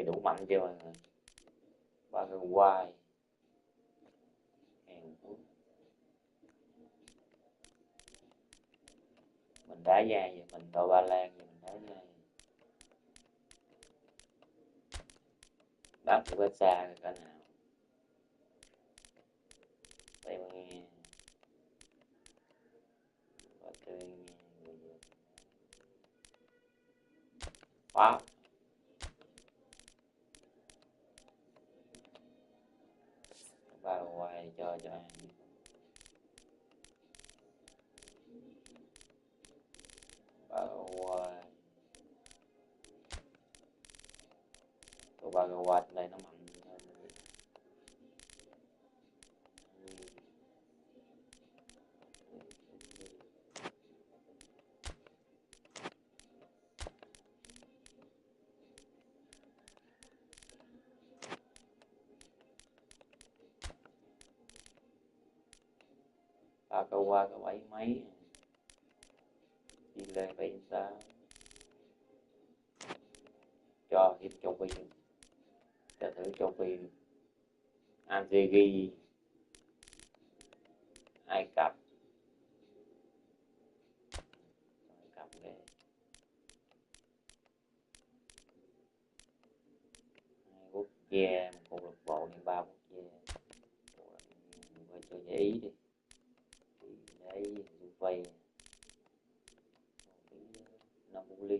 này đủ mạnh chưa mọi người? Paraguay, Hàn Quốc. Mình đá dai vậy, mình đội Ba Lan vậy, mình đá dai. Đá thì bên xa cả nào. Tây Ban Nha, Pháp, Paraguay cho ai? Paraguay, Paraguay đây nó mạnh hơn. Paraguay có 7 mấy, Chile 78, cho hiệp châu Phi, cho thử châu Phi. Algeria, Ai Cập đây. Hai quốc gia, một câu lạc bộ này, 3 quốc gia. Mình cho dễ ý đi. Đấy, Dubai, Napoli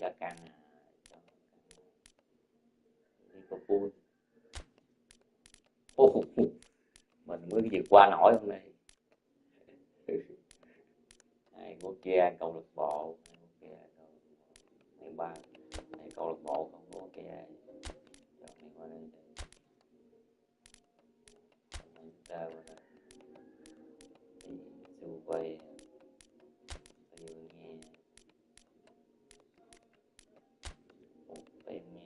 đã căng Liverpool. Mình mới vượt qua nổi hôm nay. Hai quốc gia câu lạc bộ, ba câu lạc bộ không có cái ai. Ta Dubai, Tây Ban Nha, Tây Ban Nha,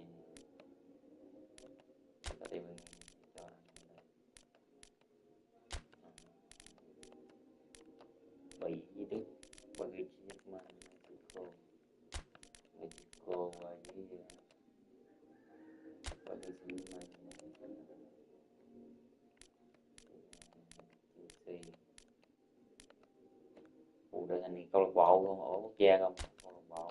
Tây Ban Nha cho Bỉ với Đức, Bỉ Nhật Bản, Mexico và với đội thành câu lạc bộ luôn, ở quốc gia không, câu lạc bộ.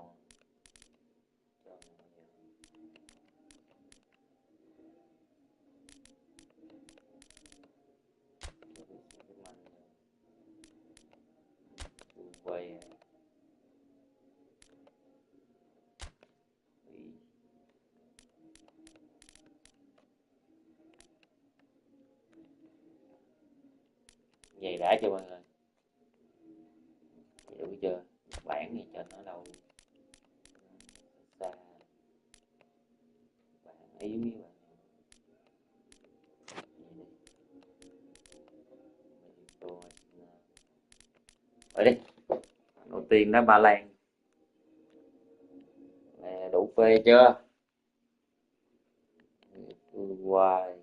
Quay vậy đã cho mọi người hiểu chưa? Bản này cho nó đâu xa, bản yếu với bạn. Rồi đi, đầu tiên đó Ba Lan nè, đủ phê chưa? Uruguay,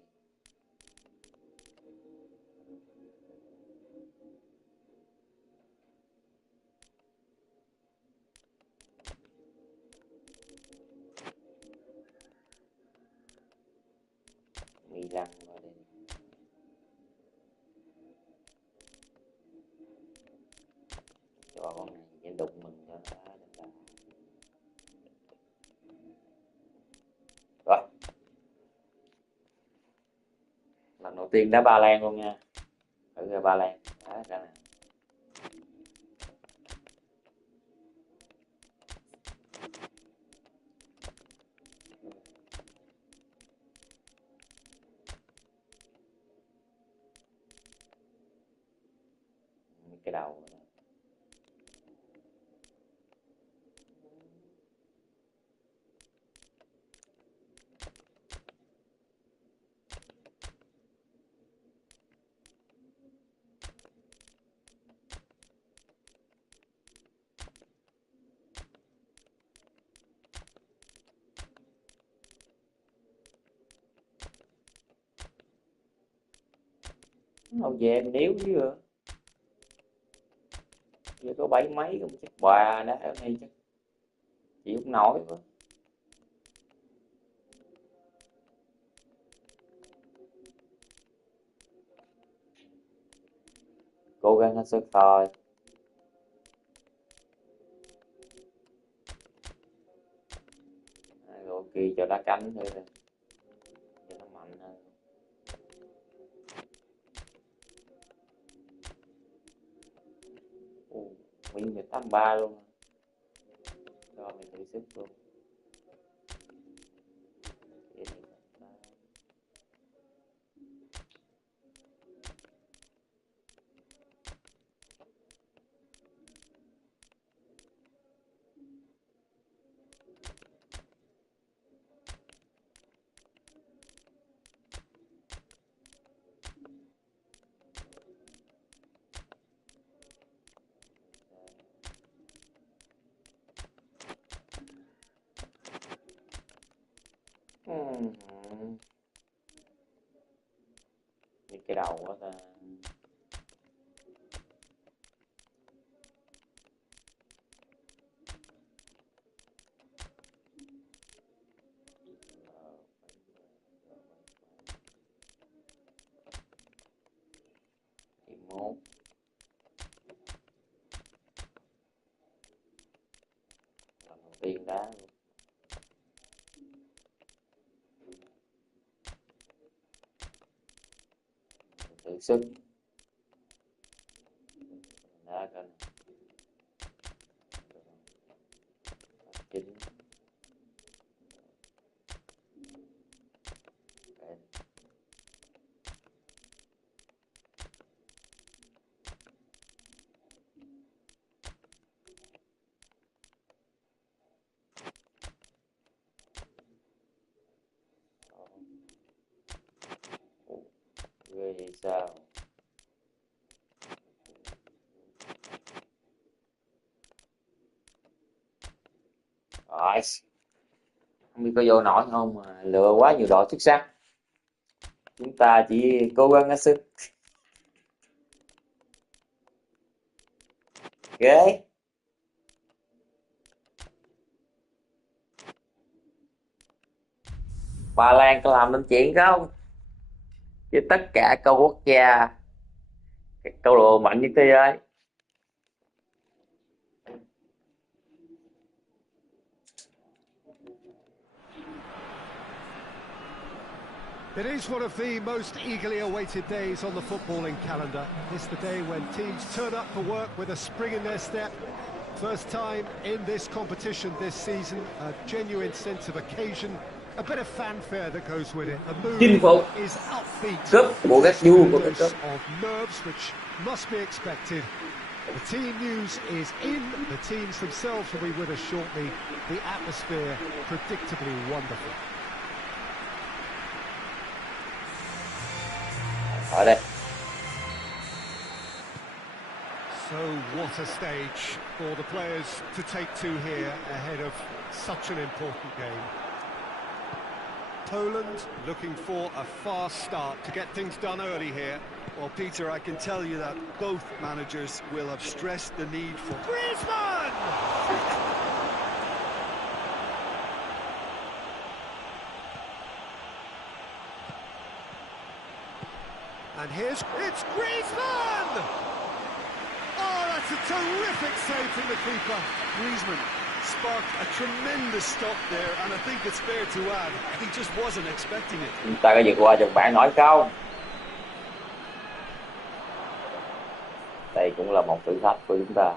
Milan vào đây. Cho con này sẽ đụng mình cho nó đá lên bàn. Rồi, lần đầu tiên đá Ba Lan luôn nha, thử ra Ba Lan đá ra nào. Cái đầu nó về em níu chứ rồi. Giờ có 7 mấy không chắc bà đã ở đây chắc chịu không nổi quá. Cố gắng hết sức thôi. Ok, cho đá cánh thôi đi, cho nó mạnh hơn. Mình 83 luôn, cho mình thử sức luôn. Những cái đầu quá ta. Mốt lần đầu tiên đá luôn. Thử sức đá coi chính. Ghê vậy sao? Rồi, không biết có vô nổi không mà lựa quá nhiều đội xuất sắc. Chúng ta chỉ cố gắng hết sức. Ghê. Ba Lan có làm nên chuyện không? Với tất cả câu quốc gia, câu lạc bộ mạnh nhất thế giới. It is one of the most eagerly awaited days on the footballing calendar. It's the day when teams turn up for work with a spring in their step. First time in this competition this season, a genuine sense of occasion, a bit of fanfare that goes with it. The mood is upbeat. Of nerves which must be expected. The team news is in. The teams themselves will be with us shortly. The atmosphere predictably wonderful. Ở đây. So what a stage for the players to take to here ahead of such an important game. Poland looking for a fast start to get things done early here. Well, Peter, I can tell you that both managers will have stressed the need for Griezmann! And it's Griezmann! Oh, that's a terrific save from the keeper. Griezmann sparked a tremendous stop there, and I think it's fair to add, he just wasn't expecting it. Chúng ta có vượt qua được bảng nổi không? Đây cũng là một thử thách của chúng ta.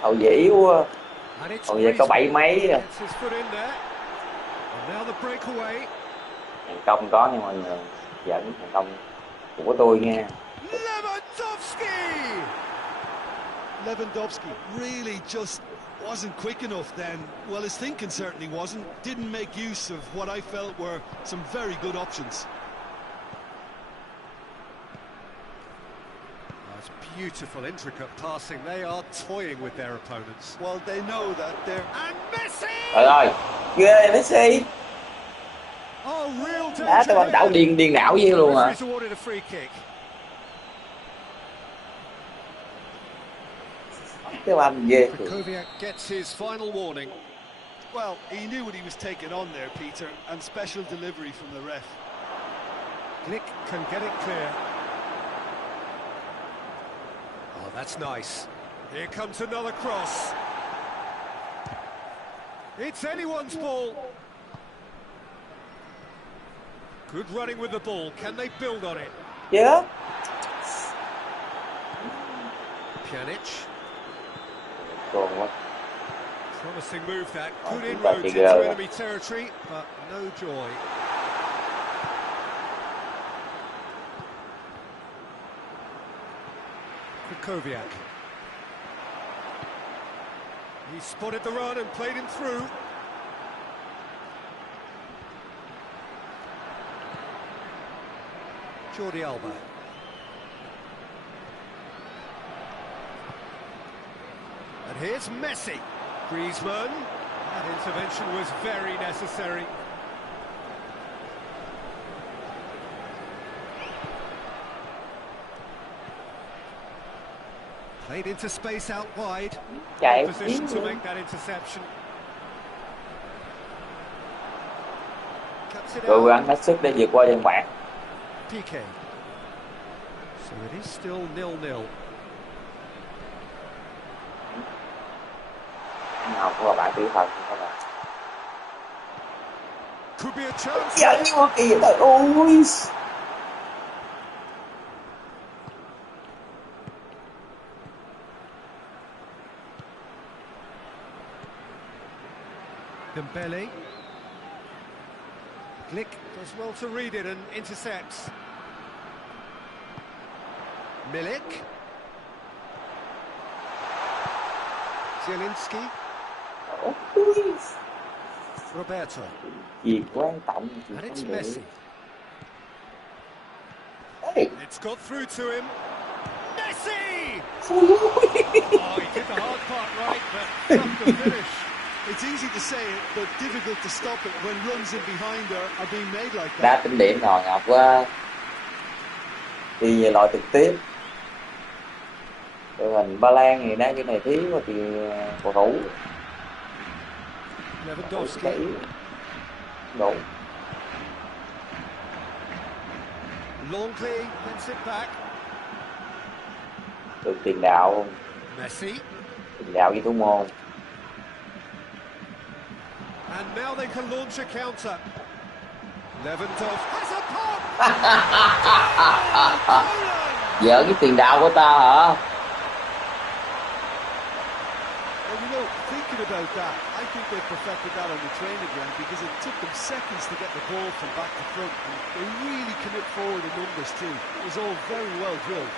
Hậu vệ yếu quá. Hậu vệ có 7 mấy à. Thành công có nha mọi người. Dẫn thành công của tôi nha. Lewandowski really just wasn't quick enough then. Well, his thinking certainly wasn't. Didn't make use of what I felt were some very good options. That's beautiful, intricate passing. They are toying with their opponents. Well, they know that they're... And Messi! Trời ơi, ghê Messi. Oh, real đá tới bóng đảo điên đảo với luôn hả? Cái anh ghê. Gets his final warning. Well, he knew what he was taking on there, Peter, and special delivery from the ref. Glick can get it clear. Oh, that's nice. Here comes another cross. It's anyone's ball. Good running with the ball. Can they build on it? Chứ. Pjanic. Còn quá. Promising move that. Good Chúng ta inroads chỉ into gờ rồi. enemy territory, but no joy. Kukoviak. He spotted the run and played him through. Jordi Alba. And here's Messi. Griezmann. That intervention was very necessary. Played into space out wide. Chạy Position to make that interception. Cuts it cố out. gắng hết sức để vượt qua dân bản. PK. So it is still 0-0. Nào cũng là bạn kỹ thuật không ạ. Could be a chance. Dạ nhưng kỳ vậy trời ơi. Dembele. Glick does well to read it and intercepts. Milik. Zielinski. Ôi. Roberto. Việc quan trọng chỉ And it's không để. Messi. Ê. It's got through to him. Messi! Ôi. Oh, he did the hard part right, but tough to finish. It's easy to say it, but difficult to stop it when runs in behind are being made like Đá that. tính điểm rồi Ngọc quá. Đi về loại trực tiếp. Đội hình Ba Lan thì đá cái này thiếu thì cầu thủ. Lewandowski. Đủ. Longley gets it back. Được tiền đạo. Messi. Tiền đạo với thủ môn. And now they can launch a counter. Lewandowski has a pop! Giỡn cái tiền đạo của ta hả? Well, you know, thinking about that, I think they perfected that on the training ground because it took them seconds to get the ball from back to front. And they really commit forward in numbers too. It was all very well drilled.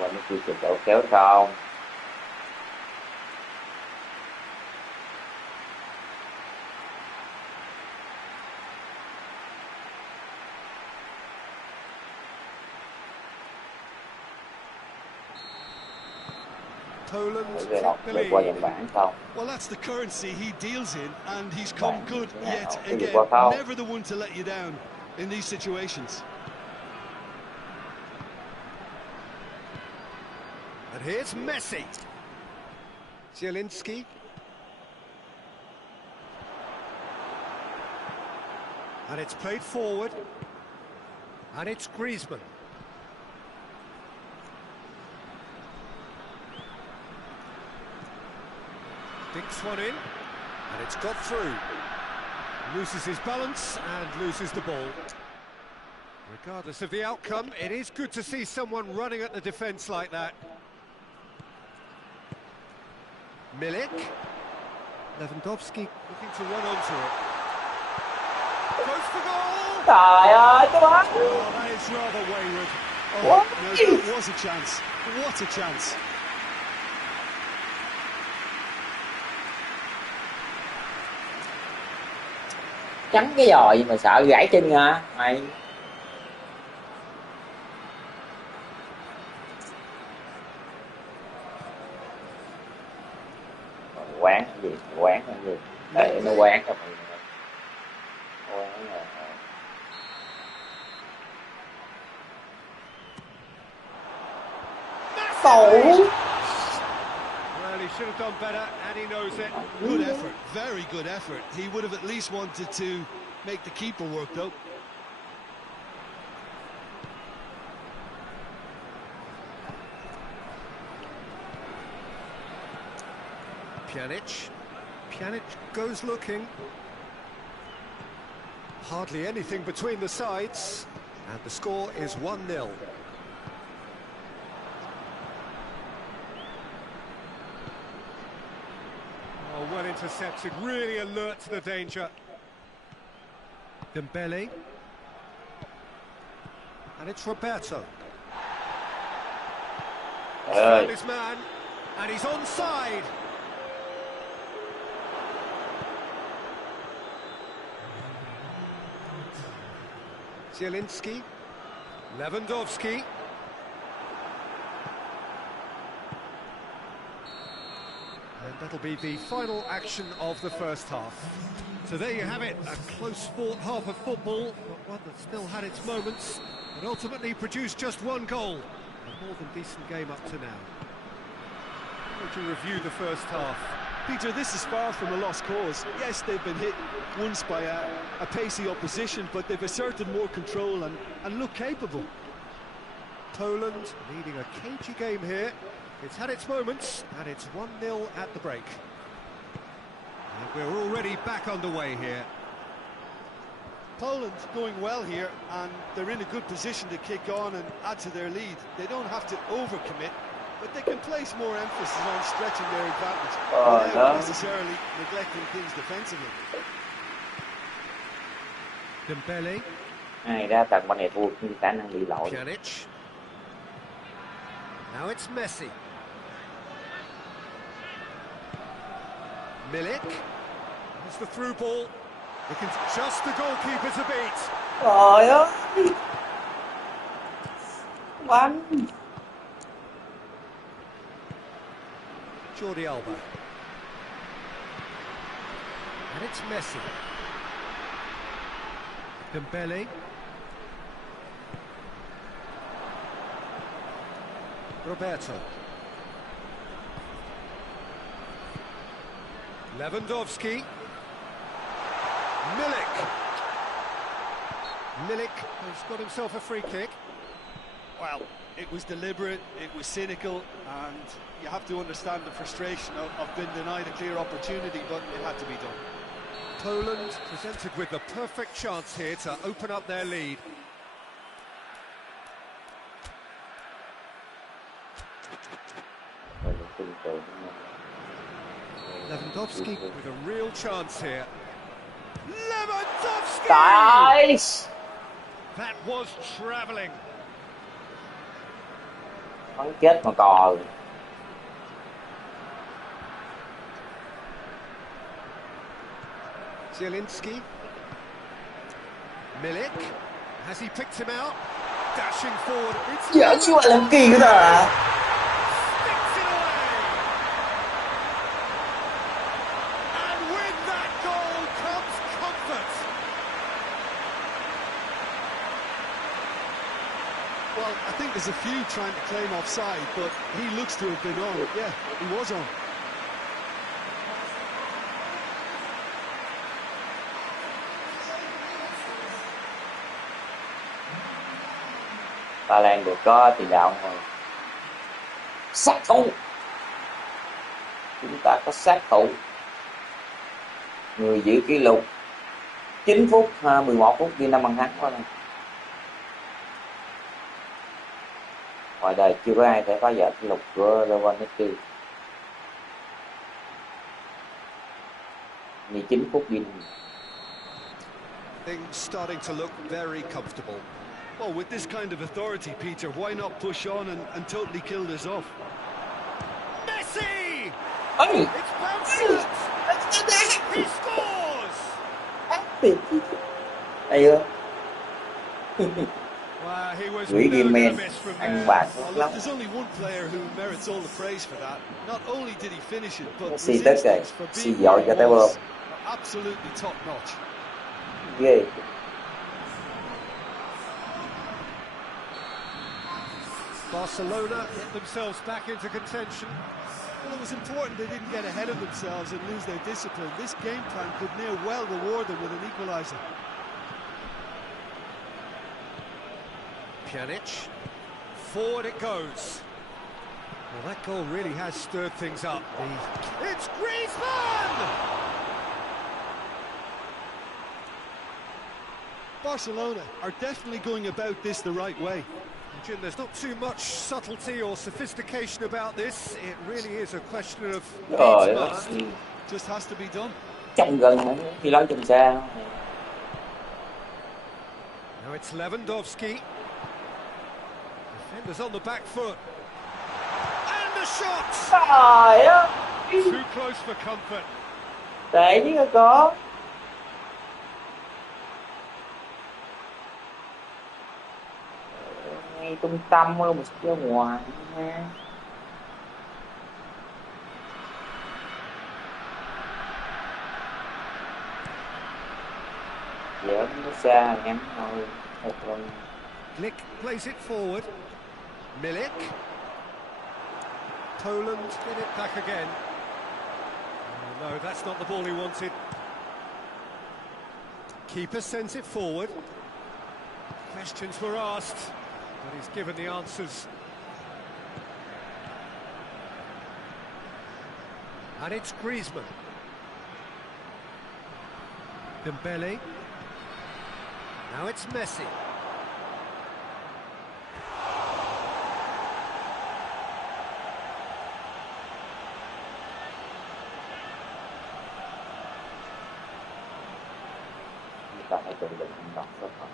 Mà nó chưa chụp độ kéo không? Poland Để take đọc the vượt qua lead. dân bản không? Well, that's the currency he deals in, and he's come good yet Cái gì again. qua không? Never the one to let you down in these situations. And here's Messi. Zielinski. And it's played forward. And it's Griezmann. Dinks one in. And it's got through. Loses his balance and loses the ball. Regardless of the outcome, it is good to see someone running at the defence like that. Milik. Lewandowski looking to run onto it. Goes for goal! Trời ơi, cái bóng! Oh, that is rather wayward. Oh, now that was a chance. What a chance. Trắng cái giò gì mà sợ gãy chân hả? Mày. Quán cái gì? Quán cái gì? Để nó quán cho mày. Quán là Cẩu. Well, he should have done better, and he knows it. Good effort, very good effort. He would have at least wanted to make the keeper work, though. Pjanic goes looking. Hardly anything between the sides, and the score is 1-0. Oh, well intercepted, really alert to the danger. Dembele. And it's Roberto. He's found his man, and he's onside. Zielinski, Lewandowski. And that'll be the final action of the first half. So there you have it, a close fought half of football, but one that still had its moments, and ultimately produced just one goal. A more than decent game up to now. How would you review the first half? Peter, this is far from a lost cause. Yes, they've been hit once by a pacey opposition, but they've asserted more control and look capable. Poland leading a cagey game here. It's had its moments, and it's 1-0 at the break. And we're already back underway here. Poland going well here, and they're in a good position to kick on and add to their lead. They don't have to overcommit, but they can place more emphasis on stretching their advantage without necessarily neglecting things defensively. Dembele. Ai ra tận bên này thua khả năng bị lỗi. Pjanic. Now it's Messi. Milik. It's the through ball. It can just the goalkeeper to beat. Trời ơi. Bắn. Jordi Alba. And it's Messi. Dembele. Roberto. Lewandowski. Milik has got himself a free kick. Well, it was deliberate, it was cynical, and you have to understand the frustration of being denied a clear opportunity, but it had to be done. Poland presented with the perfect chance here to open up their lead. Lewandowski with a real chance here. Lewandowski! Nice! That was travelling. Bắn chết mà cò. Zielinski. Milik. Has he picked him out? Dashing forward. Dạ chú bạn làm kỳ cái đó à? Sticks it away. And with that goal comes comfort. Well, I think there's a few trying to claim offside, but he looks to have been on. Yeah, he was on. Ba Lan được có tiền đạo rồi. Sát thủ. Chúng ta có sát thủ. Người giữ kỷ lục 9 phút 11 phút ghi 5 bàn thắng qua này. Ngoài đời chưa có ai thể phá vỡ kỷ lục của Lewandowski. 19 phút ghi. Things starting to look very comfortable. Well, with this kind of authority, Peter, why not push on and totally kill this off? Messi! Ôi! It's bounced. He scores! Đây ơ. Well, he was Quỷ game man nervous from ăn there. bạc Well, lắm. look, there's only one player who merits all the praise for that. Not only did he finish it, but his Messi tất cả. instincts for Messi being giỏi where cho he tới bơm. was are absolutely top notch. Ghê. Barcelona get themselves back into contention. Well, it was important they didn't get ahead of themselves and lose their discipline. This game plan could near well reward them with an equaliser. Pjanic. Forward it goes. Well, that goal really has stirred things up. It's Griezmann! Barcelona are definitely going about this the right way. Jim, there's not too much subtlety or sophistication about this. It really is a question of Trời needs ơi, must. Just has to be done. trông gần khi nói trông xa. Now it's Lewandowski. Defenders on the back foot. And the shot! Trời ơi, Too close for comfort. tệ chứ có. Ngay trung tâm luôn, một ra ngoài ha. Giỡn nó xa ngắn thôi, một lần. Glick plays it forward. Milik. Poland get it back again. Oh, no, that's not the ball he wanted. Keeper sends it forward. Questions were asked, but he's given the answers. And it's Griezmann. Dembele. Now it's Messi. Ta hãy tự định hành động rất tốt.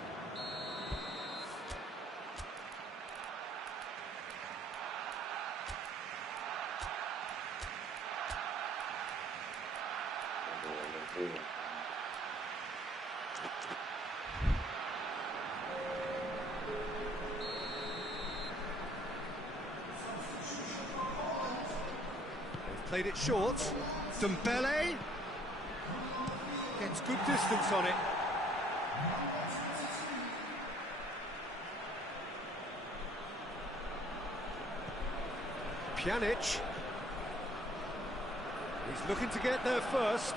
Played it short. Dembele gets good distance on it. Pjanic. He's looking to get there first.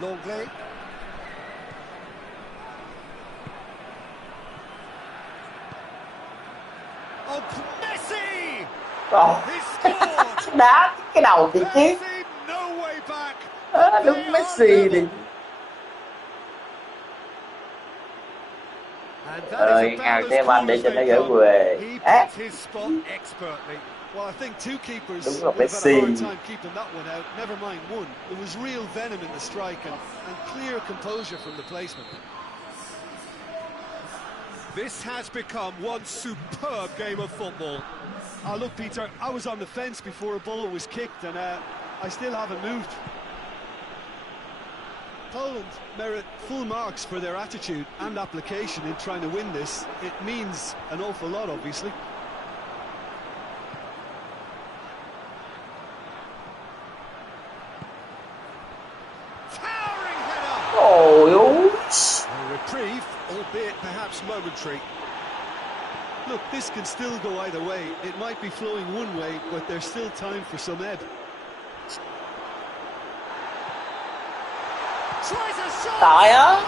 Longley. Oh, Messi! He scored! Đá cái đầu thì chứ. Messi, no way back. Đúng Messi thì. Ngào xem anh để cho nó gỡ về. He picked his spot expertly. Well, I think two keepers Đúng là would have had a Messi. hard time keeping that one out. Never mind one. It was real venom in the strike and clear composure from the placement. This has become one superb game of football. Look, Peter, I was on the fence before a ball was kicked and I still haven't moved. Poland merit full marks for their attitude and application in trying to win this. It means an awful lot, obviously. Towering header! Ôi ôi. A reprieve, albeit perhaps momentary. Look, this can still go either way. It might be flowing one way, but there's still time for some ebb. Tries a shot! Trời ơi,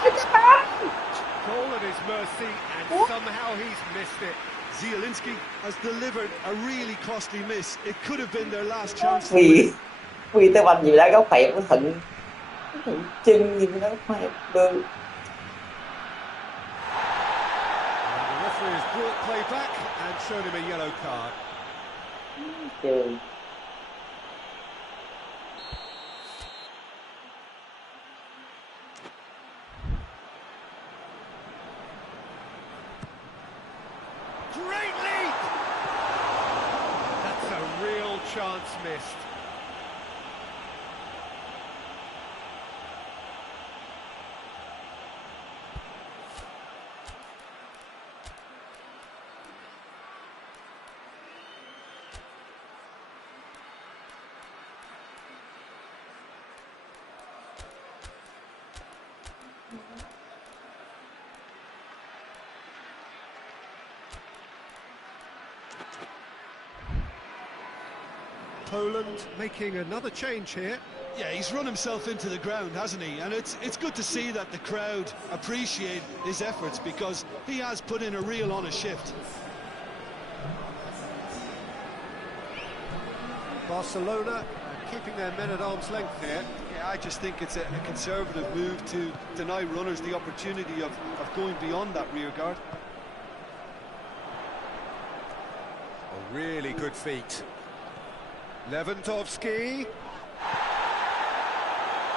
Goal at his mercy, and somehow he's missed it. Zielinski has delivered a really costly miss. It could have been their last chance to vì win. vì tao banh gì đã góc phẹt của Thịnh chân gì nó phẹt được. And the referee has brought play back and shown him a yellow card. Chơi. Great lead! That's a real chance missed. Poland making another change here. Yeah, he's run himself into the ground, hasn't he? And it's good to see that the crowd appreciate his efforts, because he has put in a real honest shift. Barcelona keeping their men at arm's length here. Yeah, I just think it's a conservative move to deny runners the opportunity of going beyond that rear guard. A really good feat. Lewandowski.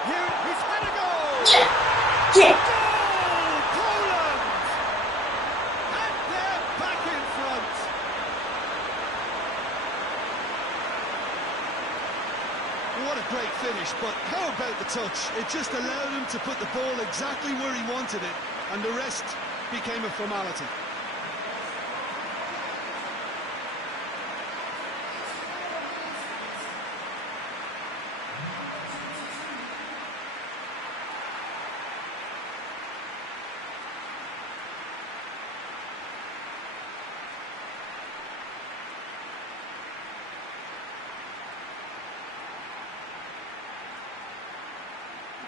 Here, he's had a goal! Yeah. Goal! Poland! And they're back in front. What a great finish, but how about the touch? It just allowed him to put the ball exactly where he wanted it, and the rest became a formality.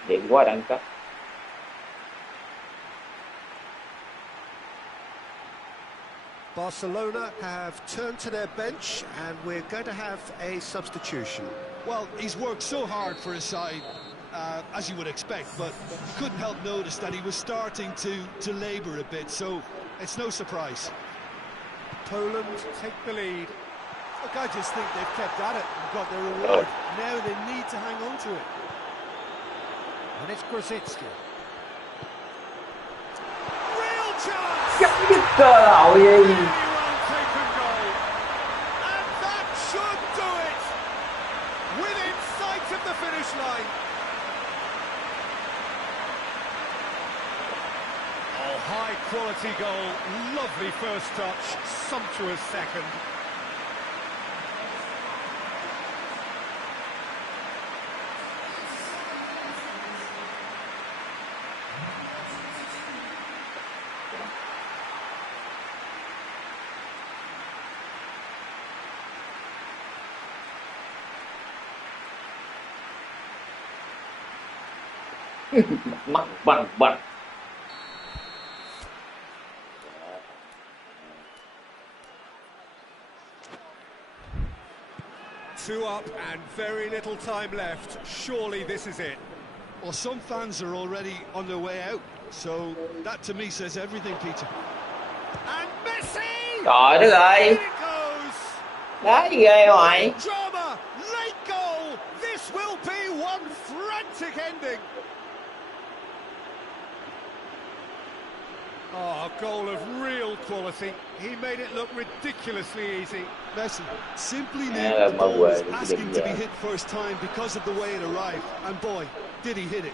Điện quá đẳng cấp. Barcelona have turned to their bench, and we're going to have a substitution. Well, he's worked so hard for his side, as you would expect, but you couldn't help notice that he was starting to labour a bit, so it's no surprise. Poland take the lead. Look, I just think they've kept at it and got their reward. Now they need to hang on to it. And it's Grosicki. Real chance! Cái cơ hội gì? Really well taken goal. And that should do it! Within sight of the finish line. Oh, high quality goal. Lovely first touch. Sumptuous second. Mắt bằng bằng. Two up and very little time left. Surely this is it. Well, some fans are already on their way out, so that to me says everything, Peter. And Messi! Trời đất ơi. In it goes! Đá gì ghê hoài. Drama! Late goal! This will be one frantic ending. Oh, a goal of real quality. He made it look ridiculously easy. Messi simply knew Yeah, the ball my was word, asking to be yeah. hit first time because of the way it arrived, and boy, did he hit it.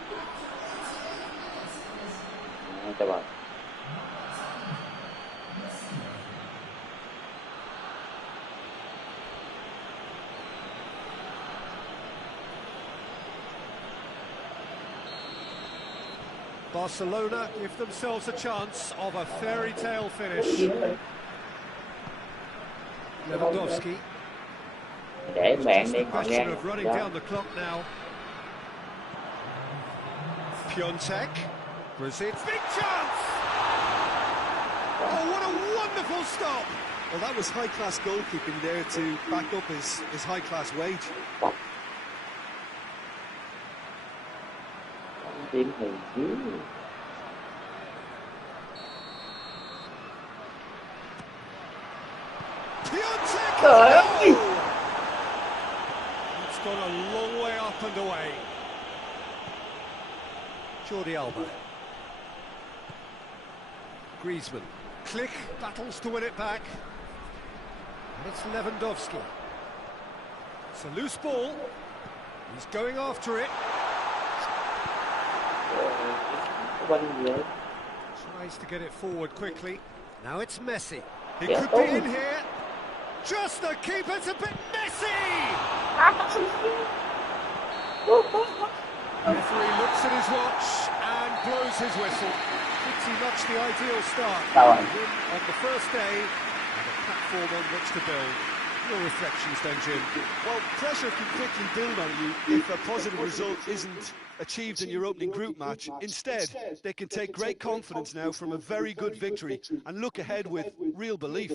Chào bạn. Barcelona give themselves a chance of a fairy tale finish. Lewandowski. Để bạn đi The họ question ngang. of running Đó. down the clock now. Piontek. Grosicki. Big chance! Oh, what a wonderful stop! Well, that was high-class goalkeeping there to back up his high-class wage. Tím thì chứ. Piontek! Trời ơi! It's gone a long way up and away. Jordi Alba. Griezmann. Click, battles to win it back. And it's Lewandowski. It's a loose ball. He's going after it. Quanh gì vậy? Tries to get it forward quickly. Now it's Messi. He Yeah. could be in here. Just the keeper's a bit Messi! Referee looks at his watch and blows his whistle. Pretty much the ideal start. Sao ạ? Win on the first day and a platform on which to build. Your reflections then, Jim. Well, pressure can quickly build on you if a positive result isn't achieved in your opening group match. Instead, they can take great confidence now from a very good victory and look ahead with real belief.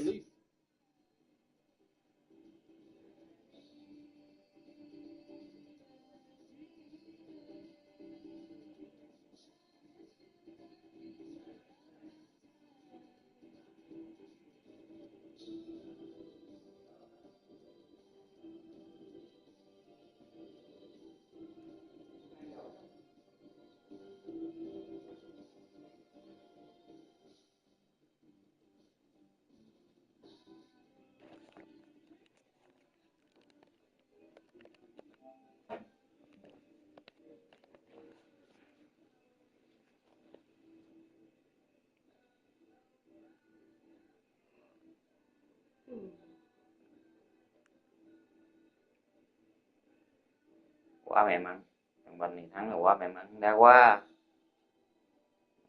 Quá may mắn, thằng bên này thắng là quá may mắn, đã quá.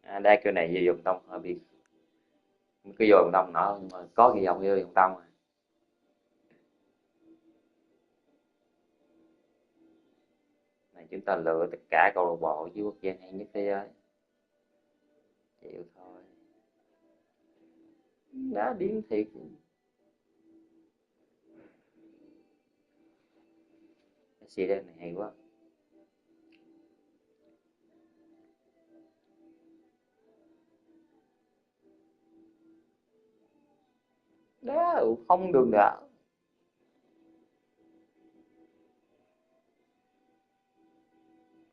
Đá kiểu này vô vòng tông hơi bị, cứ vô vòng tông nọ nhưng mà có kỳ vọng vô vòng tông à. Này chúng ta lựa tất cả câu lạc bộ với quốc gia hay nhất thế giới, chịu thôi. Đá điên thiệt. Xe này hay quá. Đá không đường đá.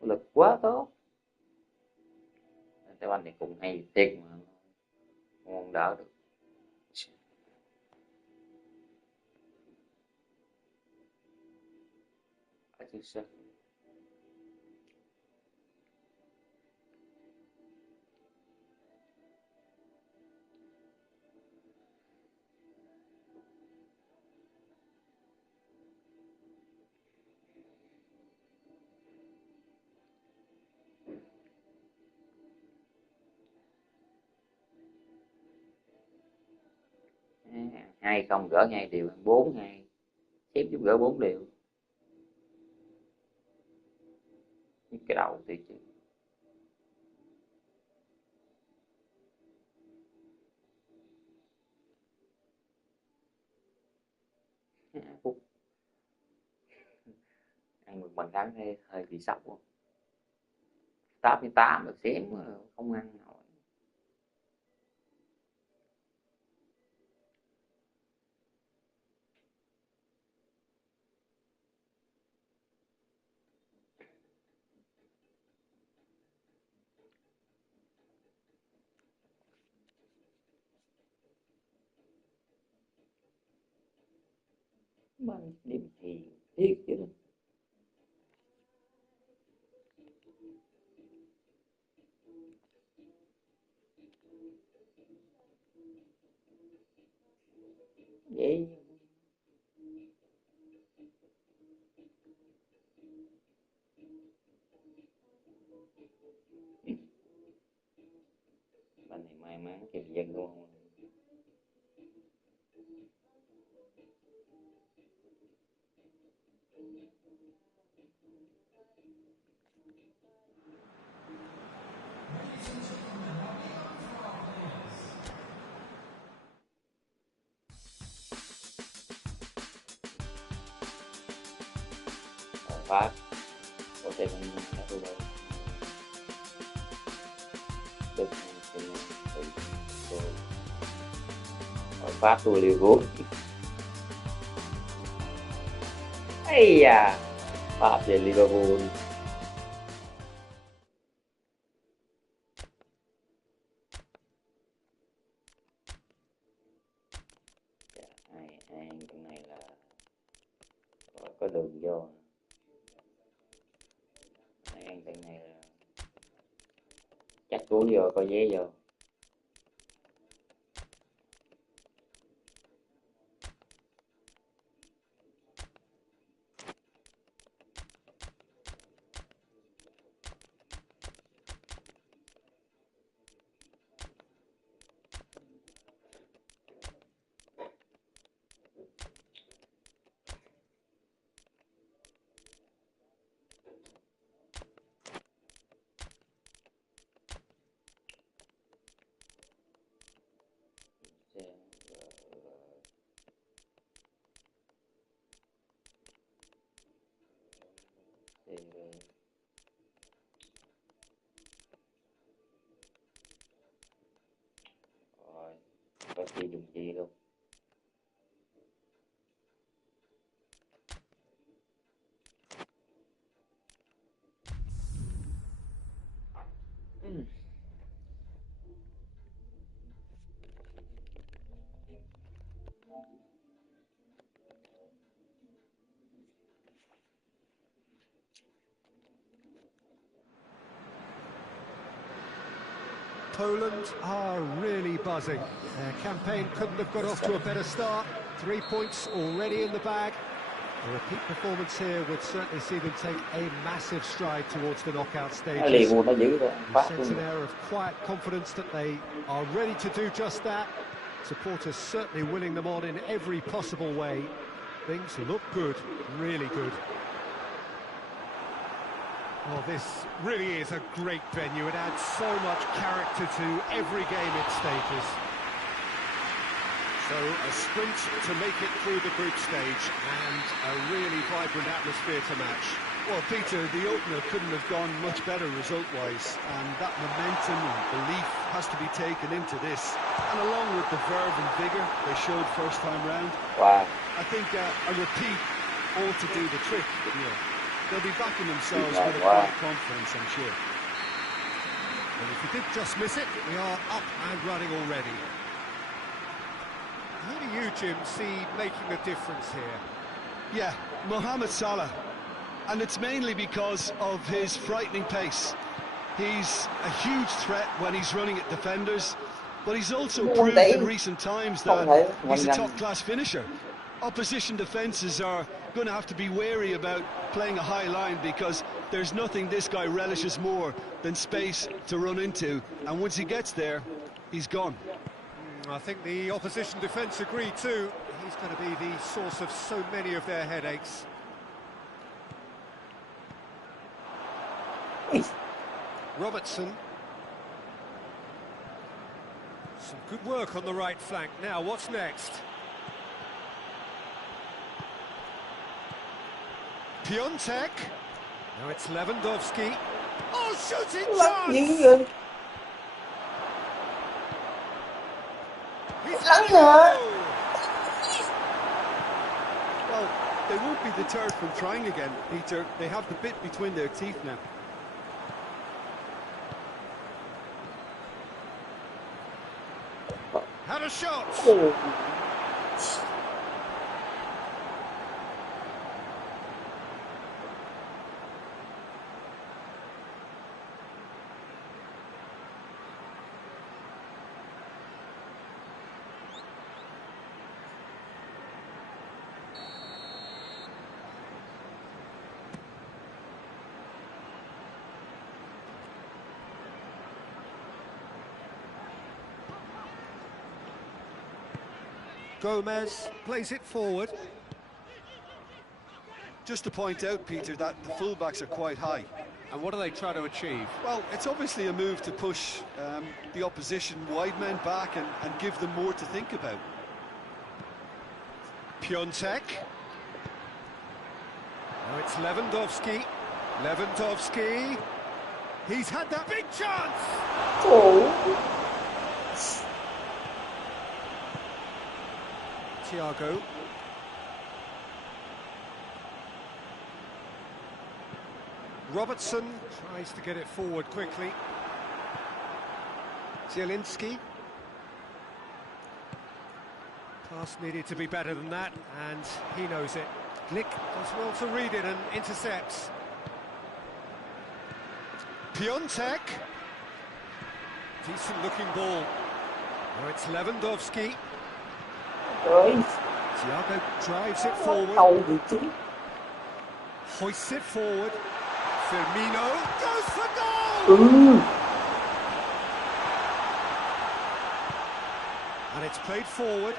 Lực quá tốt. Tụi anh này cũng hay thiệt mà không đỡ được. Chứ sao? Hai không gỡ 2 điều, 4-2 xếp giúp gỡ 4 điều. Cái đầu thì chứ. Phút ăn một bàn thắng thì hơi bị sốc luôn. 88 được xém không ăn nổi. Bằng điểm thì thiệt chứ. Vậy bạn này may mắn kịp dân luôn. Phát có thể mình đã thu được phát tôi liều vốn ấy da Pháp về Liverpool. Hai cái này là có đường vô. Hai cái này là chắc cú vô, có vé vô. có chi dùng chi luôn. Poland are really buzzing. Their campaign couldn't have got off to a better start. 3 points already in the bag. A repeat performance here would certainly see them take a massive stride towards the knockout stages. Sense an air of quiet confidence that they are ready to do just that. Supporters certainly willing them on in every possible way. Things look good, really good. Oh, this really is a great venue. It adds so much character to every game it stages. So a sprint to make it through the group stage and a really vibrant atmosphere to match. Well, Peter, the opener couldn't have gone much better result-wise, and that momentum and belief has to be taken into this. And along with the verve and vigour they showed first time round, I think a repeat ought to do the trick. Yeah. They'll be backing themselves with a great confidence, I'm sure. And if you did just miss it, we are up and running already. Who do you, Jim, see making a difference here? Yeah, Mohamed Salah. And it's mainly because of his frightening pace. He's a huge threat when he's running at defenders, but he's also proved in recent times that he's a top-class finisher. Opposition defences are going to have to be wary about playing a high line because there's nothing this guy relishes more than space to run into, and once he gets there, he's gone. I think the opposition defence agree too. He's going to be the source of so many of their headaches. Robertson. Some good work on the right flank. Now, what's next? Piontek. Now it's Lewandowski. Oh, shooting chance! Well, they won't be deterred from trying again, Peter. They have the bit between their teeth now. Had a shot! Gomez plays it forward. Just to point out, Peter, that the fullbacks are quite high. And what do they try to achieve? Well, it's obviously a move to push the opposition wide men back and give them more to think about. Piontek. Now it's Lewandowski. Lewandowski. He's had that big chance! Thiago. Robertson tries to get it forward quickly. Zielinski. Pass needed to be better than that, and he knows it. Glick does well to read it and intercepts. Piontek. Decent looking ball. Now it's Lewandowski. Thiago drives it forward. Hoists it forward. Firmino goes for goal! And it's played forward.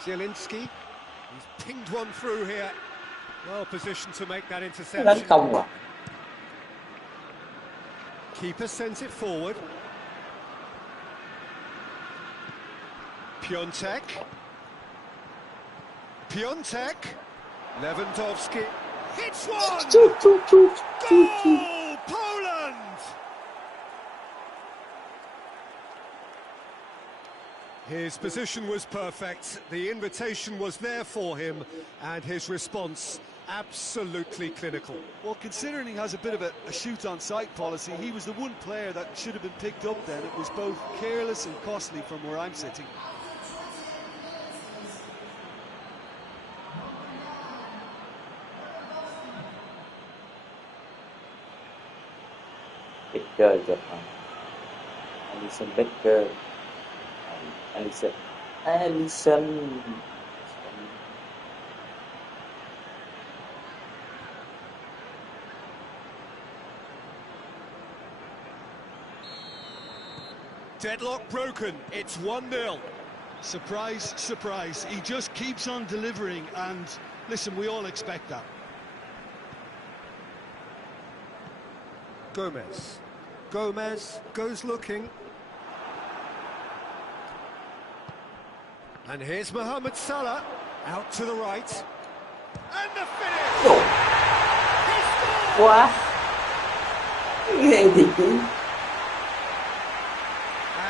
Zielinski. He's pinged one through here. Well positioned to make that interception. Keeper sends it forward. Piontek. Piontek. Lewandowski. Hits one! Goal! Poland! His position was perfect, the invitation was there for him, and his response absolutely clinical. Well, considering he has a bit of a shoot-on-sight policy, he was the one player that should have been picked up then. It was both careless and costly from where I'm sitting. Becker chụp hả? Alisson Becker. Alisson. Deadlock broken, it's 1-0. Surprise, surprise. He just keeps on delivering, and listen, we all expect that. Gomez goes looking. And here's Mohamed Salah, out to the right. And the finish! Ủa? Quá. Ghê thiệt chứ.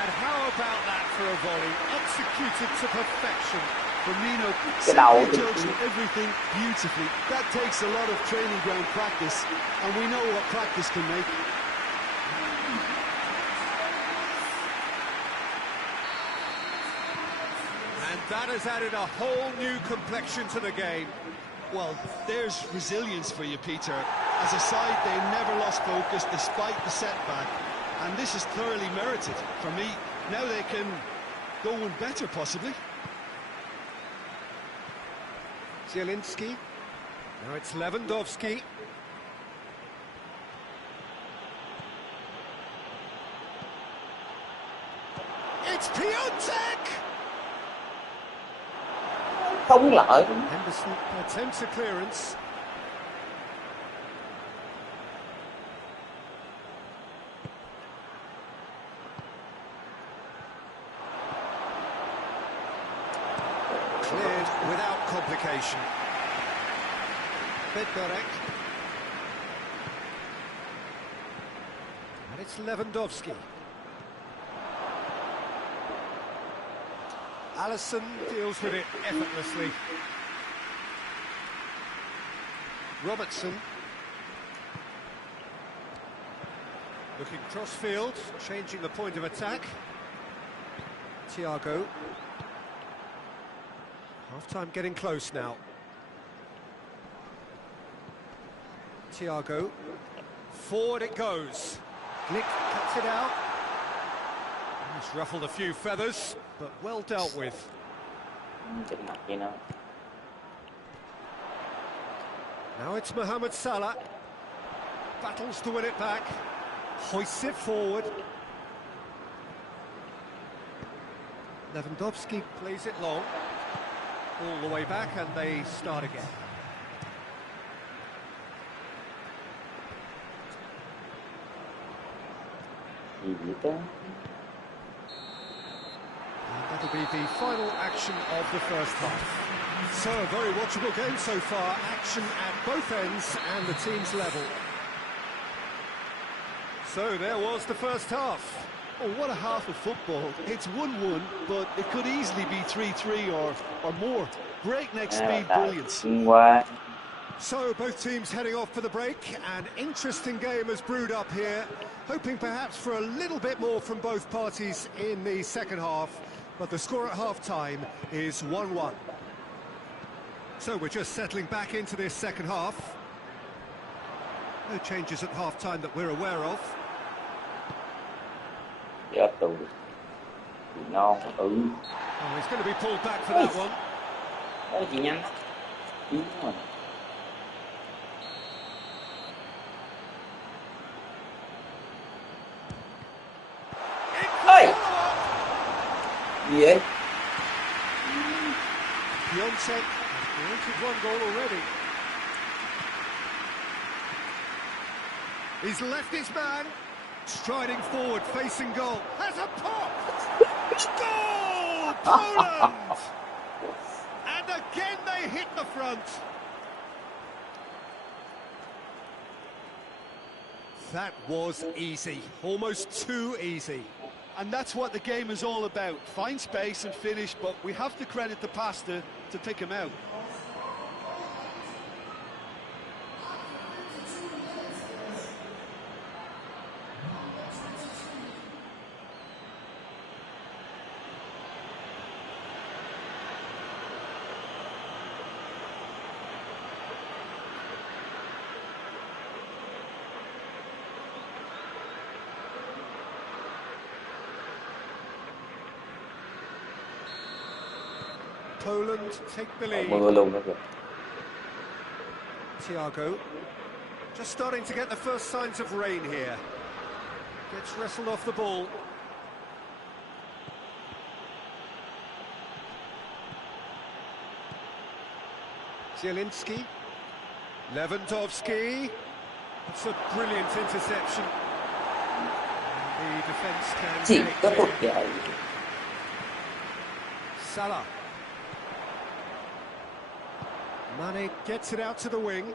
And how about that for a volley, executed to perfection. Firmino Cái đầu simply thì judged everything beautifully. That takes a lot of training ground practice, and we know what practice can make. And that has added a whole new complexion to the game. Well, there's resilience for you, Peter. As a side, they never lost focus despite the setback, and this is thoroughly merited. For me, now they can go one better, possibly. Zielinski. Now it's Lewandowski. It's Piontek! Không lợi. Henderson attempts a clearance. Cleared without complication. Bednarek. And it's Lewandowski. Alisson deals with it effortlessly. Robertson. Looking cross-field, changing the point of attack. Thiago. Half-time getting close now. Thiago. Forward it goes. Glick cuts it out. It's ruffled a few feathers, but well dealt with. Chụp mặt vậy nó. Now it's Mohamed Salah. Battles to win it back. Hoists it forward. Lewandowski plays it long. All the way back, and they start again. Gì vậy ta? And that'll be the final action of the first half. So, a very watchable game so far. Action at both ends and the team's level. So, there was the first half. Oh, what a half of football. It's 1-1, but it could easily be 3-3 or more. Breakneck speed brilliance. Qua. So, both teams heading off for the break. An interesting game has brewed up here. Hoping perhaps for a little bit more from both parties in the second half. But the score at half-time is 1-1. So we're just settling back into this second half. No changes at half-time that we're aware of. Dạ tù. Non. Oh, he's going to be pulled back for that one. Đó chị nhanh. Chiến rồi. Ơi! Gì vậy? Piontek created one goal already. He's left his man, striding forward, facing goal. Has a pop! Goal! Poland! And again they hit the front. That was easy, almost too easy. And that's what the game is all about. Find space and finish, but we have to credit the pass to pick him out. Poland take the lead. Mưa luôn đó kìa. Thiago, just starting to get the first signs of rain here. Gets wrestled off the ball. Zielinski, Lewandowski. It's a brilliant interception. The defence can Chỉ get it có một clear. cái. Salah. Mane gets it out to the wing.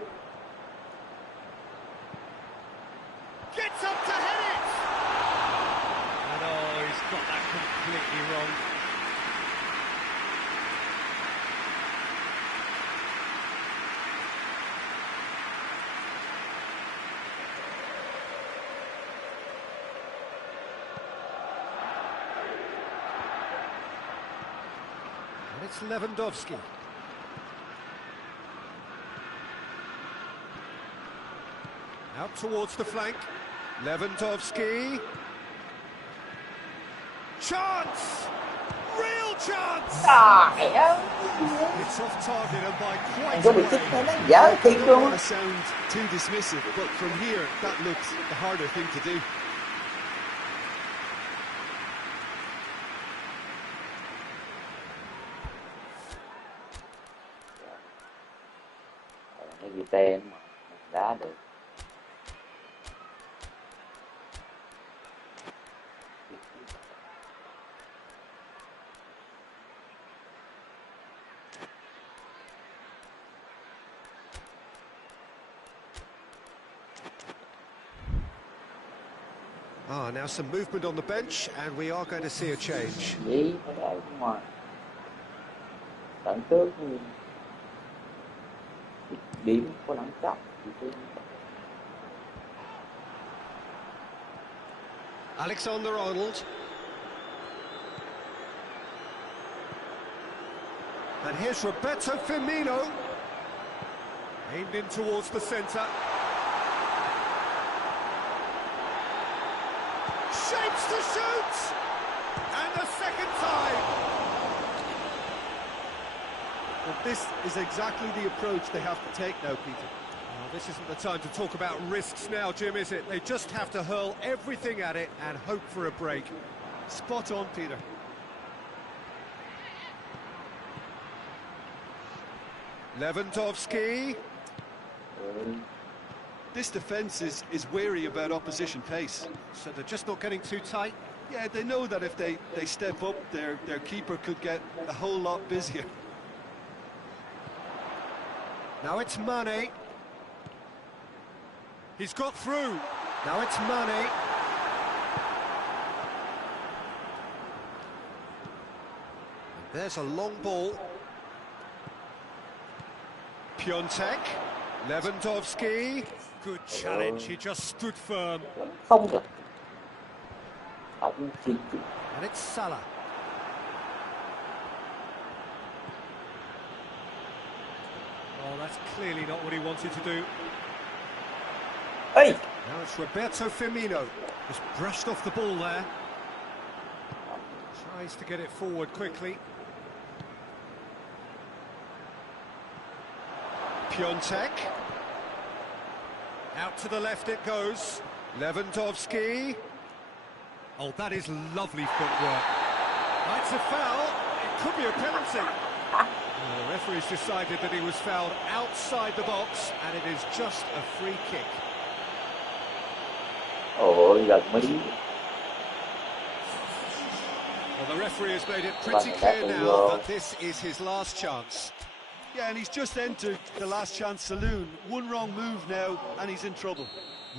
Gets up to head it! And oh, he's got that completely wrong. And it's Lewandowski. Out towards the flank. Lewandowski. Chance! Real chance! Trời ơi. It's off target and by Anh quite có a bị chích way. hay nó dở thiệt I don't luôn want á. to sound too dismissive, but from here, that looks the harder thing to do. Cái gì tên mà đá được. Now some movement on the bench, and we are going to see a change. Gì phải để ở ngoài. Tận trước thì điểm có lắng trọng thì Alexander-Arnold. And here's Roberto Firmino. Aimed in towards the centre. Shapes to shoot! And the second time! Well, this is exactly the approach they have to take now, Peter. Well, this isn't the time to talk about risks now, Jim, is it? They just have to hurl everything at it and hope for a break. Spot on, Peter. Lewandowski. This defence is wary about opposition pace. So they're just not getting too tight. Yeah, they know that if they step up, their keeper could get a whole lot busier. Now it's Mane. He's got through. Now it's Mane. And there's a long ball. Piontek. Lewandowski. Good challenge, he just stood firm. không được. Ông chỉ And it's Salah. Oh, that's clearly not what he wanted to do. Ê! Now it's Roberto Firmino. Just brushed off the ball there. Tries to get it forward quickly. Piontek. Out to the left it goes. Lewandowski. Oh, that is lovely footwork. That's a foul. It could be a penalty. The referee's decided that he was fouled outside the box, and it is just a free kick. Ôi, gần Mỹ. Well, the referee has made it pretty clear now that this is his last chance. Yeah, and he's just entered the last chance saloon. One wrong move now, and he's in trouble.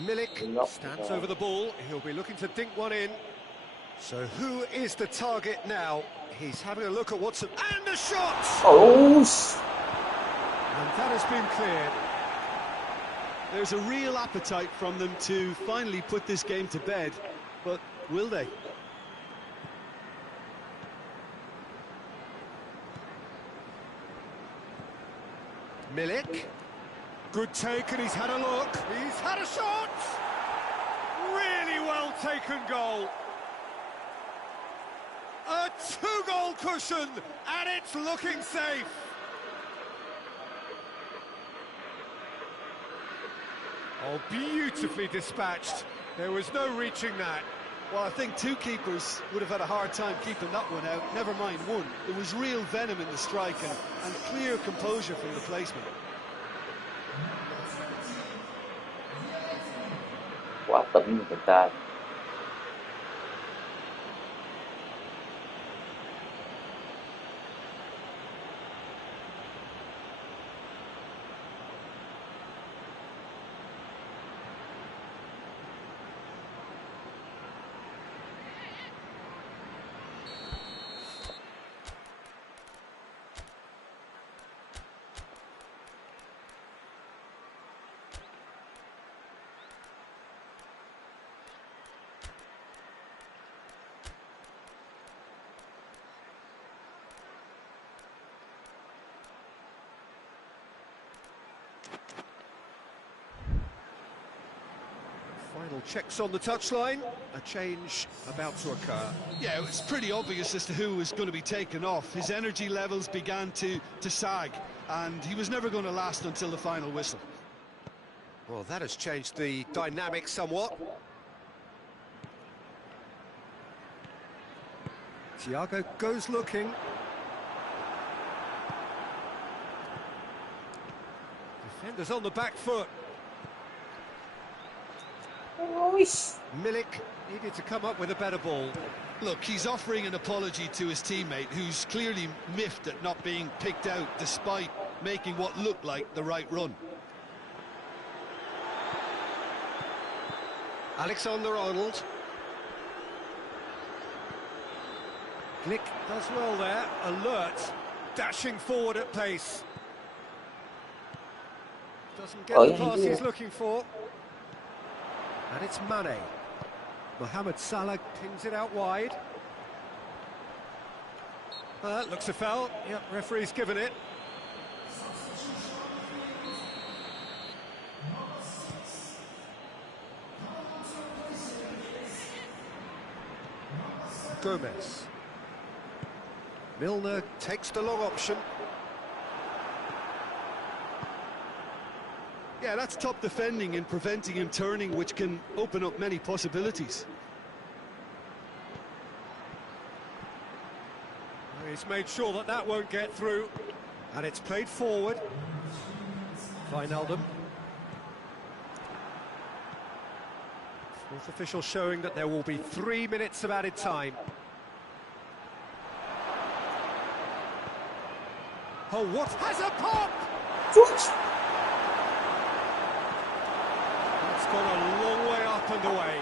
Milik stands over the ball. He'll be looking to dink one in. So who is the target now? He's having a look at what's... And the shot! Oh, And that has been cleared. There's a real appetite from them to finally put this game to bed, but will they? Milik. Good take, and he's had a look. He's had a shot! Really well taken goal. A two-goal cushion, and it's looking safe. Oh, beautifully dispatched. There was no reaching that. Well, I think two keepers would have had a hard time keeping that one out, never mind one. There was real venom in the strike and clear composure from the placement. quá tỉnh người ta. Final checks on the touchline. A change about to occur. Yeah, it was pretty obvious as to who was going to be taken off. His energy levels began to sag, and he was never going to last until the final whistle. Well, that has changed the dynamic somewhat. Thiago goes looking. Defenders on the back foot. Milik needed to come up with a better ball. Look, he's offering an apology to his teammate, who's clearly miffed at not being picked out despite making what looked like the right run. Alexander-Arnold. Glick does well there, alert, dashing forward at pace. Doesn't get the pass he's looking for. And it's Mane. Mohamed Salah pings it out wide. Looks a foul. Yep, referee's given it. Gomez. Milner takes the long option. Yeah, that's top defending and preventing him turning, which can open up many possibilities. He's made sure that that won't get through. And it's played forward. Wijnaldum. Fourth official showing that there will be 3 minutes of added time. Oh, what has a pop! It's gone a long way up and away.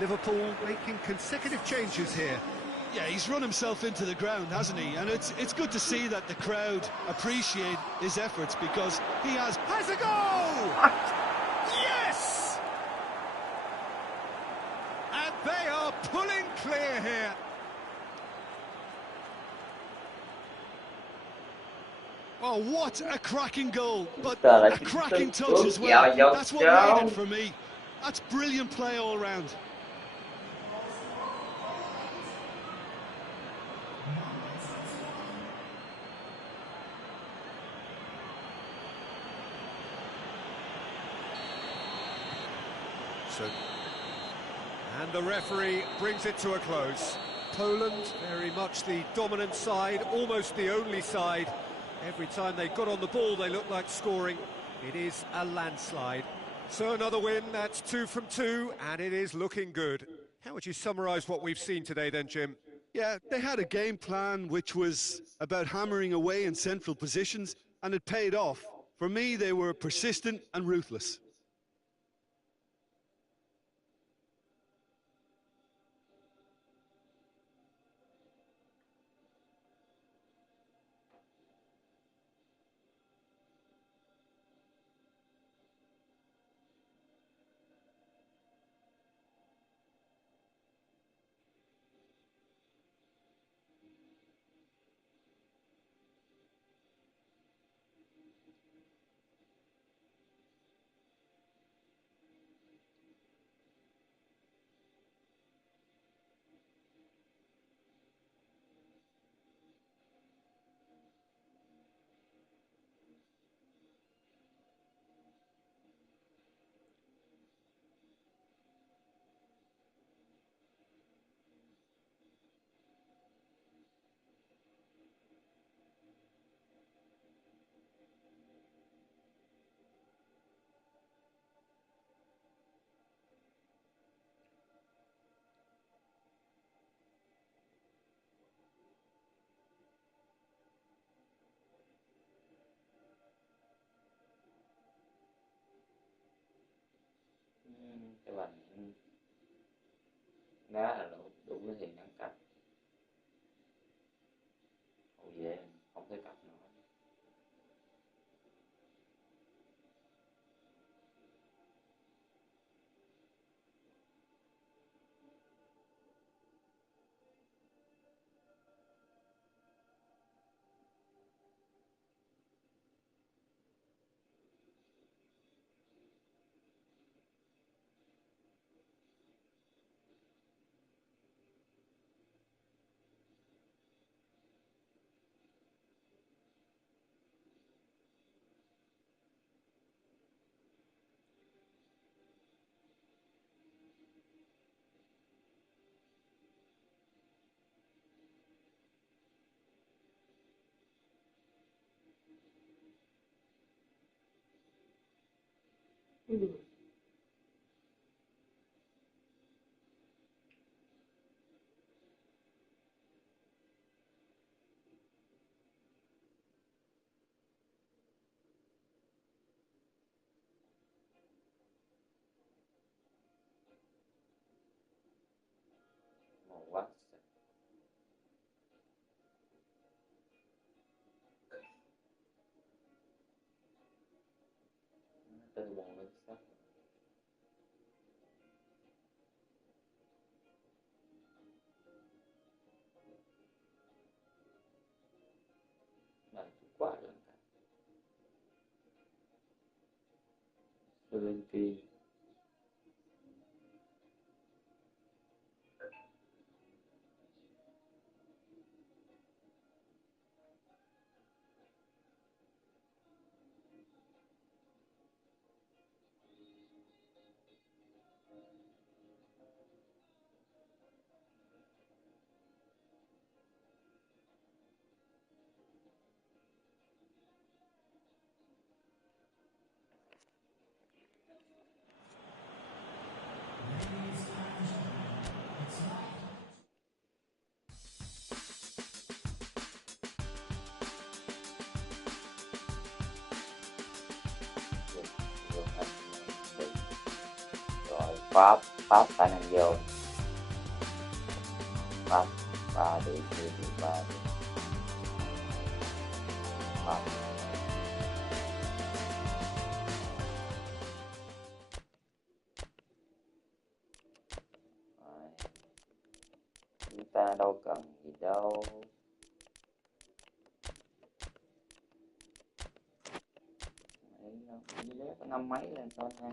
Liverpool making consecutive changes here. Yeah, he's run himself into the ground, hasn't he? And it's good to see that the crowd appreciate his efforts, because he has a goal! Yes! And they are pulling clear here. Oh, what a cracking goal, but a cracking touch as well. That's what made it for me. That's brilliant play all round. And the referee brings it to a close. Poland, very much the dominant side, almost the only side. Every time they got on the ball, they looked like scoring. It is a landslide. So another win, that's 2 from 2, and it is looking good. How would you summarise what we've seen today then, Jim? Yeah, they had a game plan which was about hammering away in central positions, and it paid off. For me, they were persistent and ruthless. đá là đủ cái thì ngăn cách. Hậu vệ không thể cắt nữa. Màu quá từ màu lên sắc. Này quá rồi. Lên kia. Rồi Pháp khả năng vô. Pháp 3 điểm 3 điểm. Pháp. Chúng ta đâu cần gì đâu. Đấy, có 5 mấy lên con 2.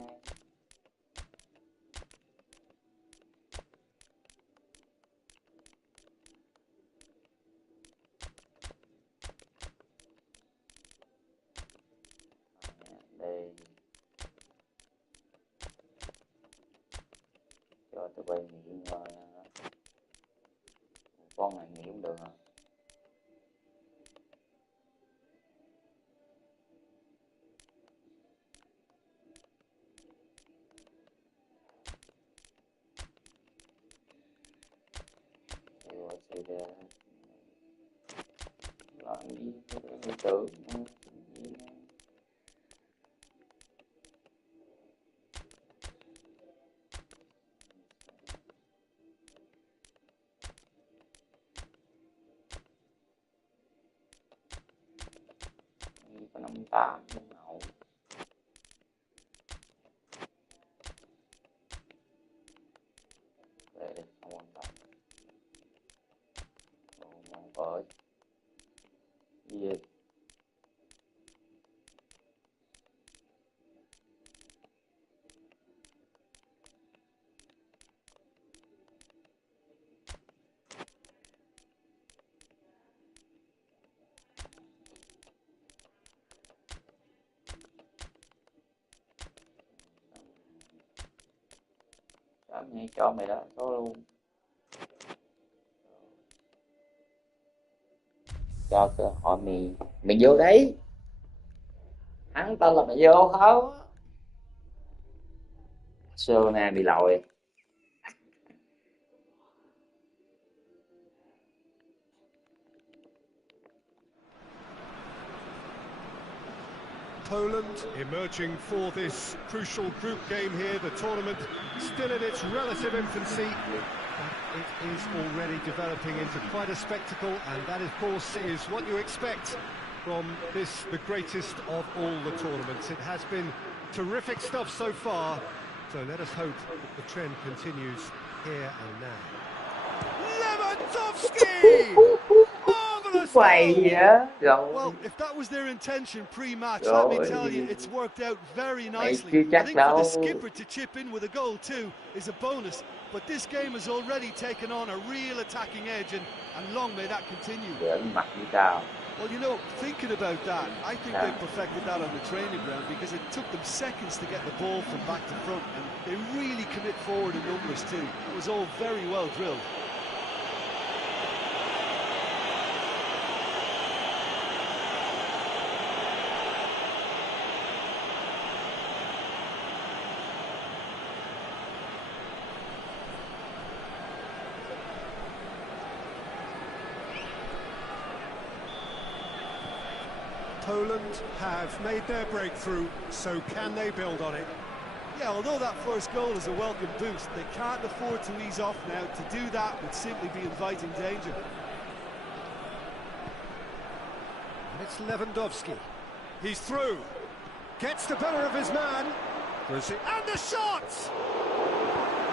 Đây cho tụi bay nghỉ ngơi. Con này nghỉ cũng được hả? Thì làm gì tôi tưởng có 58 hậu. Để không quan tâm. Mong với gì nghe cho mày đó số luôn. Cho cơ hội mày vô đấy. Hắn tao là mày vô không? Sona bị lòi. Poland emerging for this crucial group game here. The tournament still in its relative infancy. But it is already developing into quite a spectacle, and that, of course, is what you expect from this, the greatest of all the tournaments. It has been terrific stuff so far, so let us hope that the trend continues here and now. Lewandowski! Marvellous goal! Well, if that was their intention pre-match, let me tell you, it's worked out very nicely. I think for the skipper to chip in with a goal too is a bonus, but this game has already taken on a real attacking edge, and long may that continue. Well, you know, thinking about that, I think they perfected that on the training ground because it took them seconds to get the ball from back to front, and they really commit forward in numbers too. It was all very well drilled. Poland have made their breakthrough, so can they build on it? Yeah, although that first goal is a welcome boost, they can't afford to ease off now. To do that would simply be inviting danger. And it's Lewandowski. He's through. Gets the better of his man. And the shot!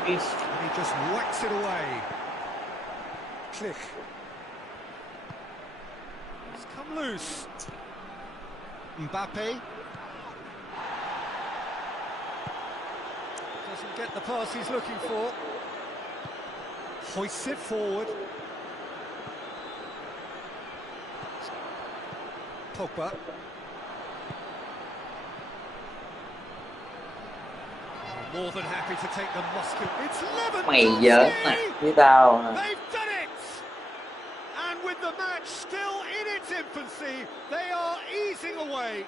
And he just whacks it away. Click. It's come loose. Mbappe doesn't get the pass he's looking for. Hoists it forward. Pogba. More than happy to take the musket. It's Lewandowski! They've done it! And with the match still in its infancy, they are easing away.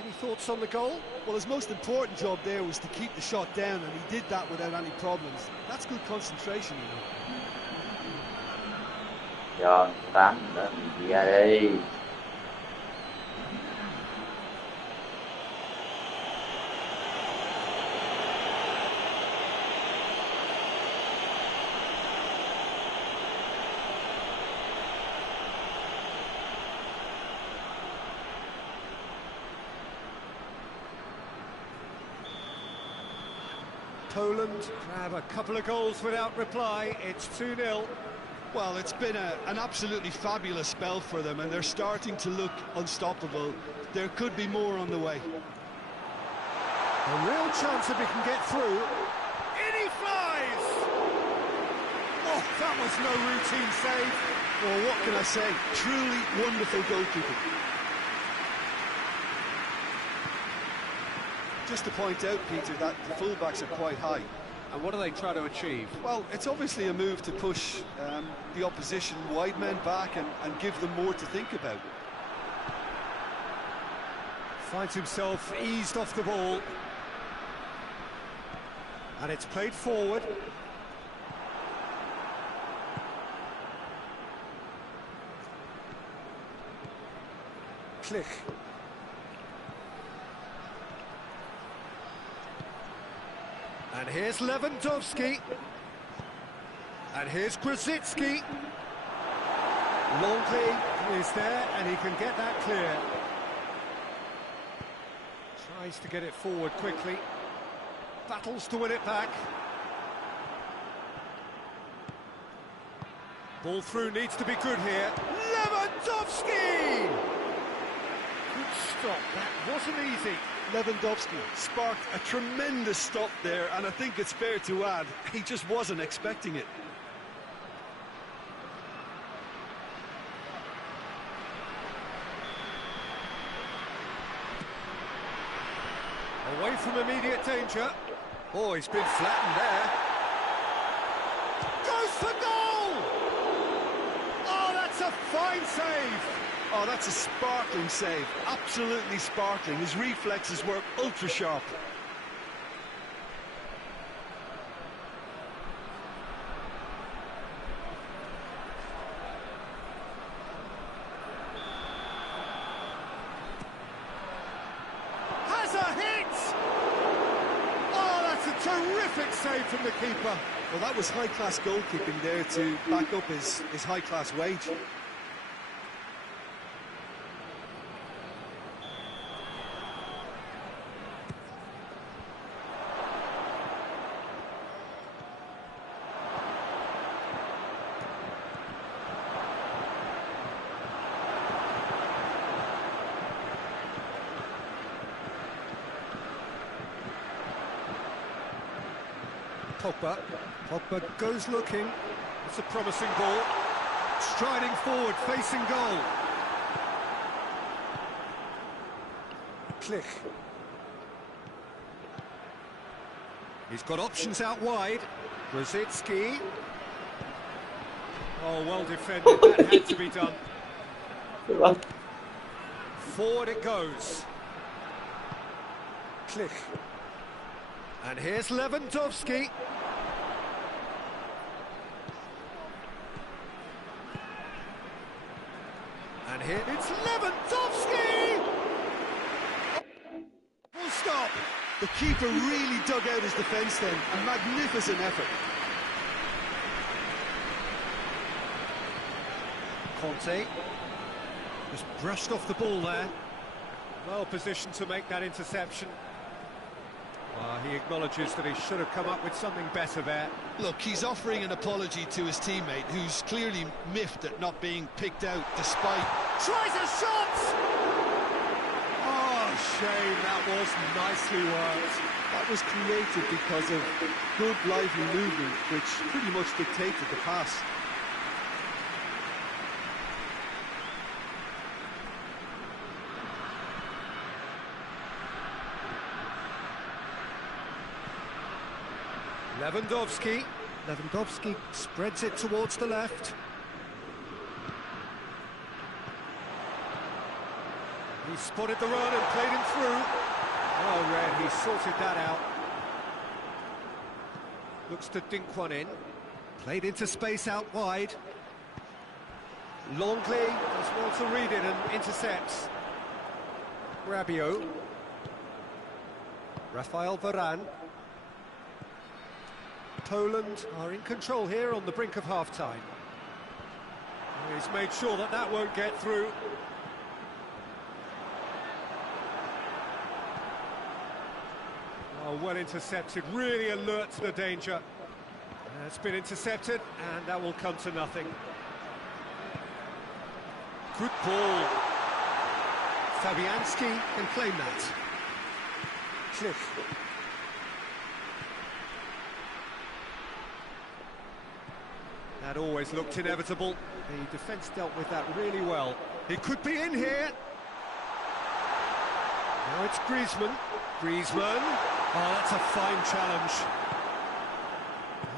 Any thoughts on the goal? Well, his most important job there was to keep the shot down, and he did that without any problems. That's good concentration, you know. Cho 8 nữa mình ra đi. Poland grab a couple of goals without reply. It's 2-0. Well, it's been an absolutely fabulous spell for them, and they're starting to look unstoppable. There could be more on the way. A real chance if he can get through. In he flies! Oh, that was no routine save. Well, what can I say? Truly wonderful goalkeeping. Just to point out, Peter, that the fullbacks are quite high. And what do they try to achieve? Well, it's obviously a move to push the opposition wide men back and give them more to think about. Finds himself eased off the ball. And it's played forward. Click. And here's Lewandowski. And here's Grosicki. Longley is there, and he can get that clear. Tries to get it forward quickly. Battles to win it back. Ball through needs to be good here. Lewandowski! Good stop, that wasn't easy. Lewandowski sparked a tremendous stop there, and I think it's fair to add, he just wasn't expecting it. Away from immediate danger. Oh, he's been flattened there. Goes for goal! Oh, that's a fine save. Oh, that's a sparkling save. Absolutely sparkling. His reflexes were ultra sharp. Has a hit! Terrific save from the keeper. Well, that was high-class goalkeeping there to back up his high-class wage. Pogba goes looking. It's a promising ball. Striding forward, facing goal. Klich. He's got options out wide. Rosicki. Oh, well defended. That had to be done. Forward it goes. Klich. And here's Lewandowski. And here it's Lewandowski! Full stop! The keeper really dug out his defence then. A magnificent effort. Conte. Just brushed off the ball there. Well positioned to make that interception. He acknowledges that he should have come up with something better there. Look, he's offering an apology to his teammate, who's clearly miffed at not being picked out despite... Tries a shot! Oh, shame, that was nicely worked. That was created because of good, lively movement, which pretty much dictated the pass. Lewandowski spreads it towards the left. He spotted the run and played him through. Oh, Red, he sorted that out. Looks to dink one in. Played into space out wide. Longley does well to read it and intercepts. Rabiot. Rafael Varane. Poland are in control here on the brink of half-time. He's made sure that that won't get through. Oh, well intercepted, really alert to the danger. It's been intercepted, and that will come to nothing. Good ball. Fabianski can claim that. Klich. That always looked inevitable. The defence dealt with that really well. He could be in here. Now it's Griezmann. Oh, that's a fine challenge.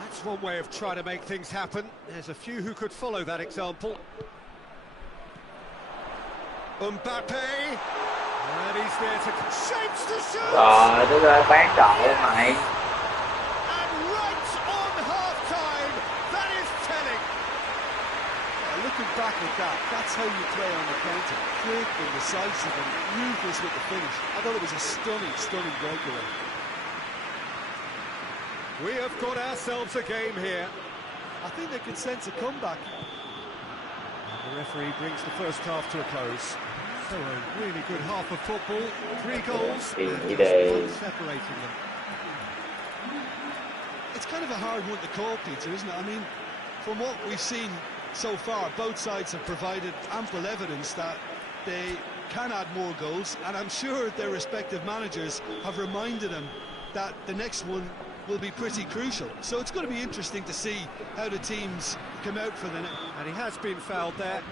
That's one way of trying to make things happen. There's a few who could follow that example. Mbappe. And he's there to... Shapes to shoot! Trời đất ơi, bán trội mày. And right on half-time, that is telling. Looking back at that, that's how you play on the counter. Quick and decisive and ruthless with the finish. I thought it was a stunning breakaway. We have got ourselves a game here. I think they can sense a comeback. The referee brings the first half to a close. So a really good half of football, 3 goals, and just one separating them. It's kind of a hard one to call, Peter, isn't it? I mean, from what we've seen so far, both sides have provided ample evidence that they can add more goals, and I'm sure their respective managers have reminded them that the next one will be pretty crucial. So it's going to be interesting to see how the teams come out for the next. And he has been fouled there.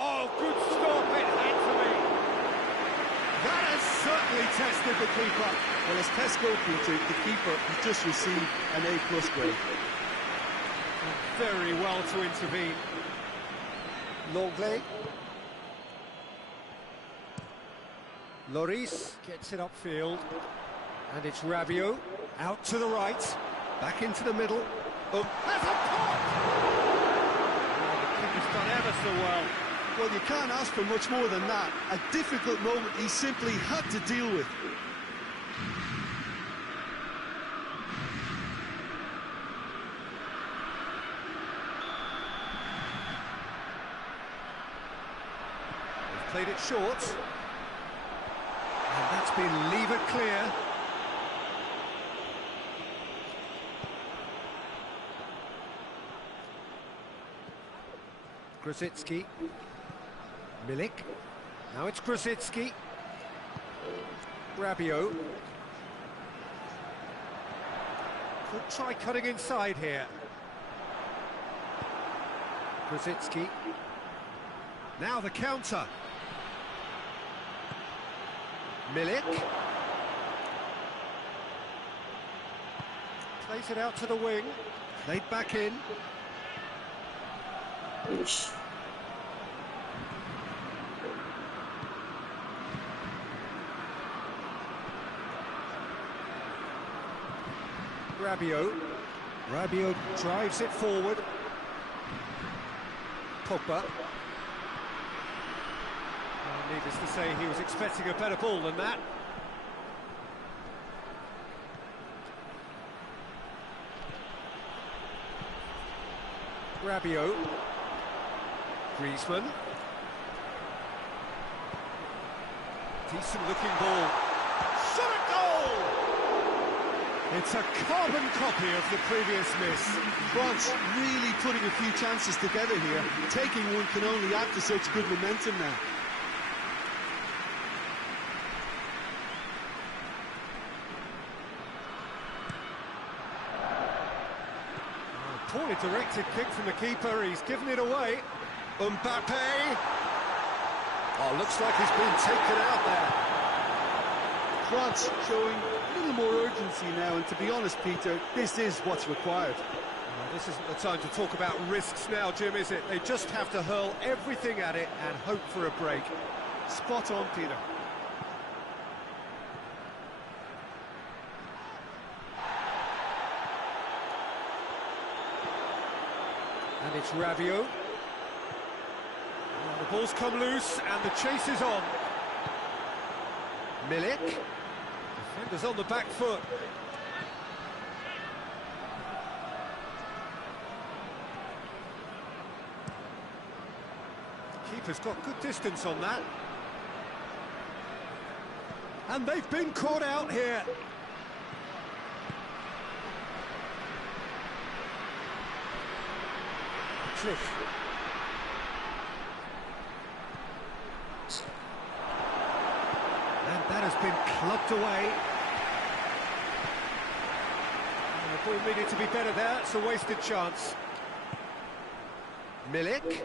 Oh, good stop, it had to be. That has certainly tested the keeper. Well, as test goalkeeper, the keeper has just received an A+ grade. Very well to intervene. Longley. Lloris gets it upfield. And it's Rabiot. Out to the right. Back into the middle. There's a pop! Oh, the keeper's done ever so well. Well, you can't ask for much more than that. A difficult moment he simply had to deal with. They've played it short. And that's been levered clear. Grosicki. Milik. Now it's Grosicki. Rabiot. Could try cutting inside here. Grosicki. Now the counter. Milik. Plays it out to the wing. Played back in. Oosh. Rabiot. Rabiot drives it forward. Pogba. Well, needless to say, he was expecting a better ball than that. Rabiot. Griezmann. Decent looking ball. Shot a goal! It's a carbon copy of the previous miss. France really putting a few chances together here. Taking one can only add to such good momentum now. Poorly directed kick from the keeper, he's given it away. Mbappe! Oh, looks like he's been taken out there. France showing a little more urgency now, and to be honest, Peter, this is what's required. Well, this isn't the time to talk about risks now, Jim, is it? They just have to hurl everything at it and hope for a break. Spot on, Peter. And it's Rabiot. The ball's come loose and the chase is on. Milik. Defenders on the back foot. Keeper's got good distance on that. And they've been caught out here. And that has been clubbed away. And the ball needed to be better there, it's a wasted chance. Milik.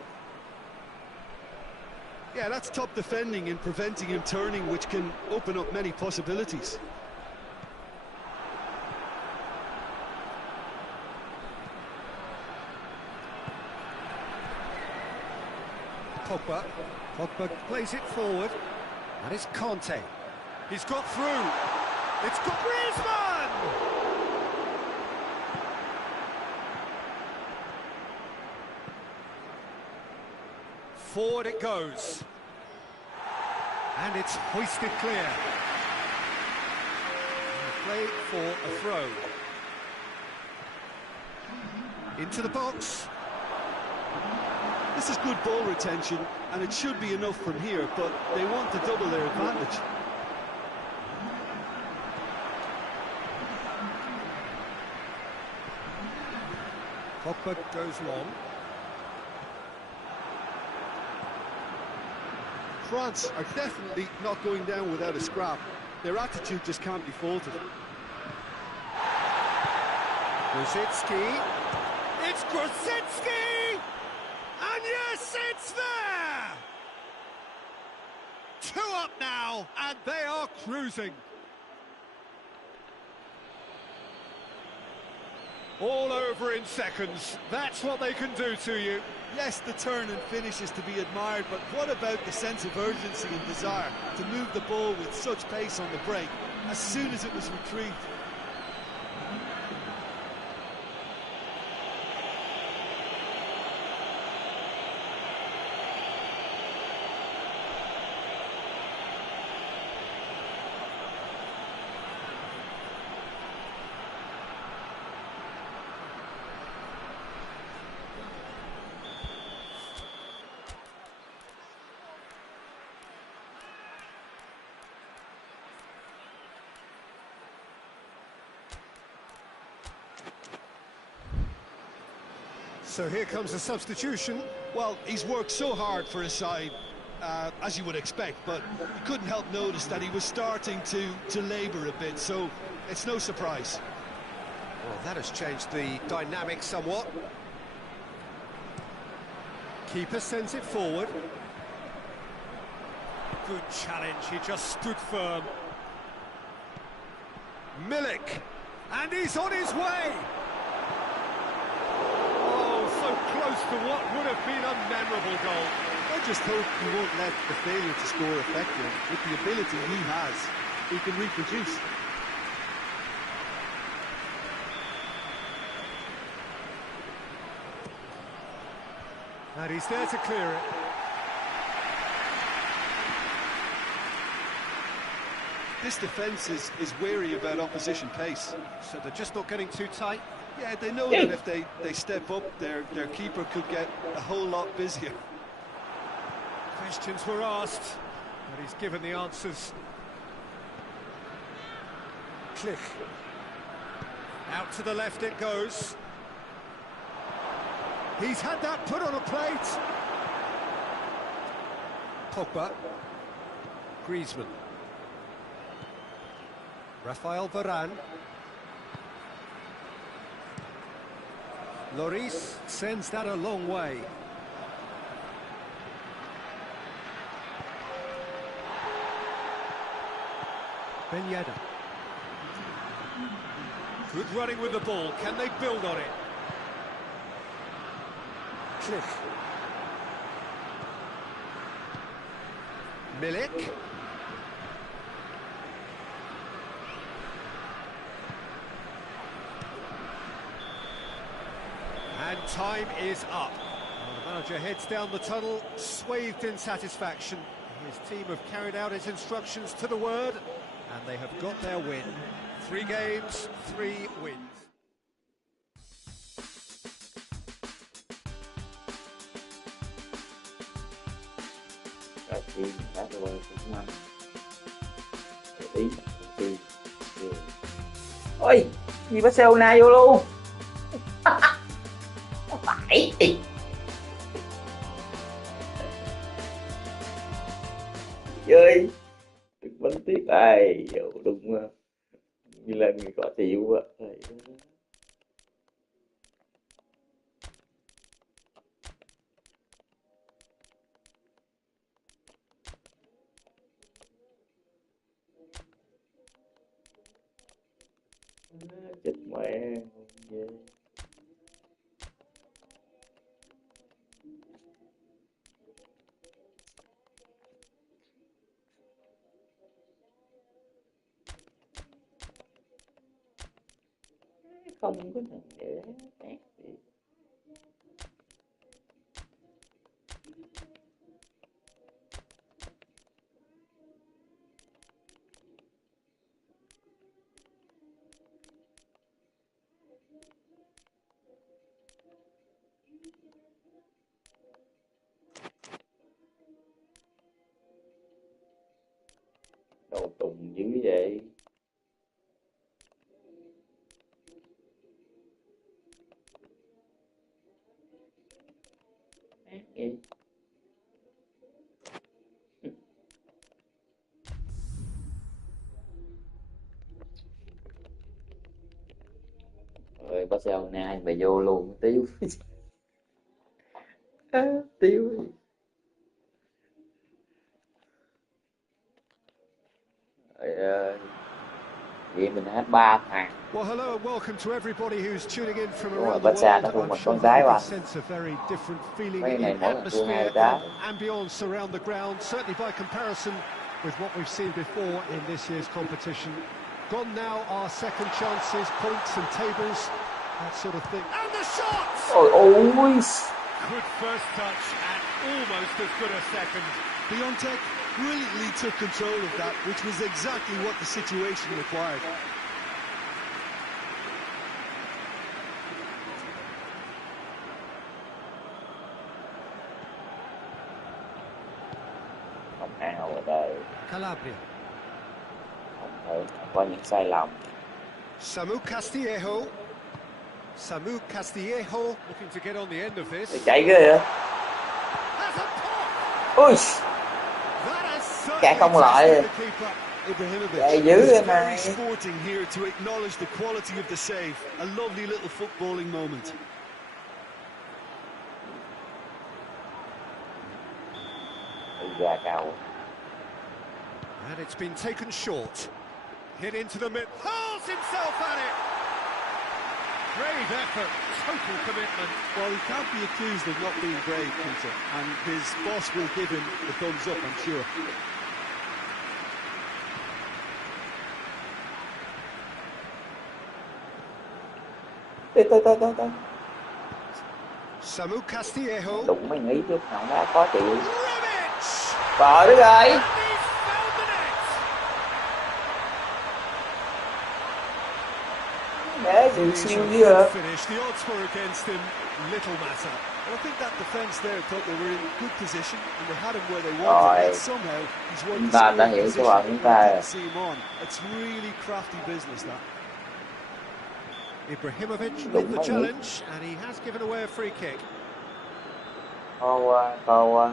Yeah, that's top defending and preventing him turning, which can open up many possibilities. Pogba. Pogba plays it forward. And it's Conte. He's got through. It's got Griezmann! Forward it goes. And it's hoisted clear. Play for a throw. Into the box. This is good ball retention, and it should be enough from here, but they want to double their advantage. Pogba goes long. France are definitely not going down without a scrap. Their attitude just can't be faulted. Grosicki. It's Grosicki! And yes, it's there! 2 up now, and they are cruising. All over in seconds. That's what they can do to you. Yes, the turn and finish is to be admired, but what about the sense of urgency and desire to move the ball with such pace on the break as soon as it was retrieved? So here comes a substitution. Well, he's worked so hard for his side, as you would expect, but you couldn't help notice that he was starting to labour a bit, so it's no surprise. Well, that has changed the dynamic somewhat. Keeper sends it forward. Good challenge, he just stood firm. Milik, and he's on his way! So close to what would have been a memorable goal. I just hope he won't let the failure to score affect him. With the ability he has, he can reproduce. And he's there to clear it. This defence is wary about opposition pace. So they're just not getting too tight. Yeah, they know that if they step up, their keeper could get a whole lot busier. Questions were asked, but he's given the answers. Click. Out to the left it goes. He's had that put on a plate. Pogba. Griezmann. Rafael Varane. Lloris sends that a long way. Ben Yedder. Good running with the ball. Can they build on it? Cliff. Milik. And time is up. The manager heads down the tunnel, swathed in satisfaction. His team have carried out his instructions to the word, and they have got their win. 3 games, 3 wins. Ôi, gì Barcelona vô luôn. Không phải. Chơi đừng bắn tiếp ai đúng như là người có chịu á. Chết mẹ về. Không có thằng để ác gì. Đầu tùng dữ vậy. Rồi Barcelona mày vô luôn Tiếu. Tiếu. Trời ơi. Vậy mình hết 3 thằng. Well, hello and welcome to everybody who's tuning in from Đúng rồi, around the Barca nó world. thua I'm một sure con that trái you và can sense a very different feeling mấy này in mỗi lần thua 2 atmosphere trái. and ambience around the ground, certainly by comparison with what we've seen before in this year's competition. Gone now are second chances, points and tables, that sort of thing. And the shot! Ôi ôi. Good first touch and almost as good a second. Biontech brilliantly took control of that, which was exactly what the situation required. Không ao ở đây. Calabria. Không thể có những sai lầm. Samu Castillejo. Samu Castillejo looking to get on the end of this. Chạy ghê vậy. Has a pop! Ui. That has Cả không certainly loại. tested the keeper. Ibrahimovic Chạy dữ is vậy very mày. sporting here to acknowledge the quality of the save. A lovely little footballing moment. Ra cao. And it's been taken short. Hit into the mid. Hurls himself at it. Brave effort, total commitment. Well, he can't be accused of not being brave, Peter, and his boss will give him the thumbs up, I'm sure. Tới. Samu Castillejo. Đụng mấy nghĩ chứ không đã có chị. Rebic! Trời đất ơi. And he's found the net. Để gì siêu dữ à. Finish. The odds were against him. Little matter. Well, I think that defence there thought they were in good position and they had him where they wanted, but somehow he's won Chúng the ta đã scoring hiểu position số phận chúng and ta didn't rồi. see him on. It's really crafty business, that. Ibrahimovic Đúng with the rồi. challenge, and he has given away a free kick. Khó quá, khó quá.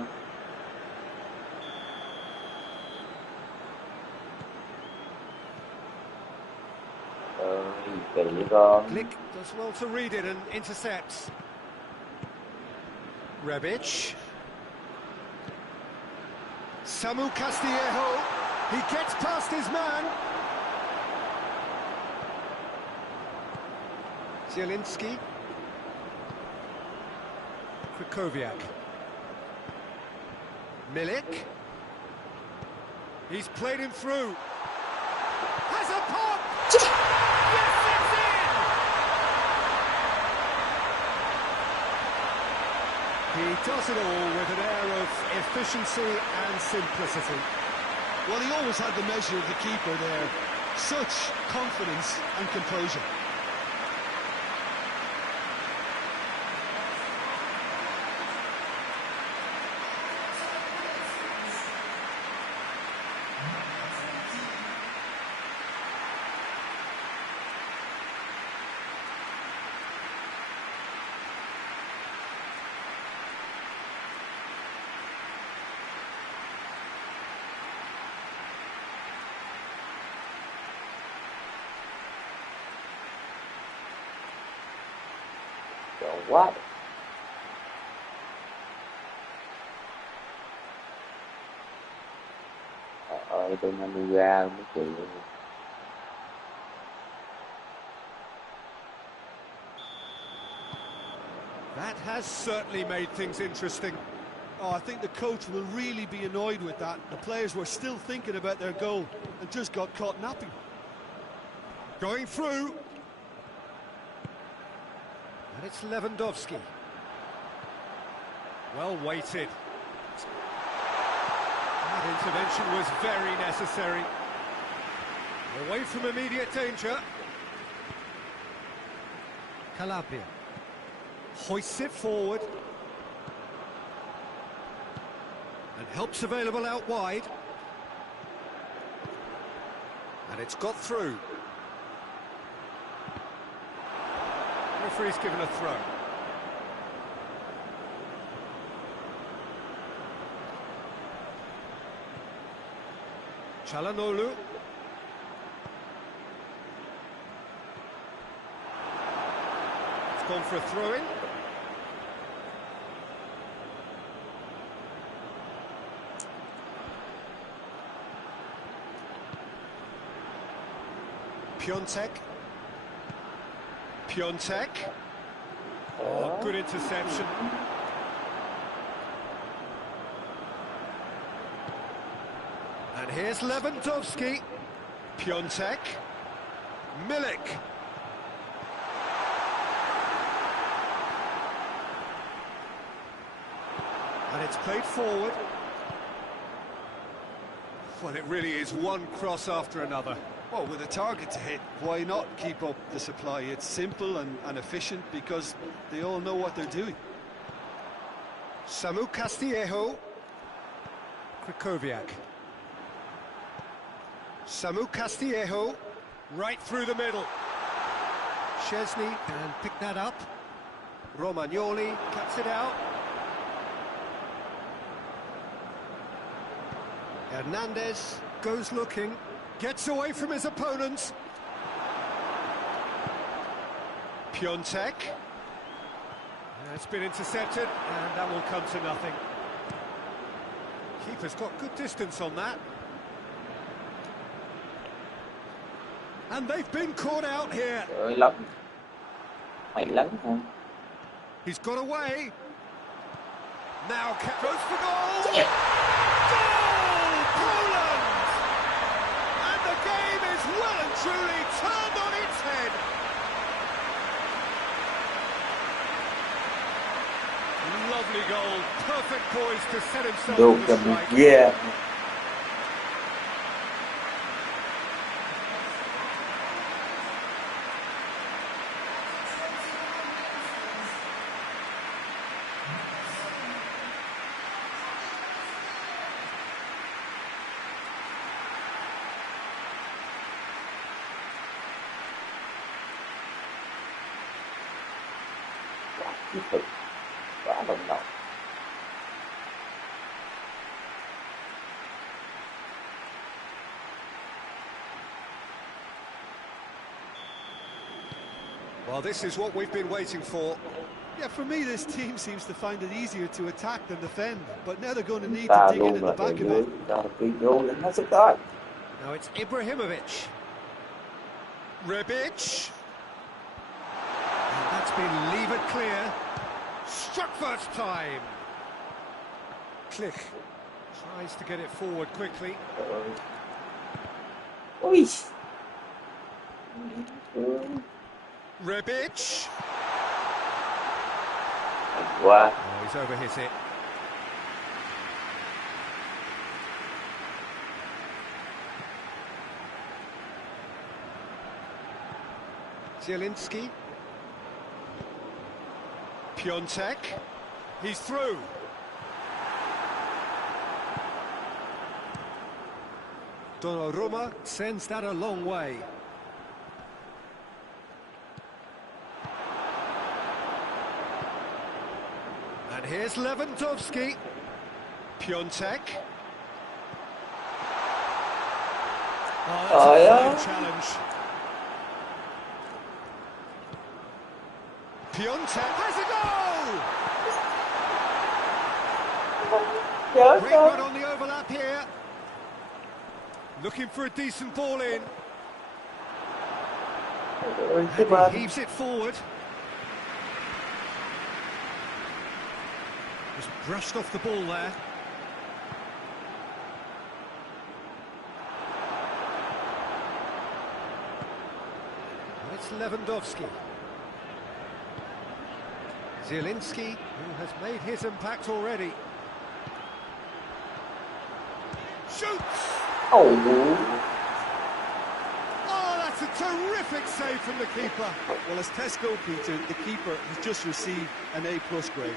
Kỳ con. Glick does well to read it and intercepts. Rebic. Samu Castillejo. He gets past his man. Zielinski. Krykowiak. Milik. He's played him through. Has a pop! Yes, it's in! He does it all with an air of efficiency and simplicity. Well, he always had the measure of the keeper there. Such confidence and composure. Trời quá. Trời ơi, tôi nên đi ra mới chịu. That has certainly made things interesting. Oh, I think the coach will really be annoyed with that. The players were still thinking about their goal and just got caught napping. Going through. And it's Lewandowski. Well weighted. That intervention was very necessary. Away from immediate danger. Calabria. Hoists it forward. And help's available out wide. And it's got through. Referee's given a throw. Çalhanoğlu. It's gone for a throw-in. Piontek. Piontek. Oh, good interception. And here's Lewandowski. Piontek. Milik. And it's played forward. Well, it really is one cross after another. Well, with a target to hit, why not keep up the supply? It's simple and efficient because they all know what they're doing. Samu Castillejo. Krykowiak. Samu Castillejo. Right through the middle. Szczesny can pick that up. Romagnoli cuts it out. Hernandez goes looking, gets away from his opponents. Piontek. It's been intercepted, and that will come to nothing. Keeper's got good distance on that. And they've been caught out here. Trời lấn. Mày lấn hả? He's got away. Now goes for goal. Goal! Poland! And the game is well and truly turned on its head. Lovely goal. Perfect poise to set himself Đồ on the cầm strike. ghê. Thiết thực, quá vận động. Well, this is what we've been waiting for. Yeah, for me, this team seems to find it easier to attack than defend, but now they're going to need Ta to dig in luôn at là the back từ of dưới, it. ta là phi vô lên hết sức thôi. Now it's Ibrahimovic. Rebic. And that's been levered clear. Struck first time. Klich tries to get it forward quickly. Ui. Rebic. Qua. Oh, he's overhit it. Zielinski. Piontek. He's through. Donnarumma sends that a long way. And here's Lewandowski. Piontek. Oh, that's a fine challenge. Piontek has a goal! Great run on the overlap here. Looking for a decent ball in. And he heaves it forward. Just brushed off the ball there. And it's Lewandowski. Zielinski, who has made his impact already. Shoots! Oh, that's a terrific save from the keeper. Well, as test goalkeeper, the keeper has just received an A+ grade.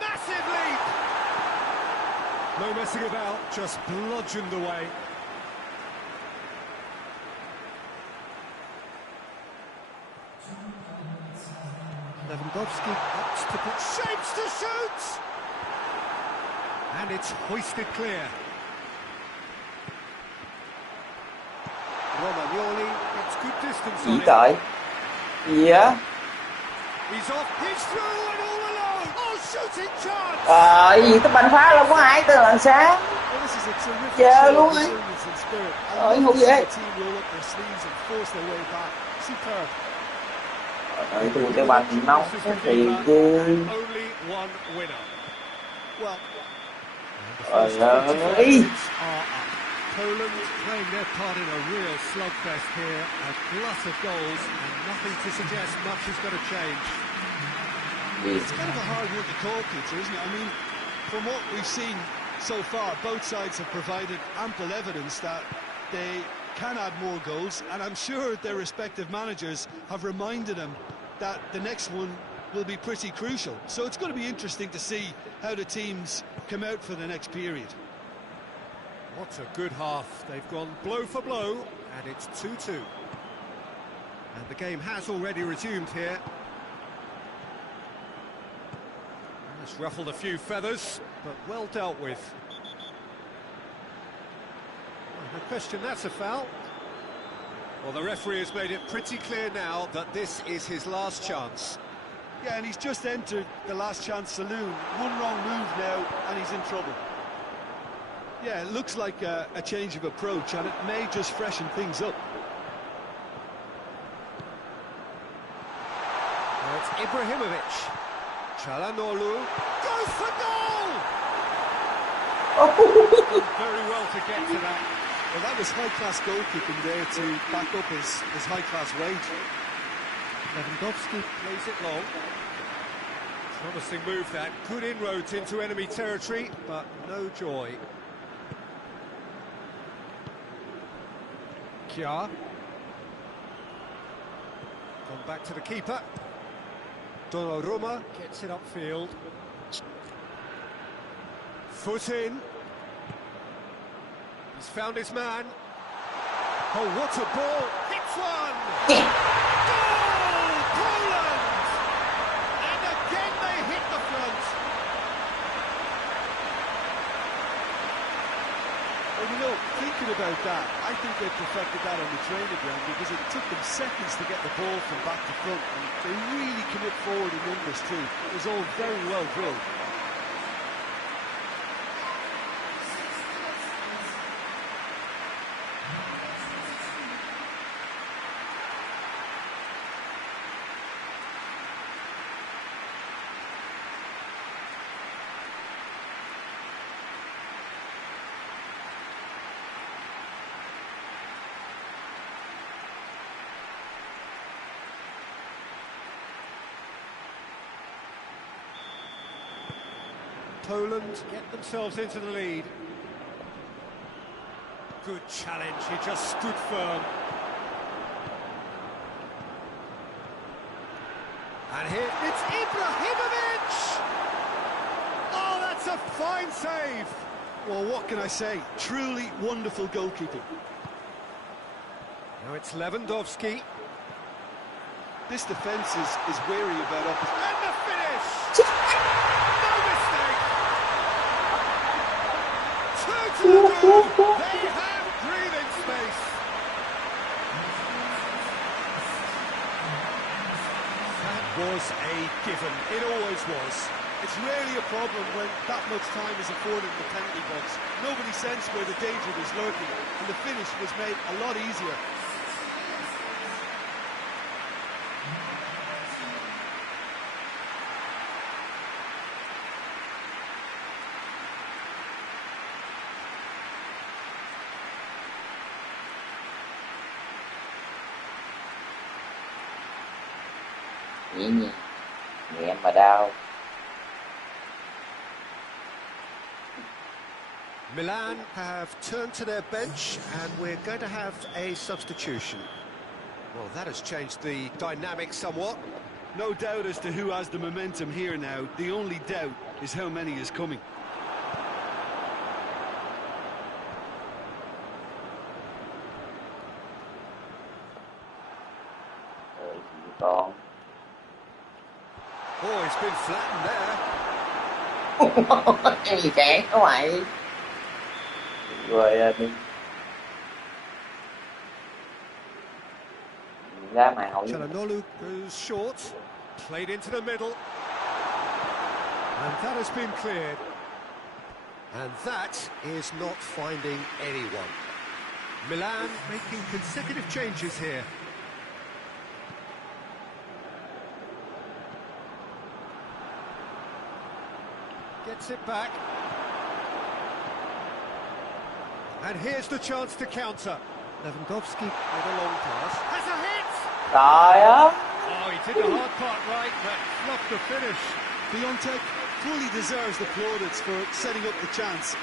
Massive leap! No messing about, just bludgeoned away. Lewandowski opts to put shapes to shoot! And it's hoisted clear. Romagnoli gets good distance Gì on it. trời? Gì á? He's off, he's through and all alone. Oh, shooting chance! Gì tới bắn phá đâu có ai từ lần sáng. Well, this is a terrific Chơi show luôn of ấy. resilience and spirit. I Ơi, love hụt to see vậy. the team roll up their sleeves and force their way back. Superb. Tôi cái bắn nóng thì chứ. Only one winner. Well, Trời ơi. are up. Poland playing their part in a real slugfest here, a glut of goals, and nothing to suggest much is going to change. It's kind of a hard one to call, Peter, isn't it? I mean, from what we've seen so far, both sides have provided ample evidence that they can add more goals, and I'm sure their respective managers have reminded them that the next one will be pretty crucial. So it's going to be interesting to see how the teams come out for the next period. What a good half. They've gone blow for blow, and it's 2-2. And the game has already resumed here. It's ruffled a few feathers, but well dealt with. Well, no question that's a foul. Well, the referee has made it pretty clear now that this is his last chance. Yeah, and he's just entered the last chance saloon. One wrong move now, and he's in trouble. Yeah, it looks like a change of approach, and it may just freshen things up. Now it's Ibrahimovic. Çalhanoğlu goes for goal! Very well to get to that. Well, that was high-class goalkeeping there to back up his high-class wage. Lewandowski plays it long. Promising move that. Good inroads into enemy territory, but no joy. Kjaer. Gone back to the keeper. Donnarumma gets it upfield. Foot in. He's found his man. Oh, what a ball! Hits one! Goal! Poland! And again they hit the front. Well, you know, thinking about that, I think they perfected that on the training ground because it took them seconds to get the ball from back to front, and they really commit forward in numbers too. It was all very well drilled. Poland get themselves into the lead. Good challenge, he just stood firm. And here it's Ibrahimovic! Oh, that's a fine save! Well, what can I say? Truly wonderful goalkeeping. Now it's Lewandowski. This defence is wary about opposition. And the finish! No mistake! Two to go! They have breathing space! That was a given. It always was. It's rarely a problem when that much time is afforded in the penalty box. Nobody sensed where the danger was lurking, and the finish was made a lot easier. Nhẹ nhàng, nhẹ mà đau. Milan have turned to their bench, and we're going to have a substitution. Well, that has changed the dynamic somewhat. No doubt as to who has the momentum here now. The only doubt is how many is coming. Con. Oh, he's been flattened there. Cái gì kẹt các mày. Rồi đi. Đá mày hậu. Çalhanoğlu goes short, played into the middle, and that has been cleared. And that is not finding anyone. Milan making consecutive changes here. Gets it back. And here's the chance to counter. Lewandowski with a long pass. Has a hit! Trời ơi. Oh, he did the hard part right, but fluffed the finish. Piontek fully deserves the plaudits for setting up the chance.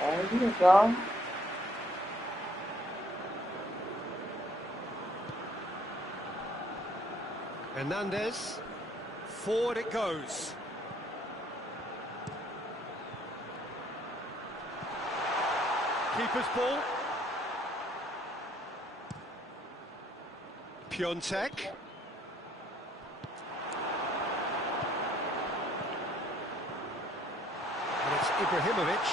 Đấy được không? Hernandez. Forward it goes. Keeper's ball. Piontek. And it's Ibrahimovic.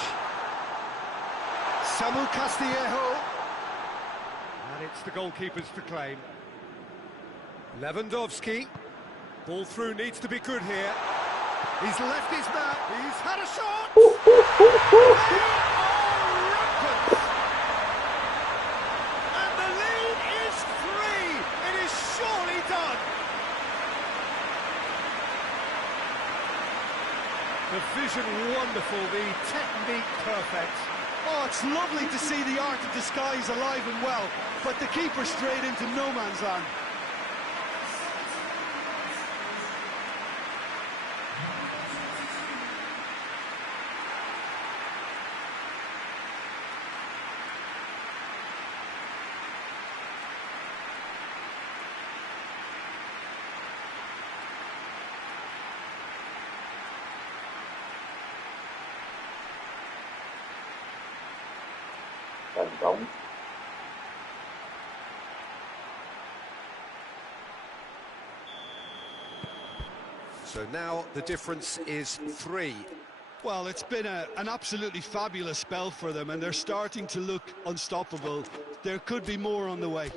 Samu Castillejo. And it's the goalkeepers to claim. Lewandowski. Ball through needs to be good here. He's left his man. He's had a shot. They are rampant. And the lead is 3. It is surely done. The vision wonderful, the technique perfect. Oh, it's lovely to see the art of disguise alive and well, but the keeper straight into no man's land. Thành công. So now the difference is 3. Well, it's been an absolutely fabulous spell for them, and they're starting to look unstoppable. There could be more on the way.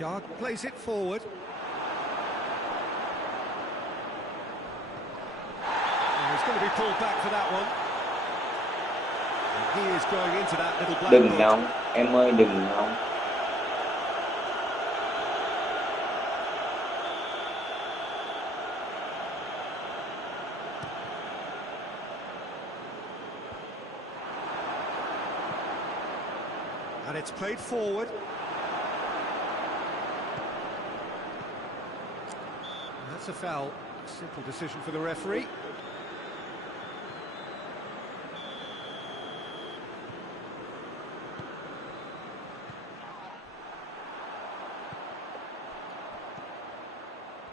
Yard plays it forward. He's going to be pulled back for that one. And he is going into that little black Đừng box. nóng, em ơi đừng nóng. And it's played forward. And that's a foul. Simple decision for the referee.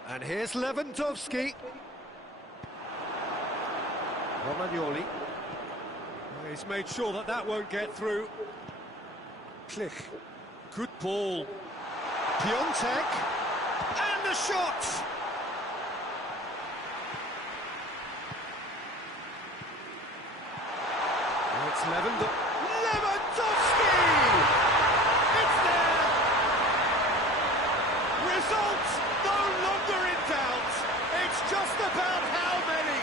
And here's Lewandowski. Romagnoli. He's made sure that that won't get through. Klich. Good ball. Piontek. And the shot! Now it's Lewandowski! It's there! Results no longer in doubt. It's just about how many.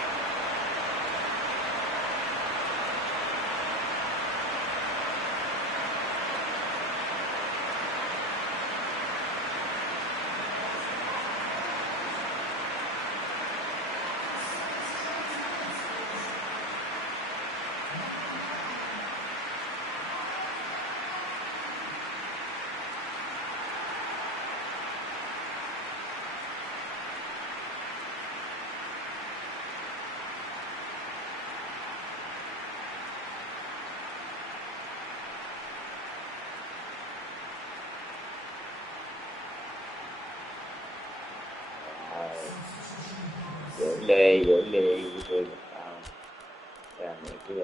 Dưỡng đi, dưỡng đi, vui một tao. Ra mấy cái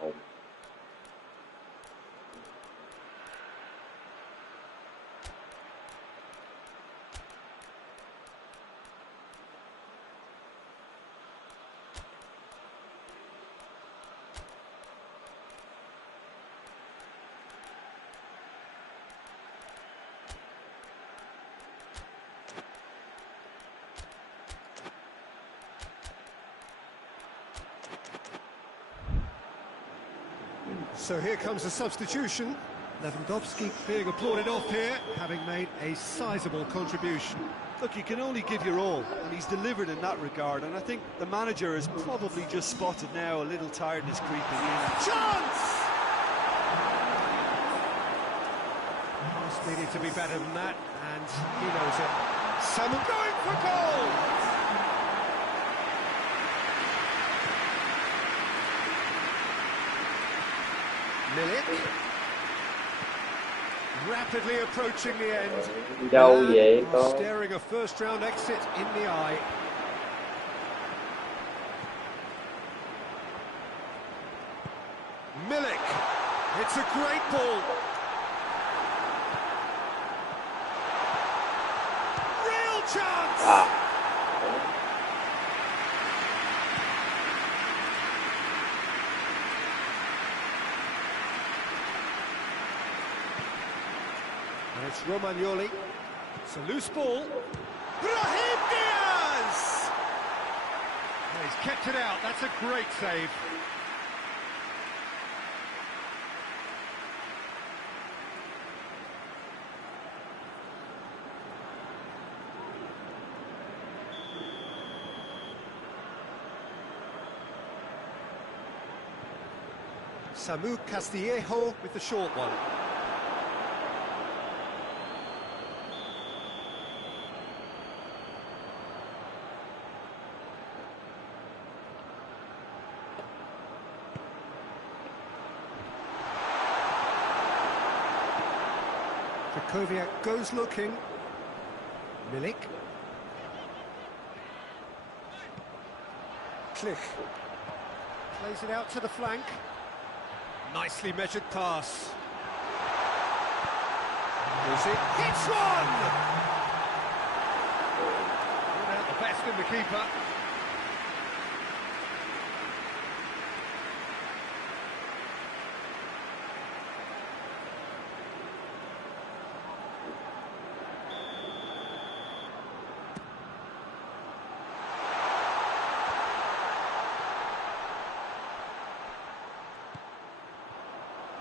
hùng. So here comes a substitution. Lewandowski being applauded off here, having made a sizable contribution. Look, you can only give your all, and he's delivered in that regard, and I think the manager has probably just spotted now a little tiredness creeping in. Chance! Must needed to be better than that, and he knows it. Someone going for goal! Milik. Rapidly approaching the end. Đâu vậy con? Staring a first-round exit in the eye. Milik. It's a great ball. Real chance! And it's Romagnoli. It's a loose ball. Brahim Diaz! And he's kept it out. That's a great save. Samu Castillejo with the short one. Koviak goes looking. Milik. Klich. Plays it out to the flank. Nicely measured pass. Goes it. Hits one! Brought out the best in the keeper.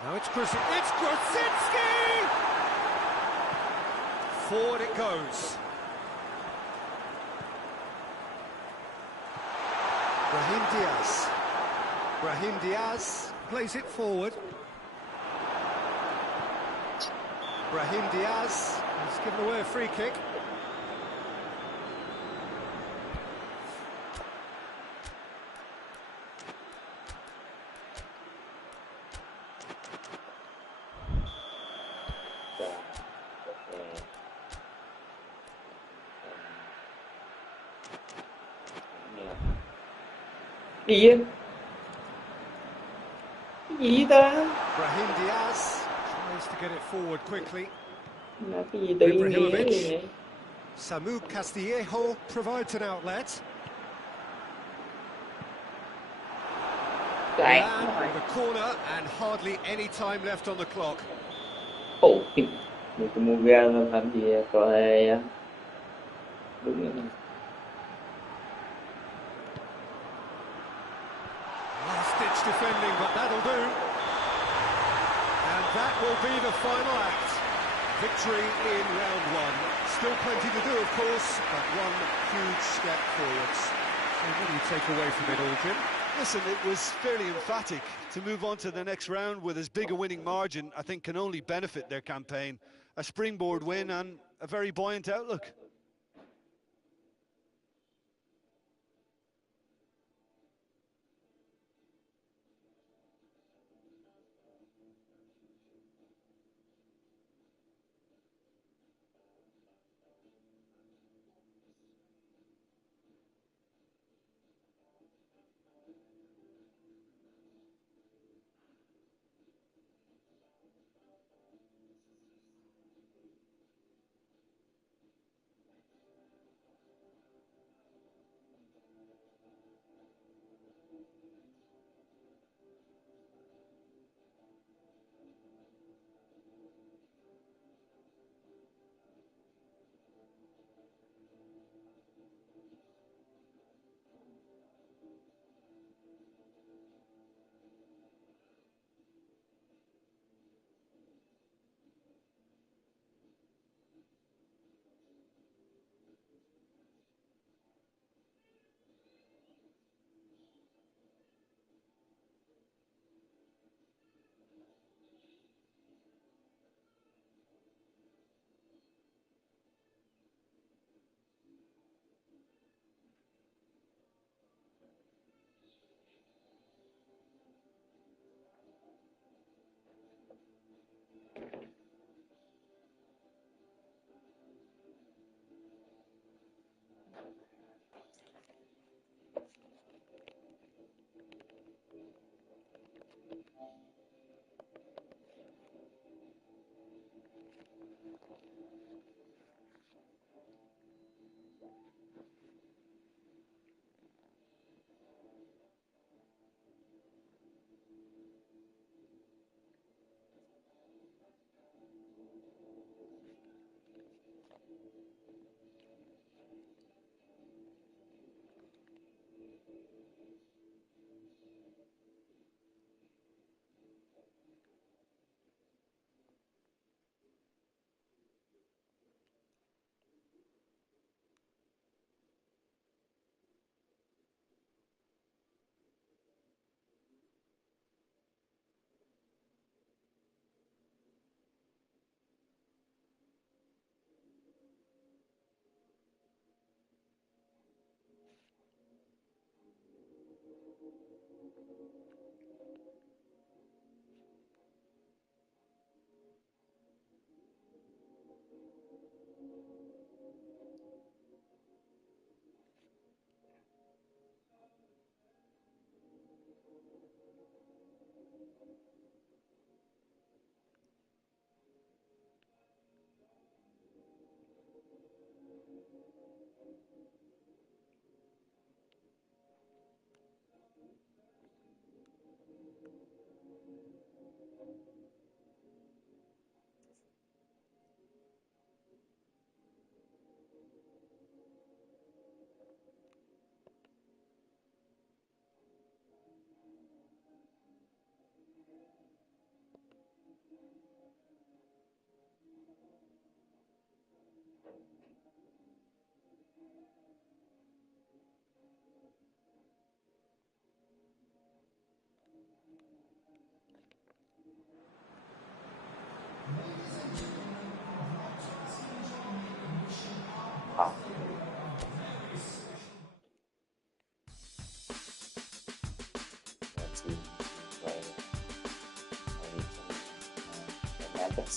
Now it's Grosicki! Forward it goes. Brahim Diaz plays it forward. Brahim Diaz has given away a free kick. Gì vậy? Cái gì ta? Brahim Diaz tries to get it forward quickly. Là cái gì tự nhiên vậy vậy? Samu Castillejo provides an outlet. The corner and hardly any time left on the clock. Ồ, mình có mua ga lên làm gì rồi? Đúng rồi. Last-ditch defending, but that'll do. And that will be the final act. Victory in round one. Still plenty to do, of course, but one huge step forwards. So what do you take away from it all, Jim? Listen, it was fairly emphatic. To move on to the next round with as big a winning margin, I think can only benefit their campaign. A springboard win and a very buoyant outlook.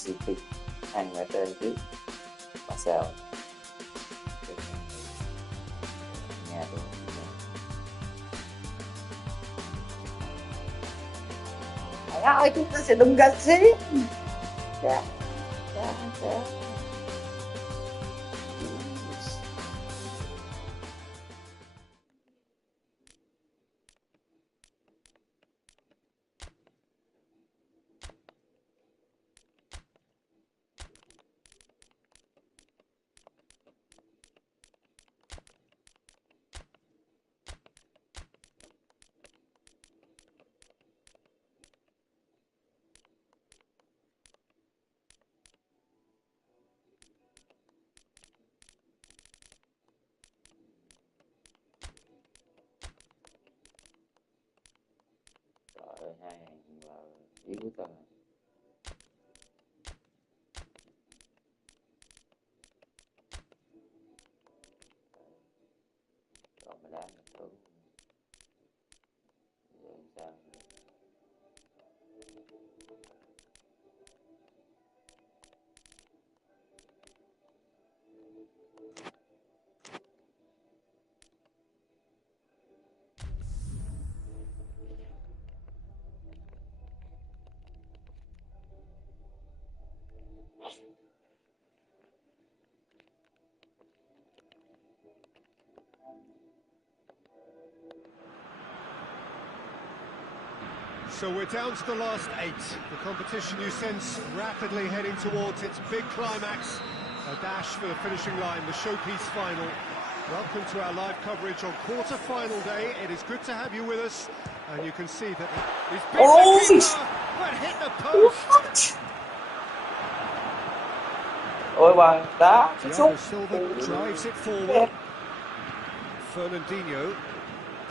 City ăn ở trên trước và sao nhà tôi trời ơi chúng ta sẽ đừng gạch xí dạ. Hai hàng vào yếu tờ còn mà đá thử sao So we're down to the last 8. The competition you sense rapidly heading towards its big climax. A dash for the finishing line, the showpiece final. Welcome to our live coverage on quarter-final day. It is good to have you with us. And you can see that he's beat the keeper, but hit the post. Ôi bằng đá Thiago Silva drives it forward. Fernandinho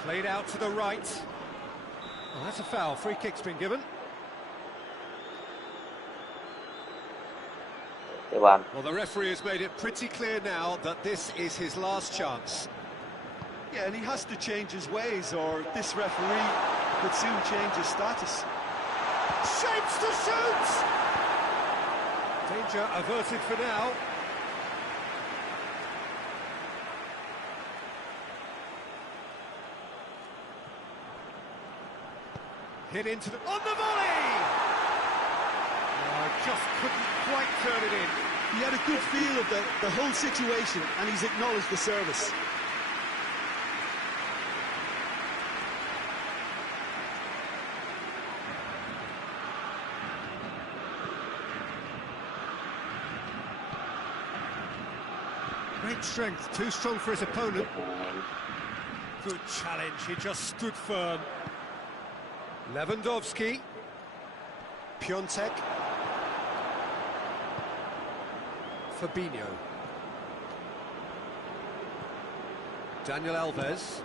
played out to the right. Well, that's a foul. Free kick's been given. Well, the referee has made it pretty clear now that this is his last chance. Yeah, and he has to change his ways, or this referee could soon change his status. Shapes to shoot! Danger averted for now. Hit into the... on the volley! Oh, just couldn't quite turn it in. He had a good feel of the whole situation, and he's acknowledged the service. Great strength, too strong for his opponent. Good challenge, he just stood firm. Lewandowski. Piontek. Fabinho. Daniel Alves.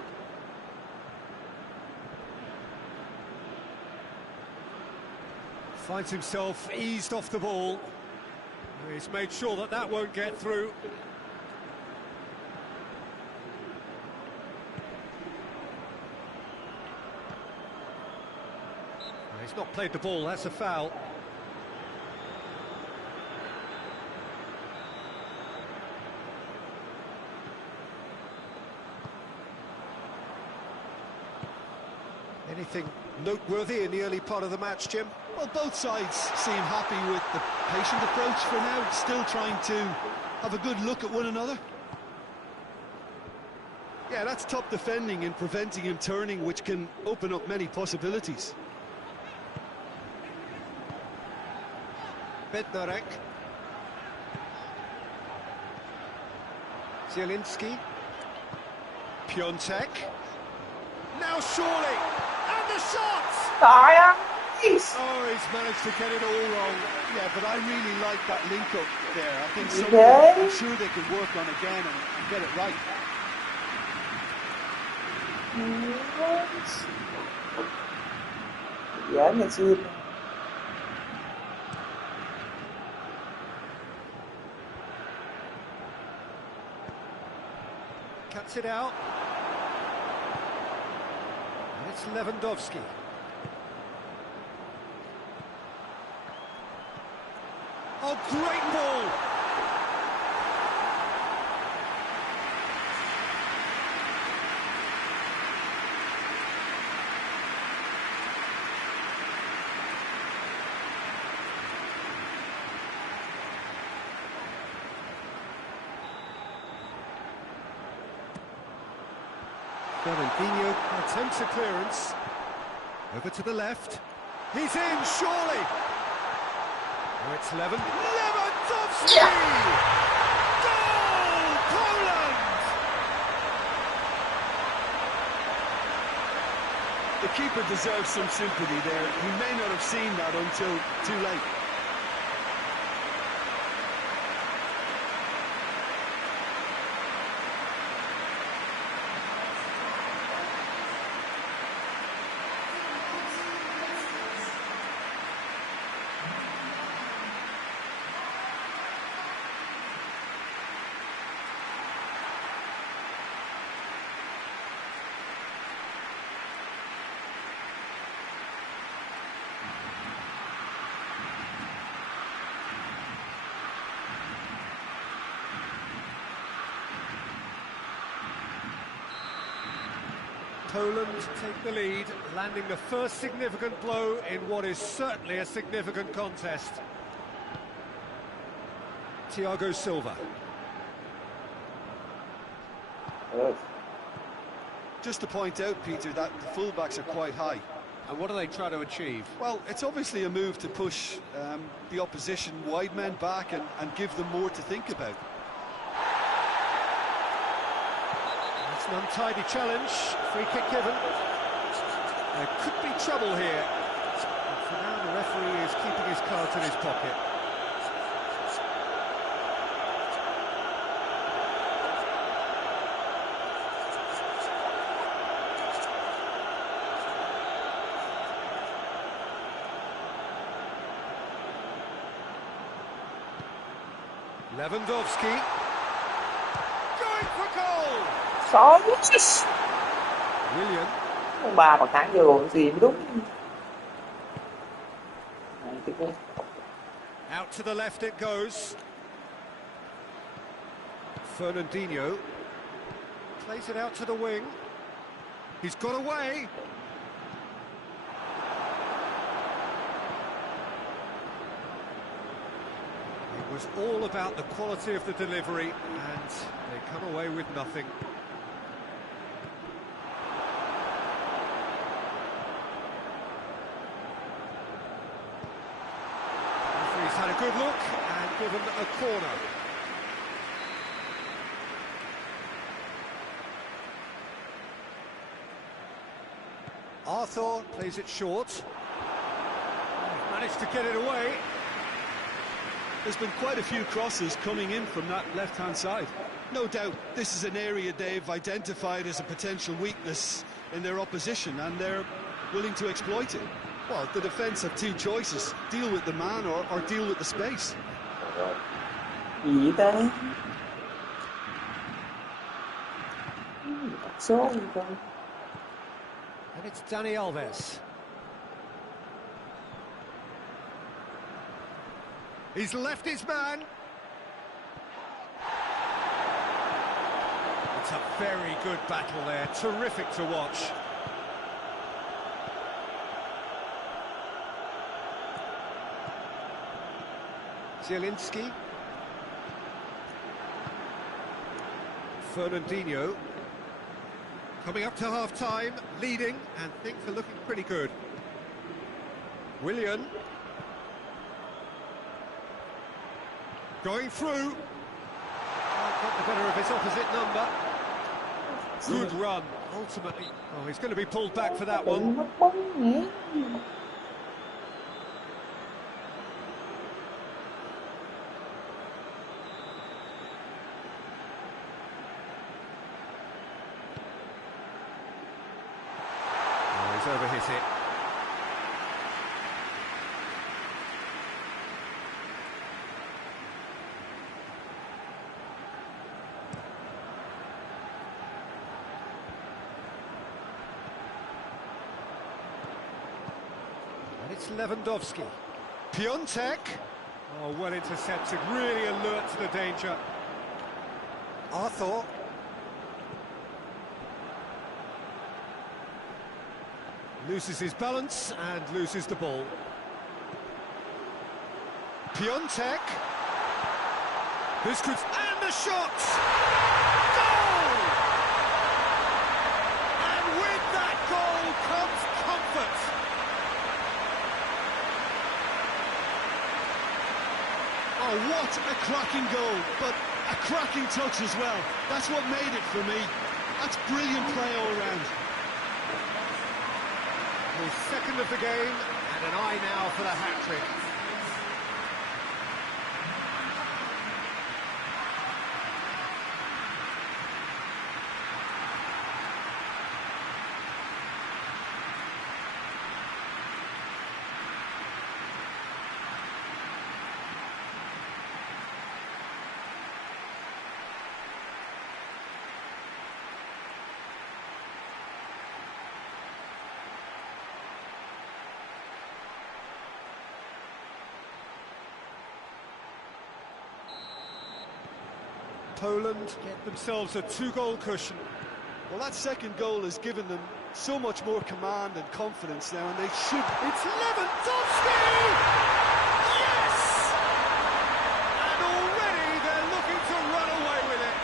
Finds himself eased off the ball. He's made sure that that won't get through. He's not played the ball, that's a foul. Anything noteworthy in the early part of the match, Jim? Well, both sides seem happy with the patient approach for now, still trying to have a good look at one another. Yeah, that's top defending and preventing him turning, which can open up many possibilities. Bednarek. Zielinski. Piontek. Now surely! And the shot! Trời ơi! Oh, he's managed to get it all wrong. Yeah, but I really like that link-up there. I think Okay. I'm sure they can work on again and get it right. Giỡn ngày xưa. Cuts it out. And it's Lewandowski. Oh, great ball! Fernandinho attempts a clearance. Over to the left. He's in, surely! Oh, it's Lewandowski! Yeah. Goal! Poland! The keeper deserves some sympathy there. He may not have seen that until too late. Poland take the lead, landing the first significant blow in what is certainly a significant contest. Thiago Silva. Just to point out, Peter, that the fullbacks are quite high. And what do they try to achieve? Well, it's obviously a move to push the opposition wide men back and give them more to think about. It's an untidy challenge, free kick given. There could be trouble here. But for now, the referee is keeping his cards in his pocket. Lewandowski. Going for goal! Xóa William. ba bàn thắng vô rồi gì mới đúng. Out to the left it goes. Fernandinho plays it out to the wing. He's got away. was all about the quality of the delivery, and they come away with nothing. Referee's had a good look and given a corner. Arthur plays it short. Managed to get it away. There's been quite a few crosses coming in from that left-hand side. No doubt this is an area they've identified as a potential weakness in their opposition, and they're willing to exploit it. Well, the defence have two choices: deal with the man or deal with the space. Gì ta? Số gì con? And it's Dani Alves. He's left his man. It's a very good battle there, terrific to watch. Zielinski. Fernandinho. Coming up to half-time, leading, and things are looking pretty good. Willian. Going through. Got the better of his opposite number. Good run, ultimately. Oh, he's going to be pulled back for that one. Mất bóng nhé. Oh, he's overhit it. It's Lewandowski. Piontek. Oh, well intercepted, really alert to the danger. Arthur. Loses his balance and loses the ball. Piontek. This could... And the shot! Goal! And with that goal comes comfort. Oh, what a cracking goal, but a cracking touch as well. That's what made it for me. That's brilliant play all round. His second of the game, and an eye now for the hat-trick. Poland get themselves a two-goal cushion. Well, that second goal has given them so much more command and confidence now, and they should... It's Lewandowski! Yes! And already they're looking to run away with it.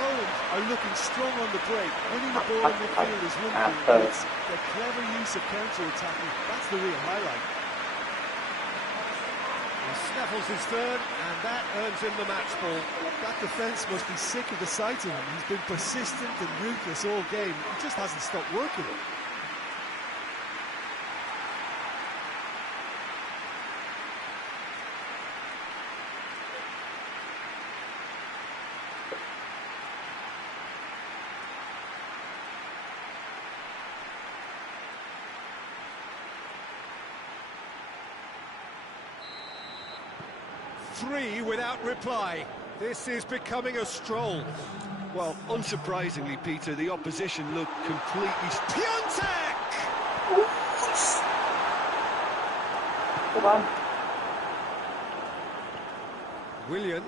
Poland are looking strong on the break. Winning the ball in midfield is one thing, but it's their clever use of counter-attacking. That's the real highlight. He snaffles his third, and that earns him the match ball. That defence must be sick of the sight of him. He's been persistent and ruthless all game. He just hasn't stopped working it. Three without reply. This is becoming a stroll. Well, unsurprisingly, Peter, the opposition look completely... Piontek! Come on. Willian.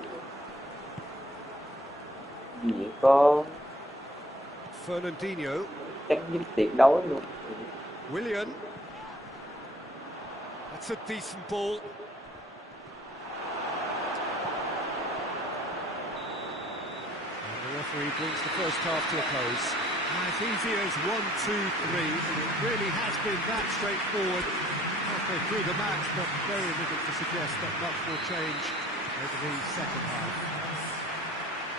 Gì vậy con? Fernandinho. Chắc dính tuyệt đối luôn. Willian. That's a decent ball. And the referee brings the first half to a close. As easy as 1, 2, 3. It really has been that straightforward halfway through the match, but very little to suggest that much will change over the second half.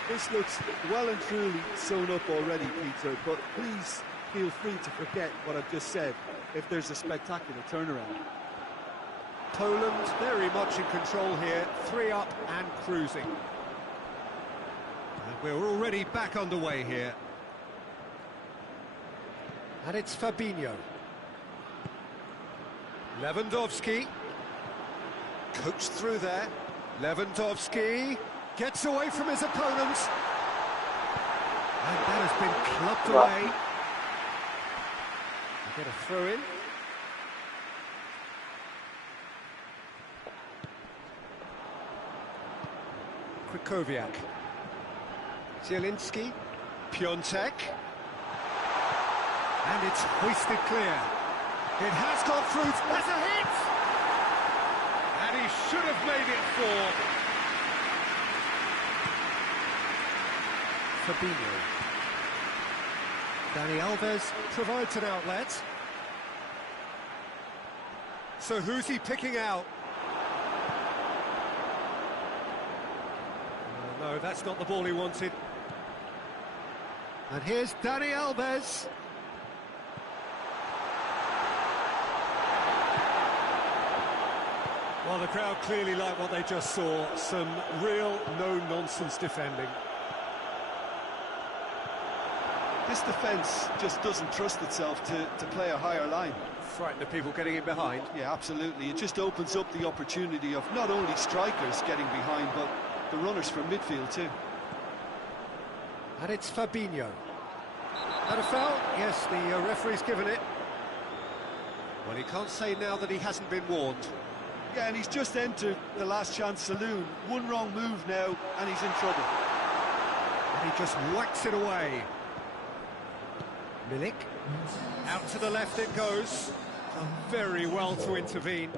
This looks well and truly sewn up already, Peter, but please feel free to forget what I've just said if there's a spectacular turnaround. Poland very much in control here, 3 up and cruising. And we're already back underway here. And it's Fabinho. Lewandowski. Coached through there. Lewandowski gets away from his opponents. And that has been clubbed away. Get a throw in. Krychowiak. Zielinski. Piontek. And it's hoisted clear. It has gone through. That's a hit! And he should have made it 4. Fabinho. Dani Alves provides an outlet. So who's he picking out? No, that's not the ball he wanted. And here's Dani Alves. Well, the crowd clearly like what they just saw. Some real no-nonsense defending. This defence just doesn't trust itself to play a higher line. Frighten the people getting in behind. Yeah, absolutely. It just opens up the opportunity of not only strikers getting behind, but the runners from midfield too. And it's Fabinho. That a foul? Yes, the referee's given it. Well, he can't say now that he hasn't been warned. Yeah, and he's just entered the last chance saloon. One wrong move now, and he's in trouble. And he just whacks it away. Milik. Out to the left it goes. Done very well to intervene.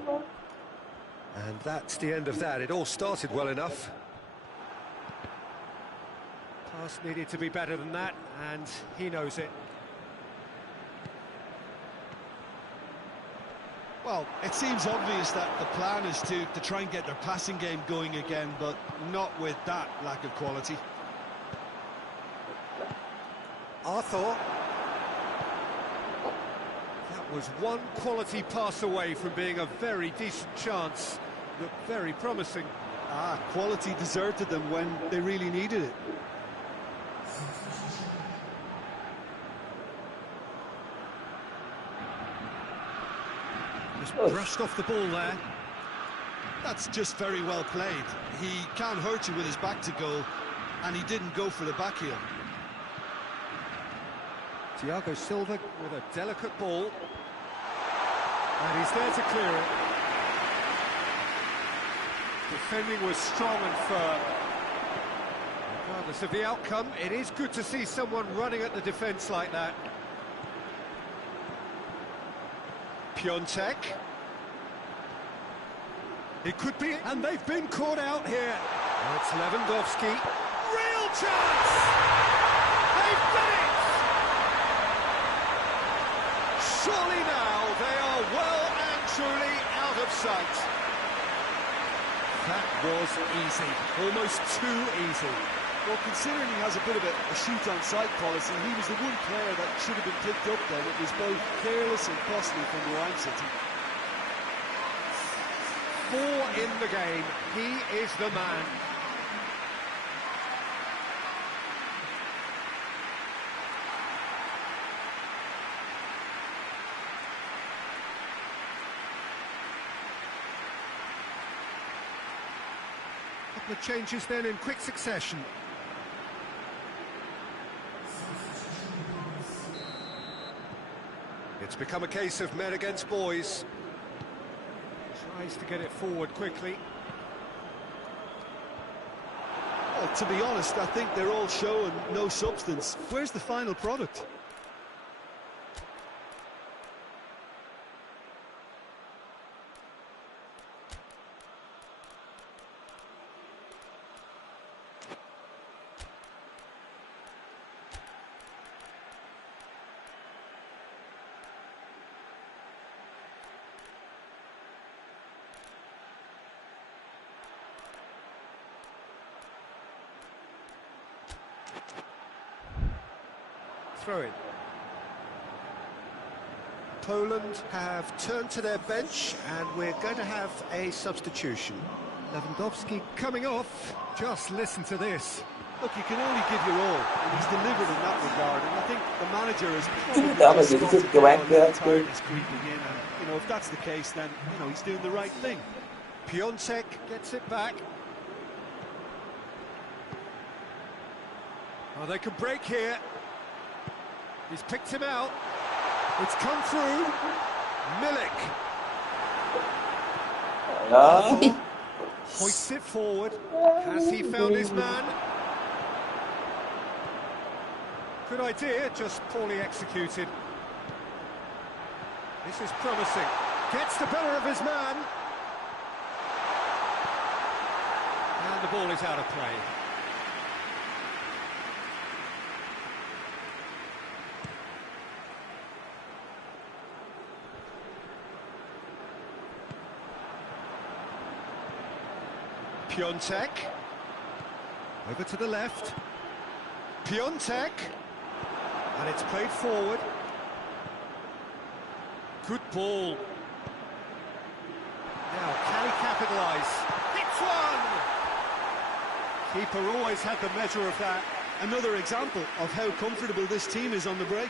And that's the end of that. It all started well enough. Pass needed to be better than that, and he knows it. Well, it seems obvious that the plan is to try and get their passing game going again, but not with that lack of quality. Arthur. That was one quality pass away from being a very decent chance. Looked very promising. Quality deserted them when they really needed it. Just brushed off the ball there. That's just very well played. He can't hurt you with his back to goal, and he didn't go for the back heel. Thiago Silva with a delicate ball. And he's there to clear it. Defending was strong and firm. Regardless of the outcome, it is good to see someone running at the defence like that. Piontek. It could be, and they've been caught out here. Now it's Lewandowski. Real chance! They've done it! Surely now they are well and truly out of sight. That was easy, almost too easy. Well, considering he has a bit of a shoot-on-sight policy, he was the one player that should have been picked up then. It was both careless and costly from Ryan City. 4 in the game, he is the man. Couple of changes then in quick succession. It's become a case of men against boys. Tries to get it forward quickly. Well, to be honest, I think they're all show and no substance. Where's the final product? throw-in. Poland have turned to their bench, and we're going to have a substitution. Lewandowski coming off. Just listen to this. Look, you can only give your all, and he's delivered in that regard, and I think the manager has probably Đó là just những spotted sức của now bạn a cơ. little tiredness creeping in, and, if that's the case, then, he's doing the right thing. Piontek gets it back. Oh, they can break here. He's picked him out. It's come through. Milik. Đó. Hoists it forward. Has he found his man? Good idea, just poorly executed. This is promising. Gets the better of his man. And the ball is out of play. Piontek. Over to the left. Piontek. And it's played forward. Good ball. Now, can he capitalise? Hits one! Keeper always had the measure of that. Another example of how comfortable this team is on the break.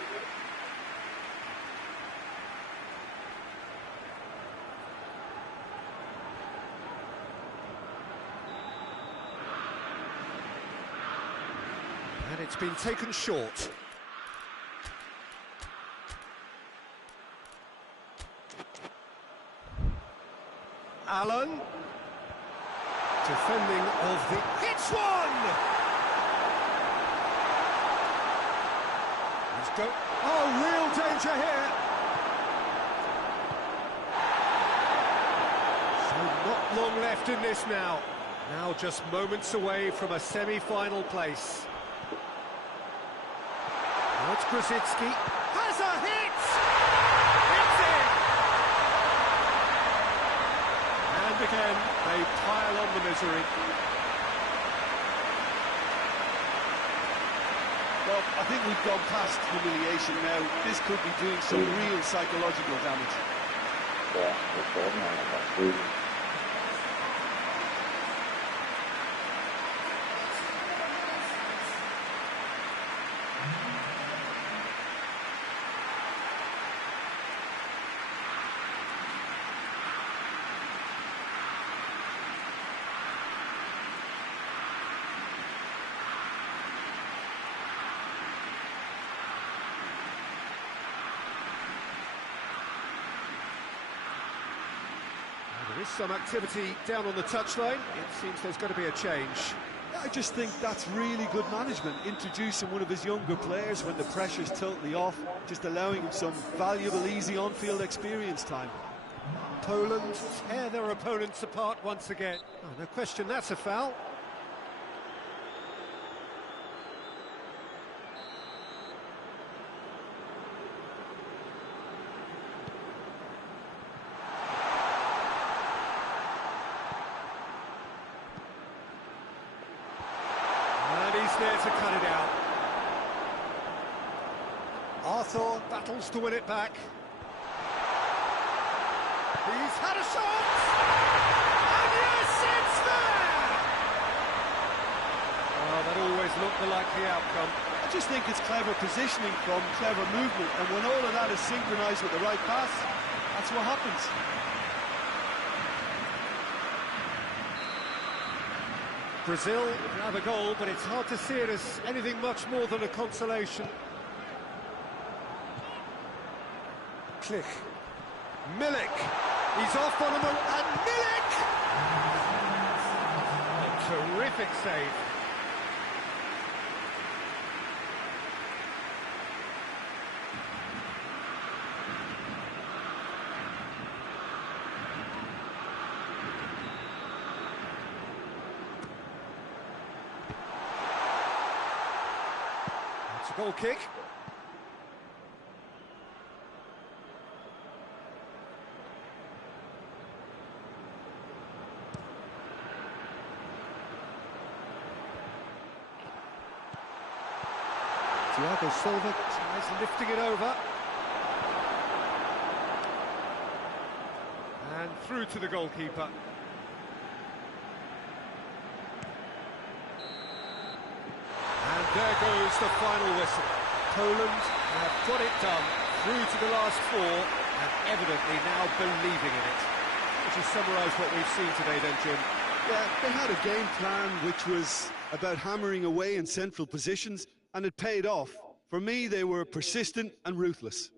And it's been taken short. Allen. Defending of the... Hits one! He's go... Oh, real danger here! So not long left in this now. Now just moments away from a semi-final place. Now it's Grosicki. Has a hit! It's in! And again, they pile on the misery. Well, I think we've gone past humiliation now. This could be doing some real psychological damage. Dạ, được rồi, này là bạc quy. There is some activity down on the touchline. It seems there's going to be a change. I just think that's really good management, introducing one of his younger players when the pressure's totally off, just allowing him some valuable, easy on-field experience time. Poland tear their opponents apart once again. Oh, no question, that's a foul. There to cut it out. Arthur battles to win it back. He's had a shot! And yes, it's there! Oh, that always looked the likely outcome. I just think it's clever positioning from clever movement, and when all of that is synchronised with the right pass, that's what happens. Brazil have a goal, but it's hard to see it as anything much more than a consolation. Klich. Milik. He's off on him, and Milik! A terrific save. Goal kick. Thiago Silva tries lifting it over. And through to the goalkeeper. And there goes the final whistle. Poland have got it done through to the last four and evidently now believing in it. Would you summarise what we've seen today then, Jim? Yeah, they had a game plan which was about hammering away in central positions, and it paid off. For me, they were persistent and ruthless.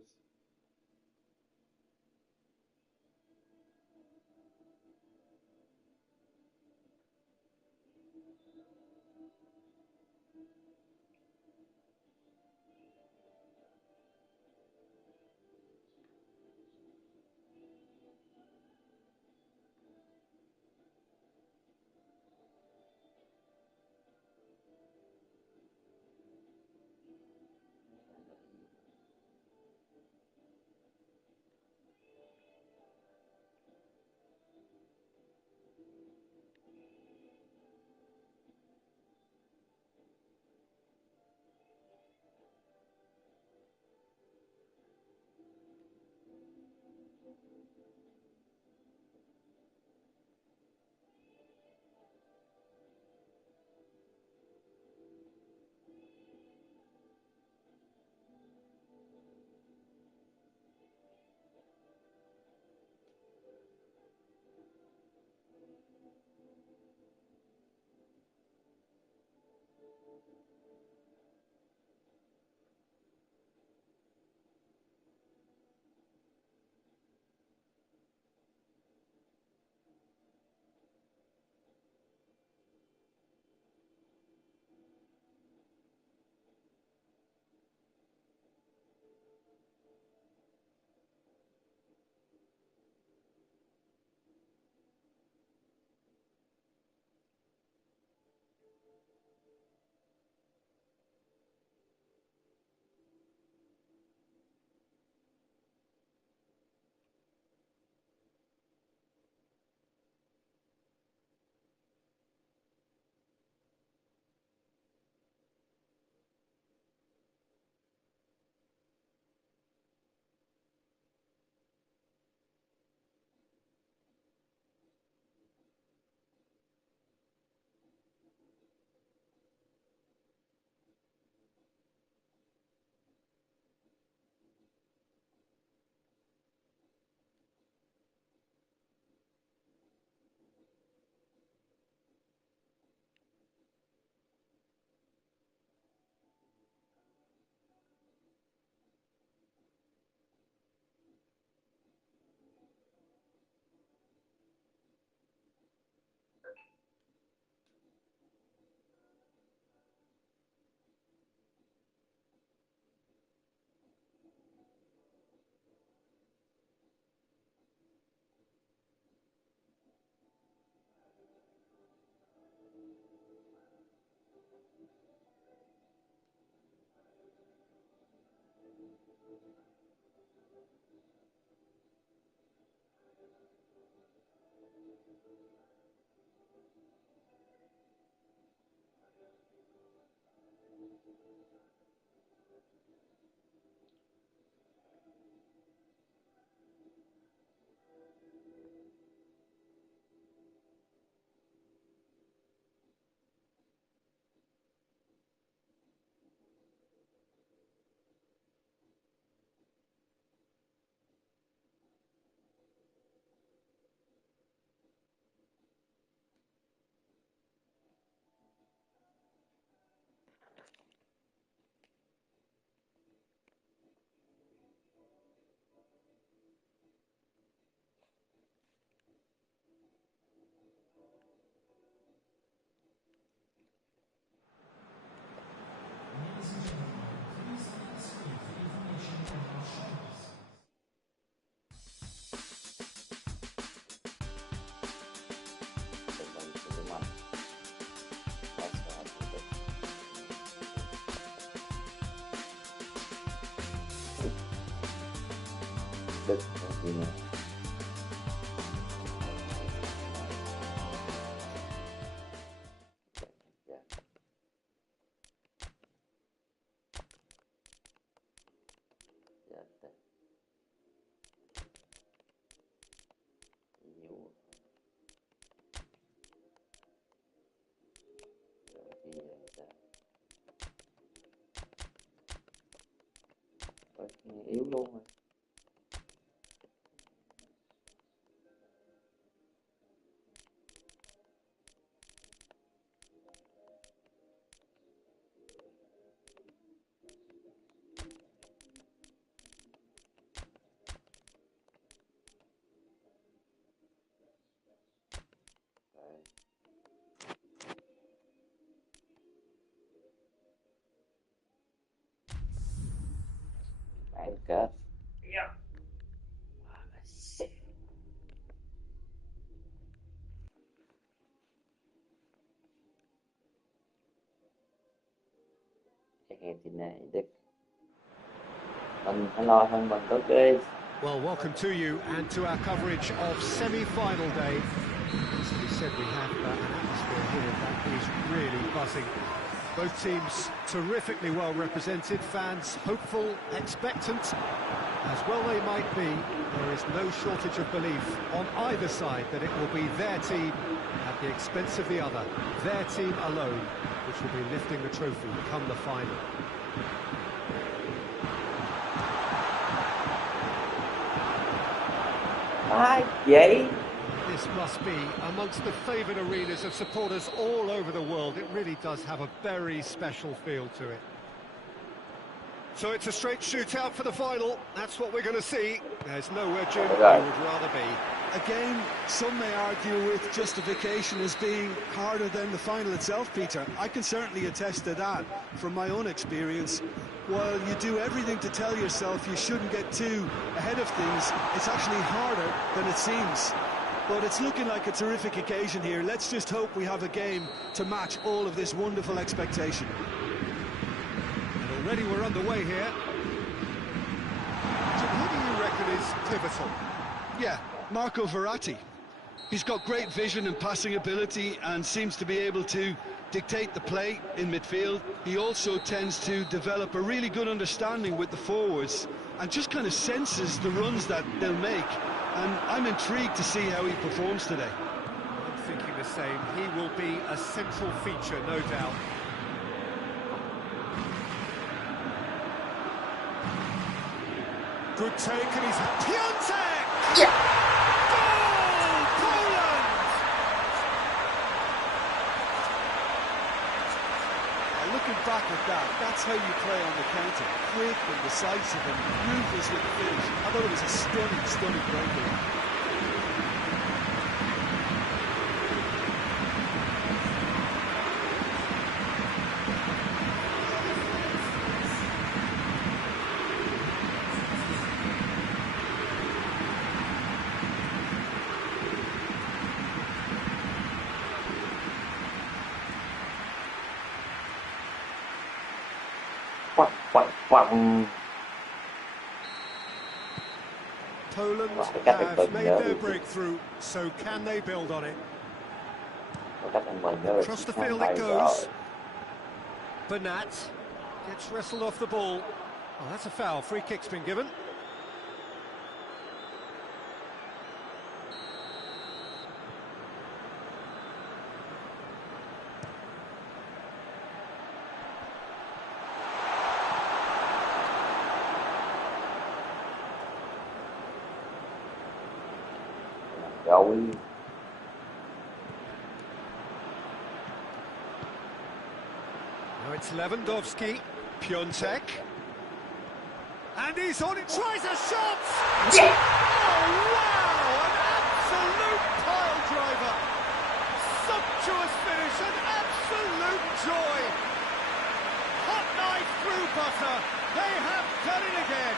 Đức thì sướng luôn rồi. Bán kết. Argentina Đức. Mình phải lo hơn mình tốt đi. Well, welcome to you and to our coverage of semi-final day. As we said, we have an atmosphere here that is really buzzing. Both teams terrifically well represented, fans hopeful, expectant. As well they might be, there is no shortage of belief on either side that it will be their team at the expense of the other, their team alone, which will be lifting the trophy come the final. Vậy This must be amongst the favoured arenas of supporters all over the world. It really does have a very special feel to it. So it's a straight shootout for the final. That's what we're going to see. There's nowhere, Jim, you would rather be. Again, some may argue with justification as being harder than the final itself, Peter. I can certainly attest to that from my own experience. While you do everything to tell yourself you shouldn't get too ahead of things, it's actually harder than it seems. But it's looking like a terrific occasion here. Let's just hope we have a game to match all of this wonderful expectation. And already we're underway here. So who do you reckon is pivotal? Yeah, Marco Verratti. He's got great vision and passing ability and seems to be able to dictate the play in midfield. He also tends to develop a really good understanding with the forwards and just kind of senses the runs that they'll make. And I'm intrigued to see how he performs today. I'm thinking the same. He will be a central feature, no doubt. Good take, and he's... Piontek! Yeah. Goal! Poland! Now, looking back at that, that's how you play on the counter. Quick and decisive and ruthless with the finish. I thought it was a stunning, stunning breakaway. Poland have made their breakthrough, so can they build on it? Across the field it goes. Bernat gets wrestled off the ball. Oh, that's a foul. Free kick's been given. Rồi. Now it's Lewandowski, Piontek, and he's on it, tries a shot! Yeah. Oh wow, an absolute pile driver! Sumptuous finish, an absolute joy! Hot knife through butter, they have done it again!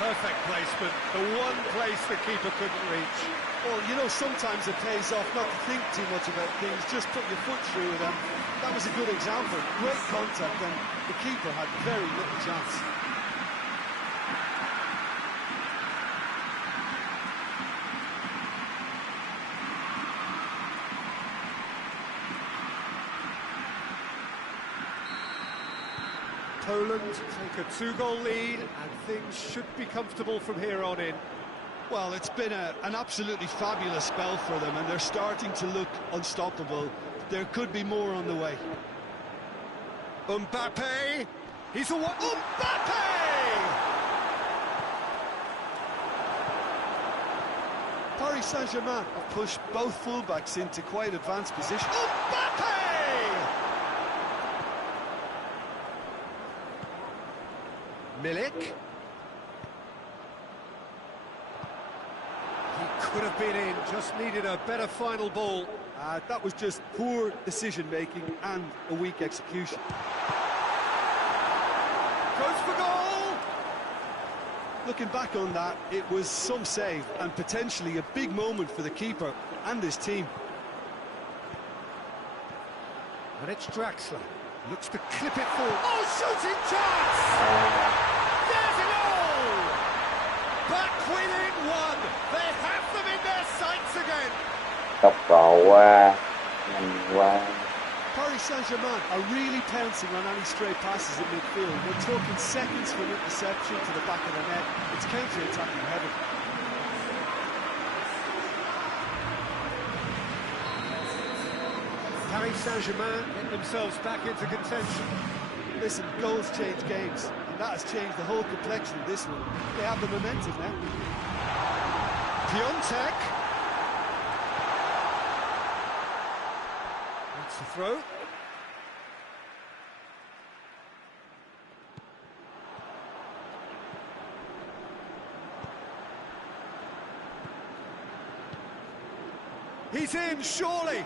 Perfect placement, the one place the keeper couldn't reach. Well, you know, sometimes it pays off not to think too much about things, just put your foot through them. That was a good example. Great contact, and the keeper had very little chance. Poland take a two-goal lead, and things should be comfortable from here on in. Well, it's been an absolutely fabulous spell for them, and they're starting to look unstoppable. There could be more on the way. Mbappe! He's a one... Mbappe! Paris Saint-Germain have pushed both fullbacks into quite advanced position. Mbappe! Milik. He could have been in, just needed a better final ball. That was just poor decision-making and a weak execution. Goes for goal! Looking back on that, it was some save and potentially a big moment for the keeper and his team. And it's Draxler. Looks to clip it forward. Oh, shooting chance! There's a goal! Back within one. They have them in their sights again. Tốc độ qua, nhanh qua. Paris Saint-Germain are really pouncing on any stray passes in midfield. They're talking seconds from interception to the back of the net. It's counter-attacking heaven. Paris Saint-Germain get themselves back into contention. Listen, goals change games, and that has changed the whole complexion of this one. They have the momentum now. Piontek. That's the throw. He's in, surely.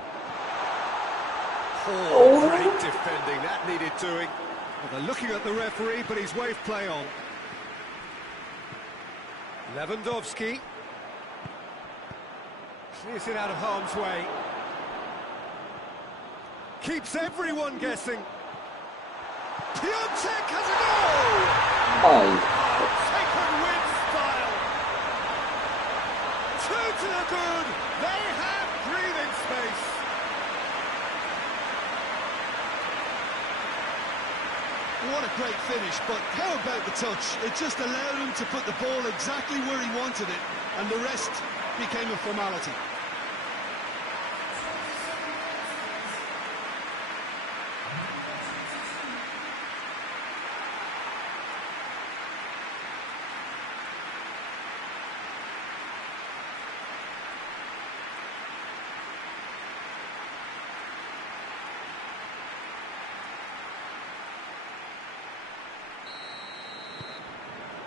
Oh, great defending, that needed doing. Well, they're looking at the referee, but he's waved play on. Lewandowski. Clears it out of harm's way. Keeps everyone guessing. Piontek has a goal! Ôi, Taken with style. Two to the good. They have breathing space. What a great finish, but how about the touch? It just allowed him to put the ball exactly where he wanted it, and the rest became a formality.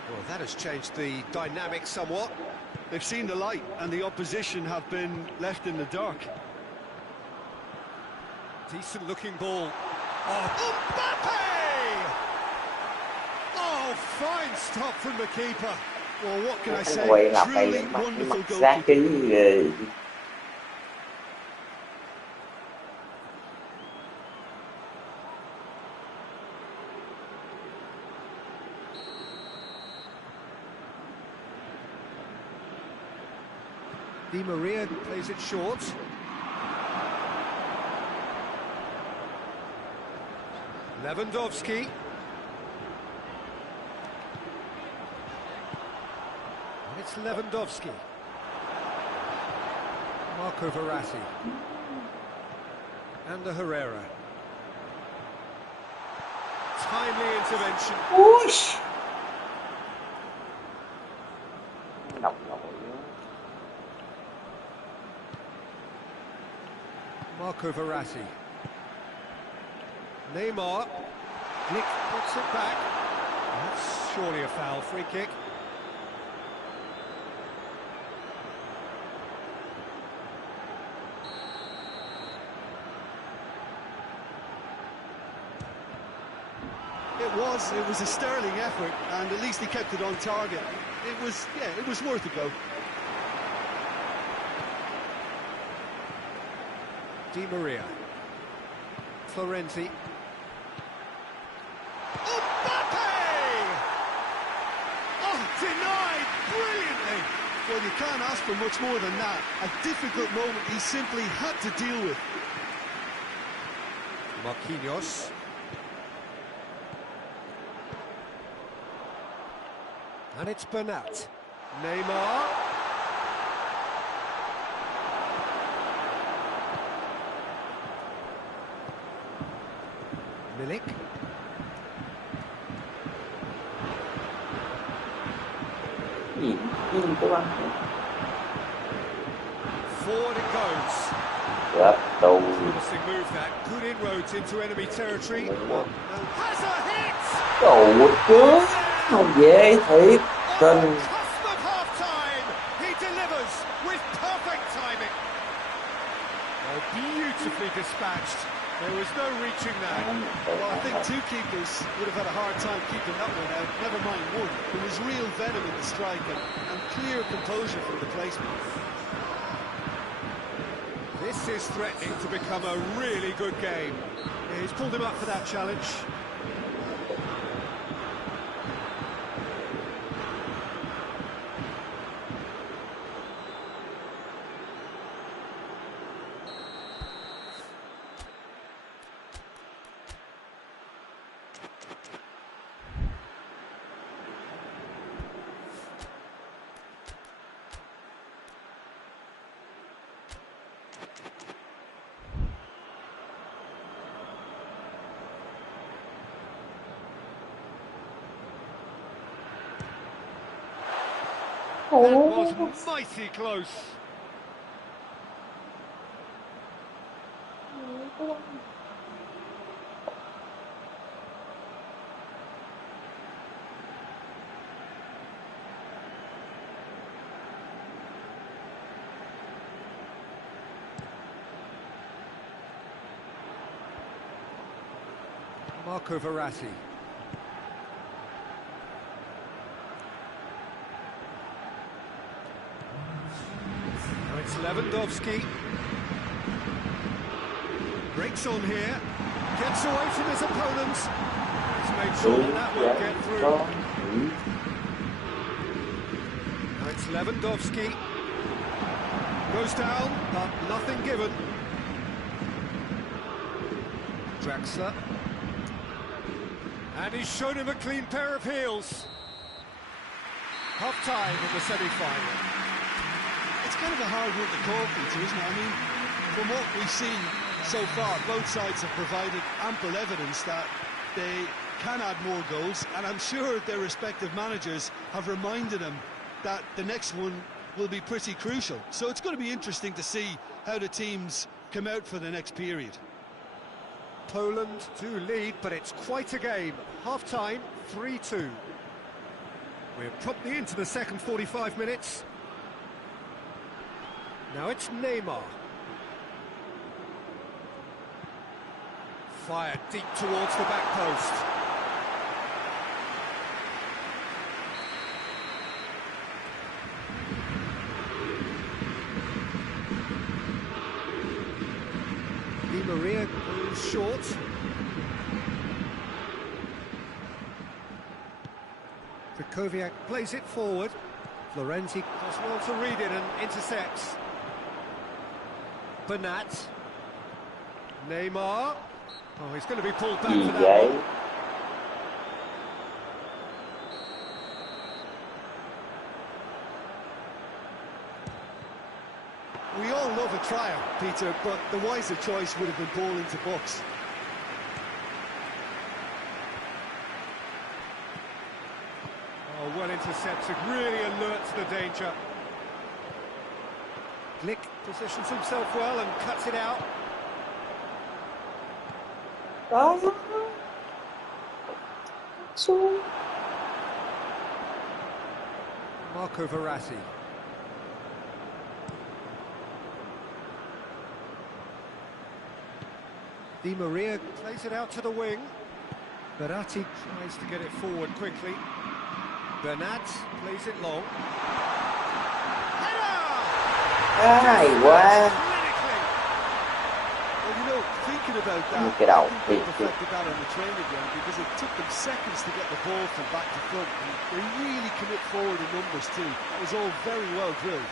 Well, that has changed the dynamic somewhat. They've seen the light, and the opposition have been left in the dark. Decent-looking ball. Oh, Mbappe! Oh, fine stop from the keeper. Well, what can I thằng say? quay ngọc này Truly mặt wonderful giá goalkeeping. ký ghê. Di Maria plays it short. Lewandowski. And it's Lewandowski. Marco Verratti. And the Herrera. Timely intervention. Ui. Đọc nổi. Marco Verratti. Neymar. Nick puts it back. That's surely a foul, free kick. It was a sterling effort, and at least he kept it on target. It was worth a go. Di Maria. Florenzi. Mbappe! Oh, denied brilliantly. Well, you can't ask for much more than that. A difficult moment he simply had to deal with. Marquinhos. And it's Bernat. Neymar. Milik. Gì? Cái băng. Forward it goes. Gấp tù. Promising move that. Good inroads into enemy territory. Has a hit! Trụ trước. Không dễ thiệt. On Kinh. the cusp of half-time, he delivers with perfect timing. Oh, beautifully dispatched. There was no reaching that. Well, I think two keepers would have had a hard time keeping that one out, never mind one. There was real venom in the strike and clear composure from the placement. This is threatening to become a really good game. Yeah, he's pulled him up for that challenge. That was mighty close. Marco Verratti. Now it's Lewandowski. Breaks on here. Gets away from his opponents. He's made sure that won't get through. Now it's Lewandowski. Goes down, but nothing given. Draxler. And he's shown him a clean pair of heels. Half-time in the semi-final. It's kind of a hard one to call, Peter, isn't it? I mean, from what we've seen so far, both sides have provided ample evidence that they can add more goals, and I'm sure their respective managers have reminded them that the next one will be pretty crucial. So it's going to be interesting to see how the teams come out for the next period. Poland to lead, but it's quite a game. Half-time, 3-2. We're promptly into the second 45 minutes. Now it's Neymar. Fired deep towards the back post. Di Maria goes short. Krychowiak plays it forward. Florenzi does well to read it and intercepts. Bernat. Neymar. Oh, he's going to be pulled back for that one. We all love a trial, Peter, but the wiser choice would have been ball into box. Oh, well intercepted, really alert to the danger. Glick positions himself well and cuts it out. Marco Verratti. Di Maria plays it out to the wing. Verratti tries to get it forward quickly. Bernat plays it long. Hay quá. Well, you know, thinking about that, Cái đầu I think they perfected that on the training ground because it took them seconds to get the ball from back to front. And they really commit forward in numbers too. That was all very well drilled.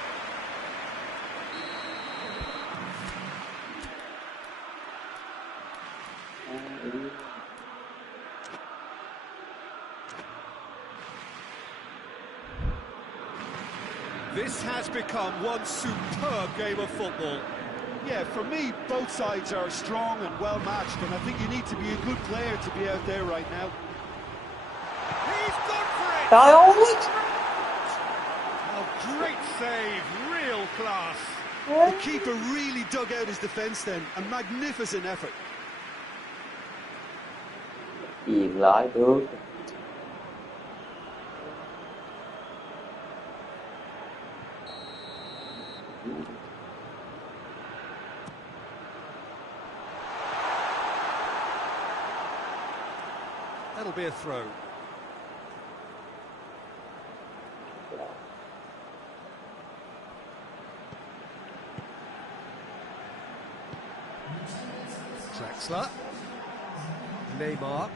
This has become one superb game of football. Yeah, for me, both sides are strong and well matched, and I think you need to be a good player to be out there right now. He's gone for it! Trời ơi! Oh, great save, real class. The keeper really dug out his defence then. A magnificent effort. Chuyền lái trước. That'll be a throw. Drexler. Neymar.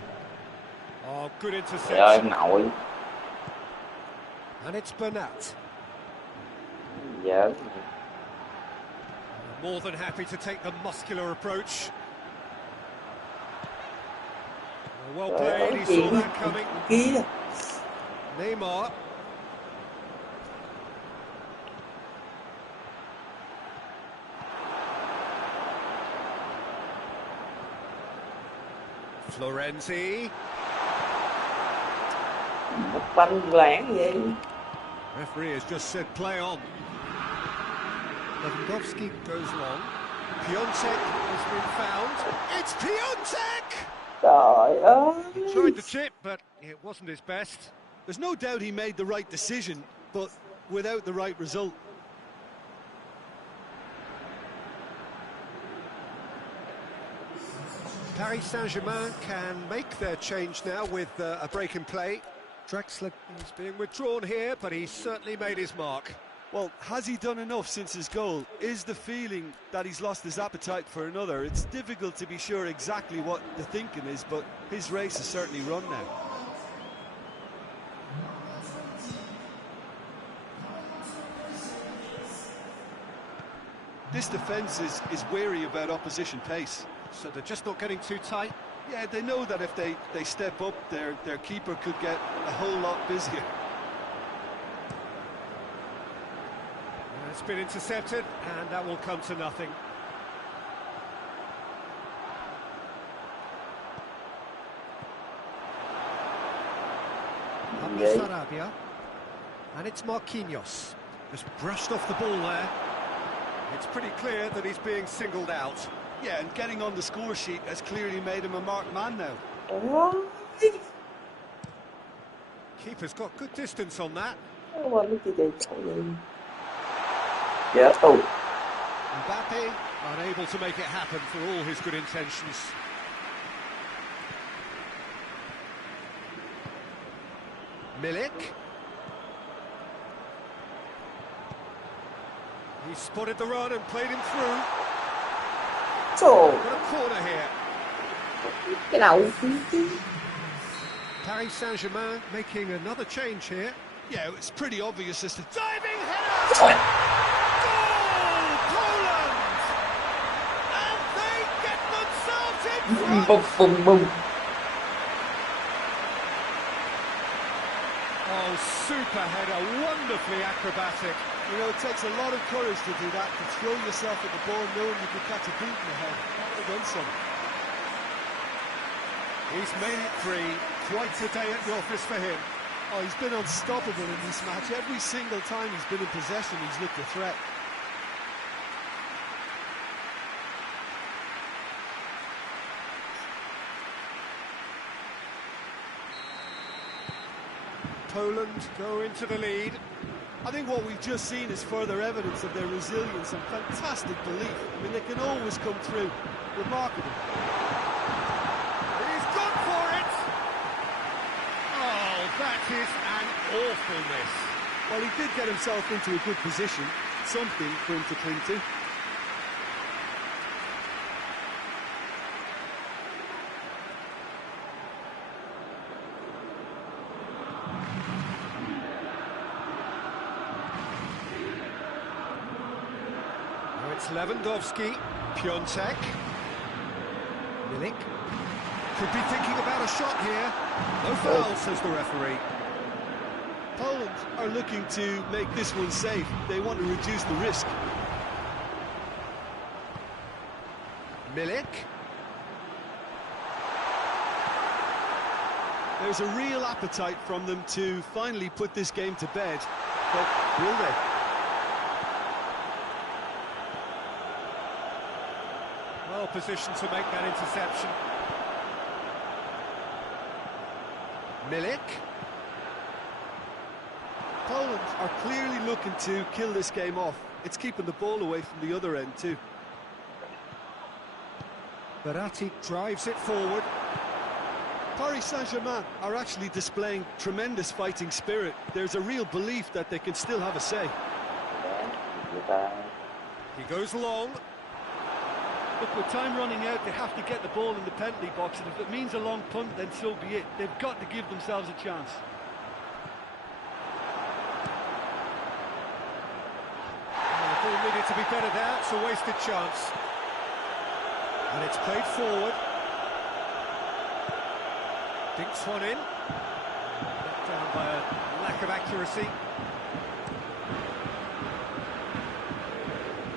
Oh, good Trời ơi em interception. nội. And it's Bernat. Giỡn. More than happy to take the muscular approach. Well Trời played, ơi he gì saw that coming. kia. Neymar. Florenzi. Mất banh lãng vậy. Referee has just said play on. Lewandowski goes long. Piontek has been found. It's Piontek! Trời He tried the ơi. chip, but it wasn't his best. There's no doubt he made the right decision, but without the right result. Paris Saint-Germain can make their change now with a break in play. Drexler is being withdrawn here, but he's certainly made his mark. Well, has he done enough since his goal? Is the feeling that he's lost his appetite for another? It's difficult to be sure exactly what the thinking is, but his race is certainly run now. This defence is wary about opposition pace. So they're just not getting too tight. Yeah, they know that if they step up, their keeper could get a whole lot busier. It's been intercepted, and that will come to nothing. Pablo Vậy. Sarabia. And it's Marquinhos. Just brushed off the ball there. It's pretty clear that he's being singled out. Yeah, and getting on the score sheet has clearly made him a marked man now. Ôi. Keeper's got good distance on that. Quên cái gì trời vậy. Chết tù. Mbappe unable to make it happen for all his good intentions. Milik. He spotted the run and played him through. Trời. Got a corner here. Cái đầu. Paris Saint-Germain making another change here. Yeah, it's pretty obvious as to... Diving header! Goal! Poland! And they get themselves in front! Bum bum bum. Oh, super header, wonderfully acrobatic. You know, it takes a lot of courage to do that, to throw yourself at the ball knowing you could catch a boot in the head. Well done, son. He's made it three. Quite a day at the office for him. Oh, he's been unstoppable in this match. Every single time he's been in possession, he's looked a threat. Poland go into the lead. I think what we've just seen is further evidence of their resilience and fantastic belief. I mean, they can always come through. Remarkable. He's gone for it! Oh, that is an awful miss. Well, he did get himself into a good position. Something for him to cling to. Now it's Lewandowski, Piontek, Milik. Could be thinking about a shot here. No foul, says the referee. Poland are looking to make this one safe. They want to reduce the risk. Milik. There's a real appetite from them to finally put this game to bed. But will they? Well positioned to make that interception. Milik. Poland are clearly looking to kill this game off. It's keeping the ball away from the other end too. Verratti drives it forward. Paris Saint-Germain are actually displaying tremendous fighting spirit. There's a real belief that they can still have a say. He goes long. Look, with time running out, they have to get the ball in the penalty box, and if it means a long punt, then so be it. They've got to give themselves a chance. The ball needed to be better there, it's a wasted chance. And it's played forward. Dinks one in. Let down by a lack of accuracy.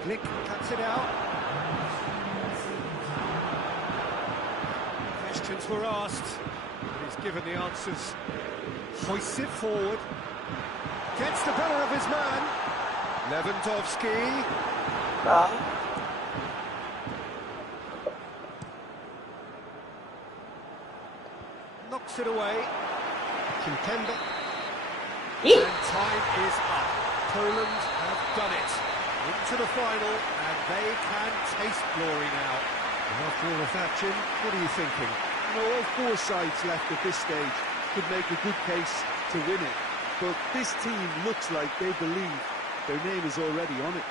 Glick cuts it out. Questions were asked. He's given the answers. Hoists it forward. Gets the better of his man. Lewandowski. Knocks it away. Kimpembe. And time is up. Poland have done it. Into the final, and they can taste glory now. And after all of that, Jim, what are you thinking? You know, all four sides left at this stage could make a good case to win it. But this team looks like they believe their name is already on it.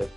Được.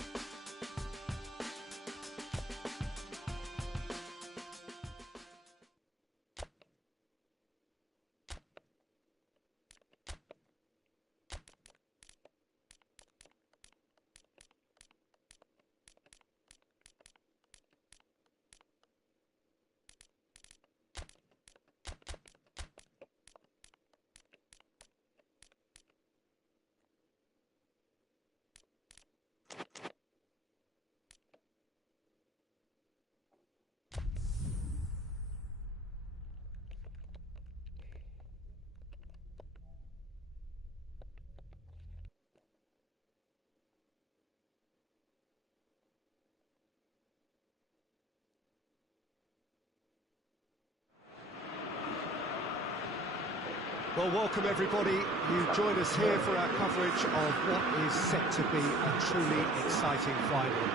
Well, welcome everybody. You join us here for our coverage of what is set to be a truly exciting final.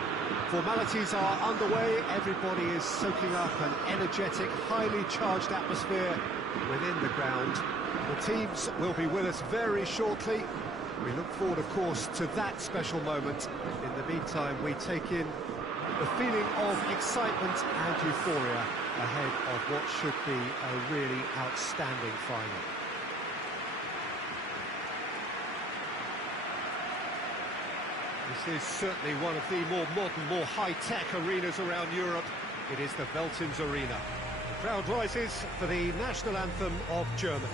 Formalities are underway, everybody is soaking up an energetic, highly charged atmosphere within the ground. The teams will be with us very shortly. We look forward, of course, to that special moment. In the meantime, we take in the feeling of excitement and euphoria ahead of what should be a really outstanding final. This is certainly one of the more modern, more high-tech arenas around Europe. It is the Veltins Arena. The crowd rises for the national anthem of Germany.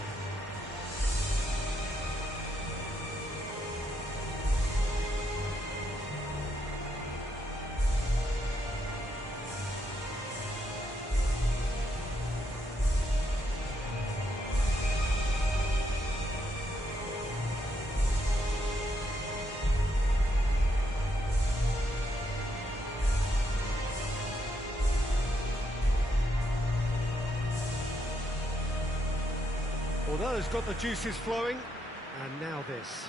Well, that has got the juices flowing, and now this.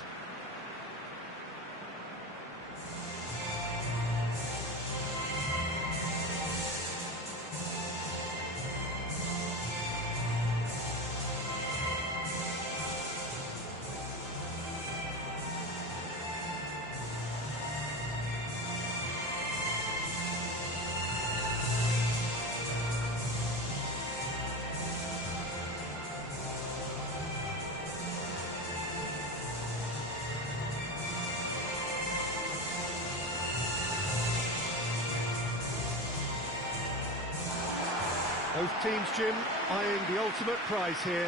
Both teams, Jim, eyeing the ultimate prize here,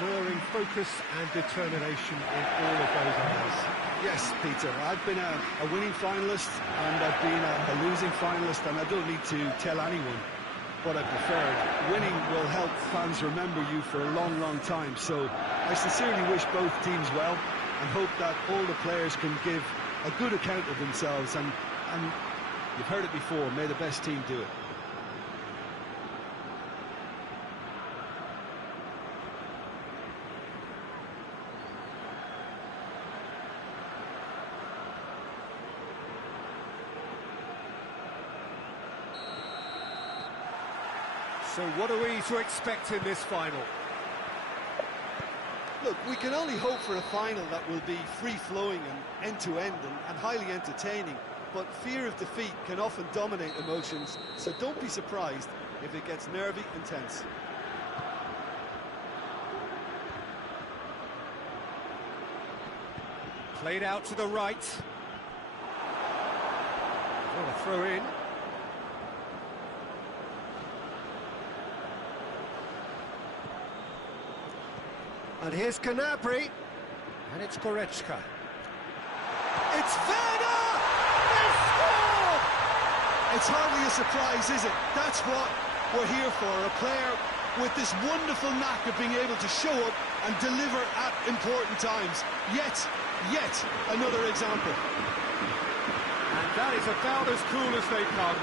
unerring focus and determination in all of those areas. Yes, Peter, I've been a winning finalist and I've been a losing finalist, and I don't need to tell anyone what I preferred. Winning will help fans remember you for a long, long time, so I sincerely wish both teams well and hope that all the players can give a good account of themselves, and you've heard it before, may the best team do it. So what are we to expect in this final? Look, we can only hope for a final that will be free-flowing and end-to-end and highly entertaining, but fear of defeat can often dominate emotions, so don't be surprised if it gets nervy and tense. Played out to the right. What a throw in. And here's Gnabry, and it's Goretzka. It's Werner! They score! It's hardly a surprise, is it? That's what we're here for, a player with this wonderful knack of being able to show up and deliver at important times. Yet another example. And that is about as cool as they come.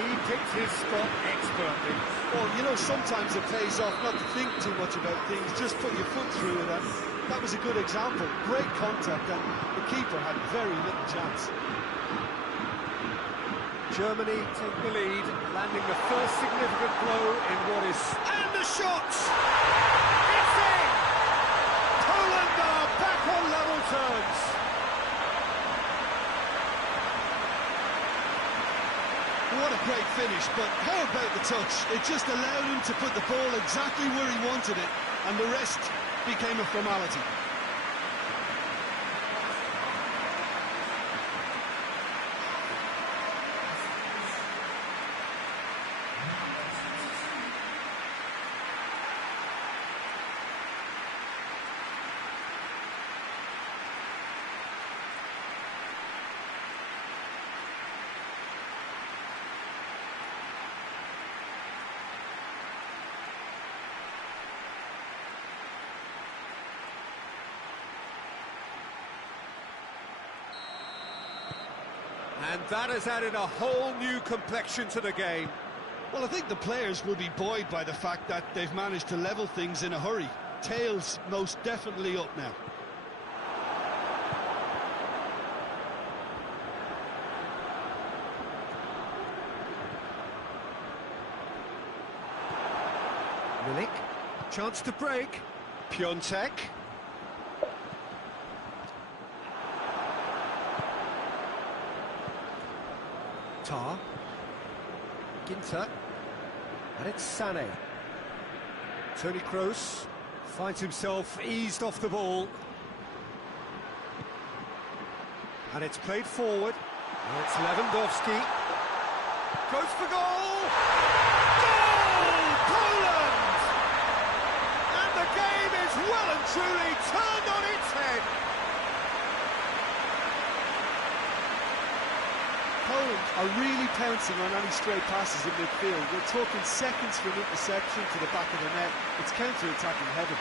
He picked his spot expertly. Well, you know, sometimes it pays off not to think too much about things, just put your foot through it, and that was a good example. Great contact, and the keeper had very little chance. Germany take the lead, landing the first significant blow in what is... And the shot! It's in! Poland are back on level terms. what a great finish, but how about the touch? It just allowed him to put the ball exactly where he wanted it, and the rest became a formality. And that has added a whole new complexion to the game. Well, I think the players will be buoyed by the fact that they've managed to level things in a hurry. Tails most definitely up now. Milik, chance to break. Piontek. Tar. Ginter. And it's Sané. Toni Kroos finds himself eased off the ball. And it's played forward. And it's Lewandowski. Goes for goal! Goal! Poland! And the game is well and truly turned on its head. Poland are really pouncing on any stray passes in midfield. We're talking seconds from interception to the back of the net. It's counter-attacking heaven.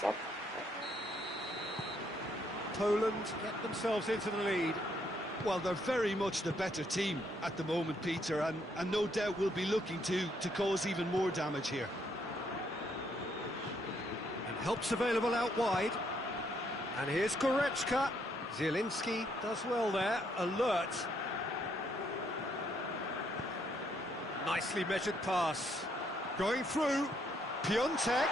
Sắp. Poland get themselves into the lead. Well, they're very much the better team at the moment, Peter, and no doubt will be looking to cause even more damage here. And help's available out wide. And here's Goretzka. Zielinski does well there, alert. Nicely measured pass. Going through, Piontek.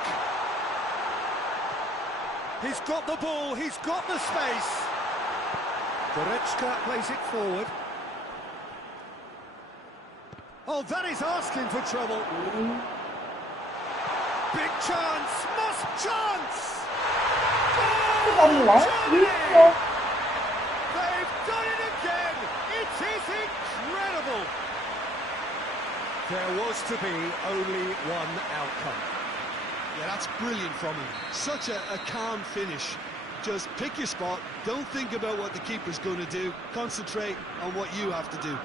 He's got the ball, he's got the space. Goretzka plays it forward. Oh, that is asking for trouble. Big chance, must chance! Goal, Germany! They've done it again! It is incredible! There was to be only one outcome. Yeah, that's brilliant from him. Such a calm finish. Just pick your spot, don't think about what the keeper's going to do, concentrate on what you have to do.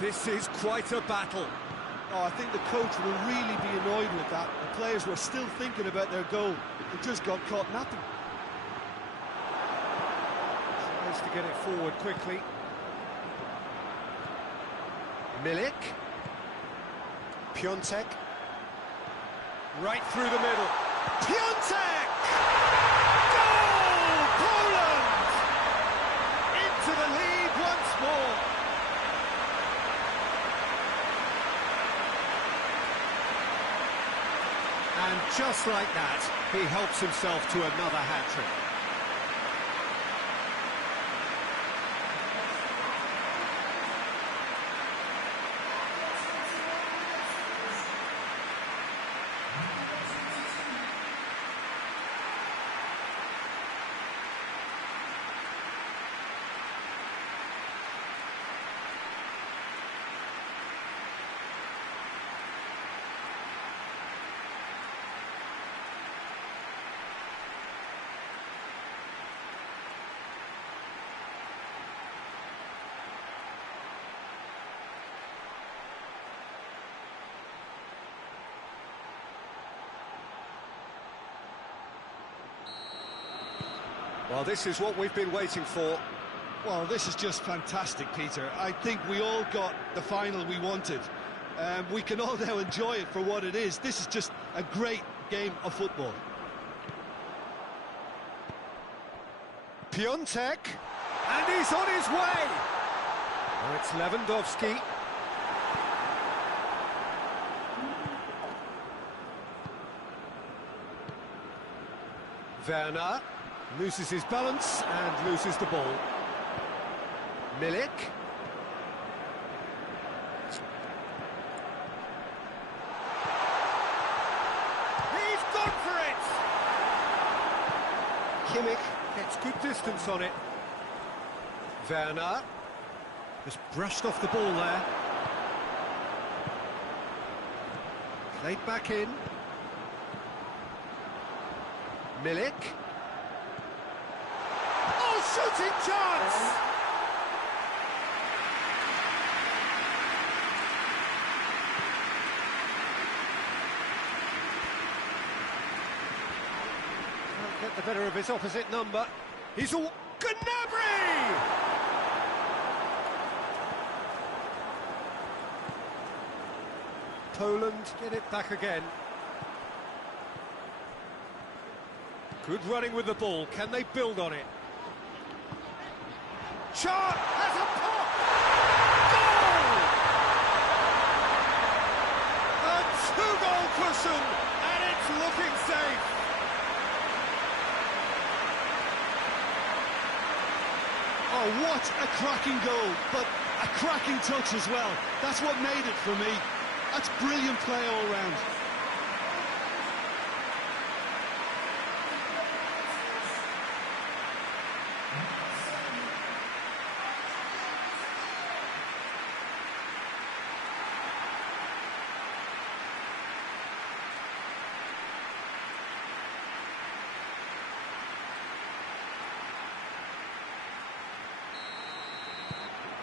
This is quite a battle. Oh, I think the coach will really be annoyed with that. The players were still thinking about their goal and just got caught napping. Tries to get it forward quickly. Milik. Piontek. Right through the middle. Piontek! Goal! Poland! Into the lead once more. And just like that, he helps himself to another hat-trick. Well, this is what we've been waiting for. Well, this is just fantastic, Peter. I think we all got the final we wanted. We can all now enjoy it for what it is. This is just a great game of football. Piontek, and he's on his way. Now it's Lewandowski. Werner loses his balance and loses the ball. Milik. He's gone for it! Kimmich gets good distance on it. Werner just brushed off the ball there. Played back in. Milik. Oh, shooting chance! Can't get the better of his opposite number. He's all... Gnabry! Poland get it back again. Good running with the ball. Can they build on it? Shot! Has a pop! Goal! A two-goal cushion, and it's looking safe. Oh, what a cracking goal, but a cracking touch as well. That's what made it for me. That's brilliant play all round.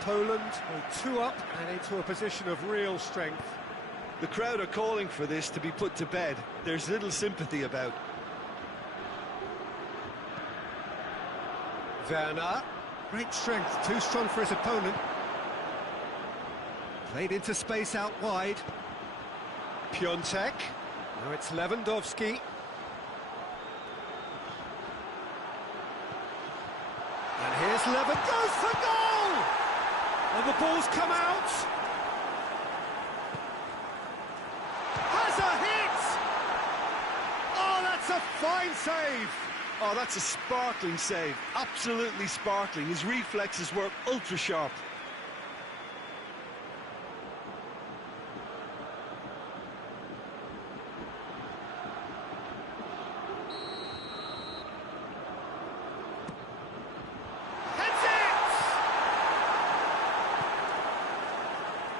Poland go 2 up and into a position of real strength. The crowd are calling for this to be put to bed. There's little sympathy about. Werner, great strength, too strong for his opponent. Played into space out wide. Piontek, now it's Lewandowski. And here's Lewandowski, goes for goal! And the ball's come out. Has a hit! Oh, that's a fine save! Oh, that's a sparkling save. Absolutely sparkling. His reflexes were ultra sharp.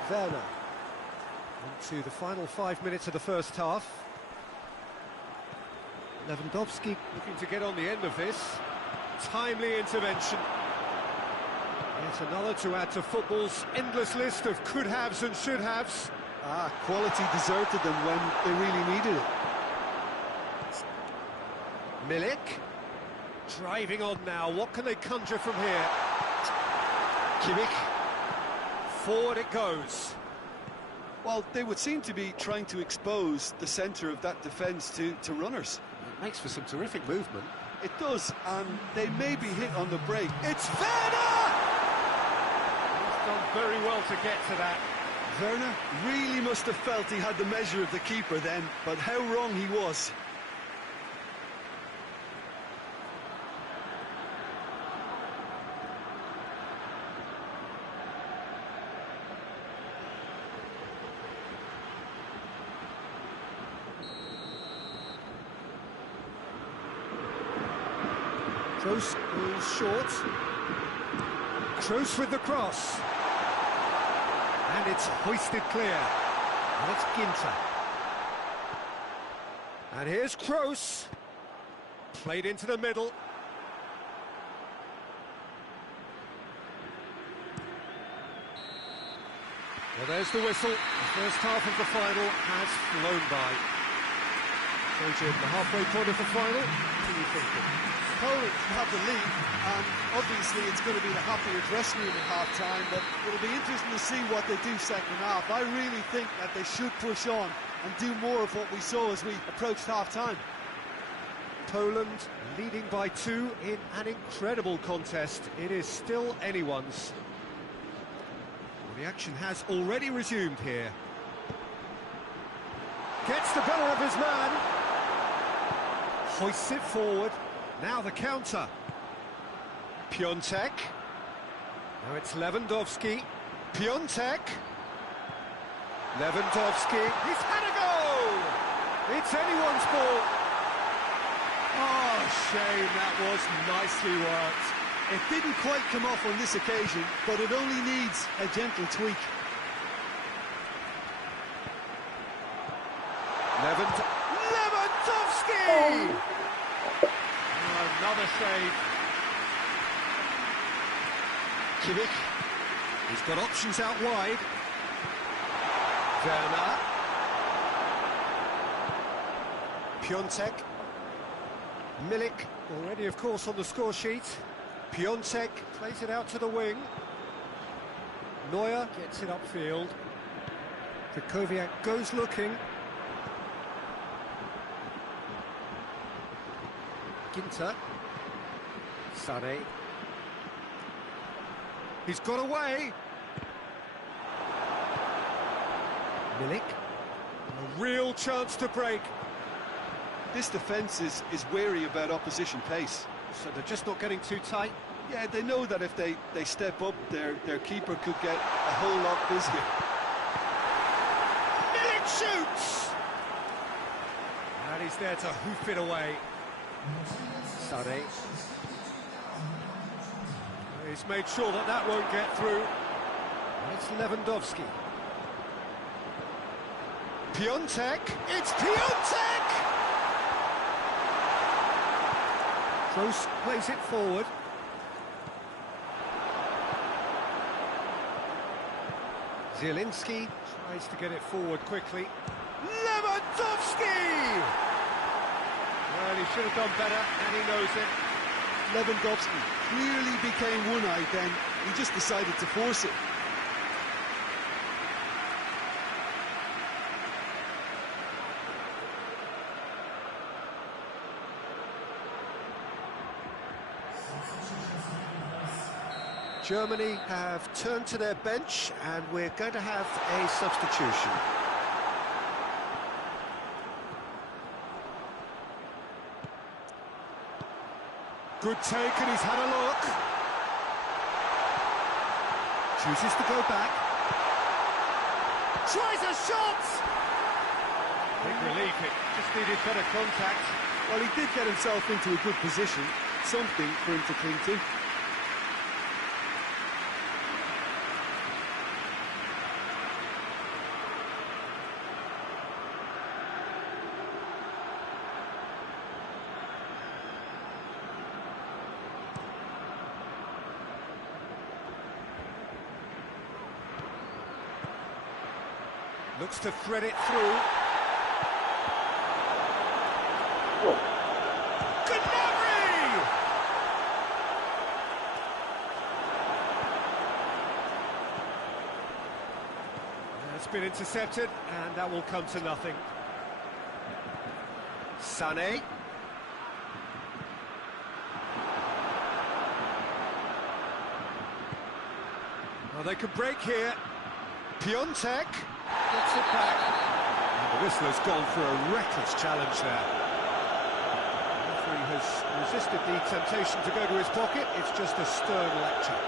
Werner into the final 5 minutes of the first half. Lewandowski looking to get on the end of this. Timely intervention. Yet another to add to football's endless list of could-haves and should-haves. Quality deserted them when they really needed it. Milik driving on now. What can they conjure from here? Kimmich. Forward it goes. Well, they would seem to be trying to expose the centre of that defence to runners. It makes for some terrific movement. It does, and they may be hit on the break. It's Werner! He's done very well to get to that. Werner really must have felt he had the measure of the keeper then, but how wrong he was. Kroos goes short. Kroos with the cross. And it's hoisted clear. And it's Ginter. And here's Kroos. Played into the middle. Well, there's the whistle. The first half of the final has flown by. So to the halfway point of the final, what are you thinking? Poland have the lead, and obviously it's going to be the happier dressing room at half-time, but it'll be interesting to see what they do second half. I really think that they should push on and do more of what we saw as we approached half-time. Poland leading by 2 in an incredible contest. It is still anyone's. Well, the action has already resumed here. Gets the better of his man. Hoists it forward. Now the counter. Piontek. Now it's Lewandowski. Piontek. Lewandowski. He's had a go! It's anyone's ball. Oh, shame, that was nicely worked. It didn't quite come off on this occasion, but it only needs a gentle tweak. Lewandowski! Oh. Another save. Kimmich. He's got options out wide. Werner. Piontek. Milik, already of course on the score sheet. Piontek plays it out to the wing. Neuer gets it upfield. Krychowiak goes looking. Ginter. Sané. He's got away. Milik. A real chance to break. This defence is wary about opposition pace. So they're just not getting too tight. Yeah, they know that if they step up, their keeper could get a whole lot busier. Milik shoots! And he's there to hoof it away. Sané. He's made sure that that won't get through. And it's Lewandowski. Piontek. It's Piontek! Kroos plays it forward. Zielinski tries to get it forward quickly. Lewandowski! Well, he should have done better, and he knows it. Lewandowski clearly became one-eyed then. He just decided to force it. Germany have turned to their bench, and we're going to have a substitution. Good take, and he's had a look. Chooses to go back. Tries a shot! Big relief, it just needed better contact. Well, he did get himself into a good position, something for him to cling to. Looks to thread it through. Gnabry! That's been intercepted, and that will come to nothing. Sané. Well, they could break here. Piontek. Gets it back. And the whistle has gone for a reckless challenge there. The referee has resisted the temptation to go to his pocket. It's just a stern lecture.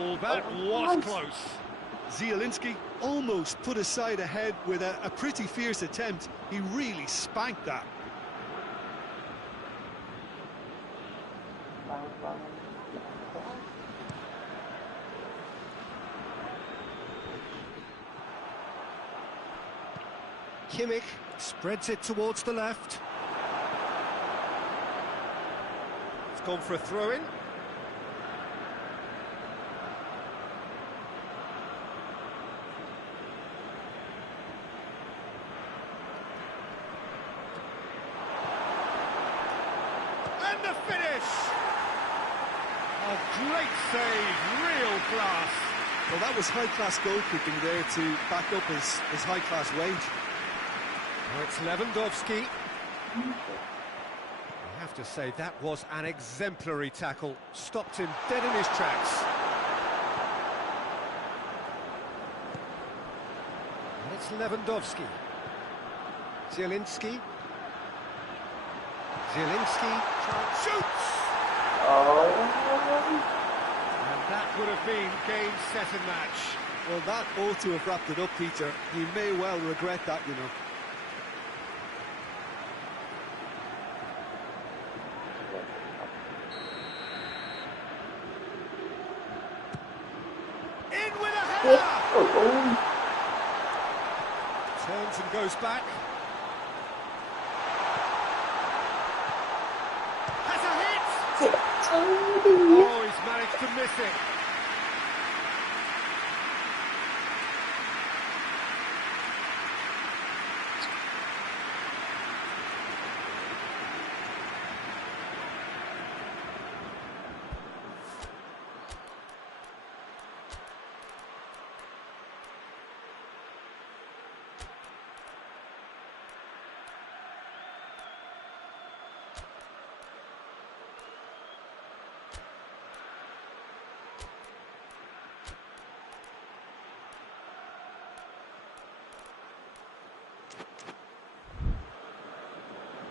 Oh, that was close. Zielinski almost put his side ahead with a pretty fierce attempt. He really spanked that. Kimmich spreads it towards the left. It's gone for a throw-in. And the finish! A great save, real class. Well, that was high-class goalkeeping there to back up his high-class wage. Now it's Lewandowski. I have to say, that was an exemplary tackle. Stopped him dead in his tracks. And it's Lewandowski. Zielinski. Zielinski shoots! And that would have been game, set and match. Well, that ought to have wrapped it up, Peter. He may well regret that, you know. In with a header! Turns and goes back. Has a hit! Oh, he's managed to miss it.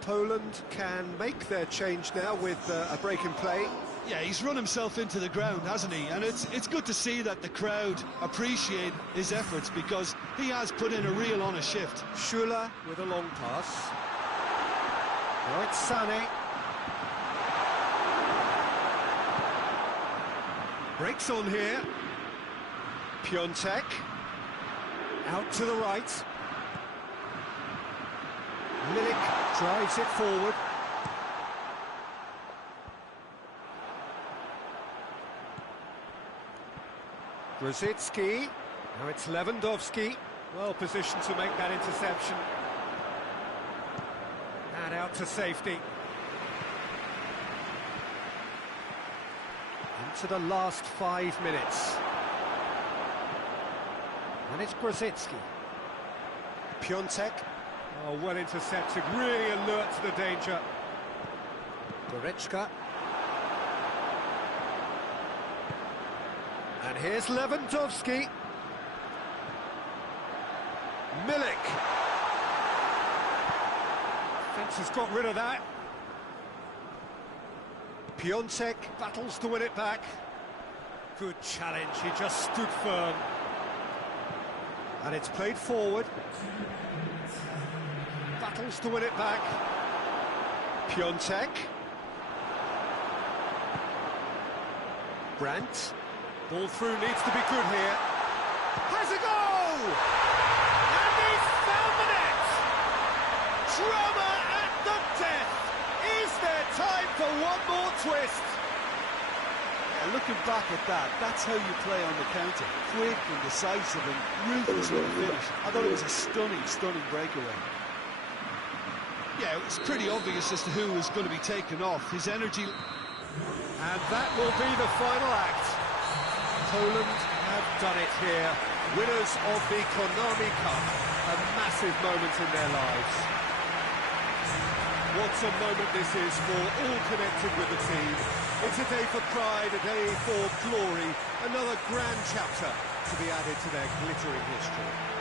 Poland can make their change now with a break in play. Yeah, he's run himself into the ground, hasn't he? And it's good to see that the crowd appreciate his efforts because he has put in a real honest shift. Schuler with a long pass. Now it's Sané. Breaks on here. Piontek. Out to the right. Milik drives it forward. Grosicki. Now it's Lewandowski. Well positioned to make that interception. And out to safety. Into the last 5 minutes. And it's Grosicki. Piontek. Oh, well intercepted, really alert to the danger. Goretzka. And here's Lewandowski. Milik. Fence has got rid of that. Piontek battles to win it back. Good challenge, he just stood firm. And it's played forward. Battles to win it back. Piontek. Brandt. Ball through needs to be good here. Has a goal! And he's found the net! Drama at the death! Is there time for one more twist? Yeah, looking back at that, that's how you play on the counter. Quick and decisive and ruthless with the finish. I thought it was a stunning, stunning breakaway. Yeah, it was pretty obvious as to who was going to be taken off. His energy... And that will be the final act. Poland have done it here. Winners of the KONAMI Cup. A massive moment in their lives. What a moment this is for all connected with the team. It's a day for pride, a day for glory. Another grand chapter to be added to their glittering history.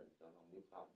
tình cho không biết không.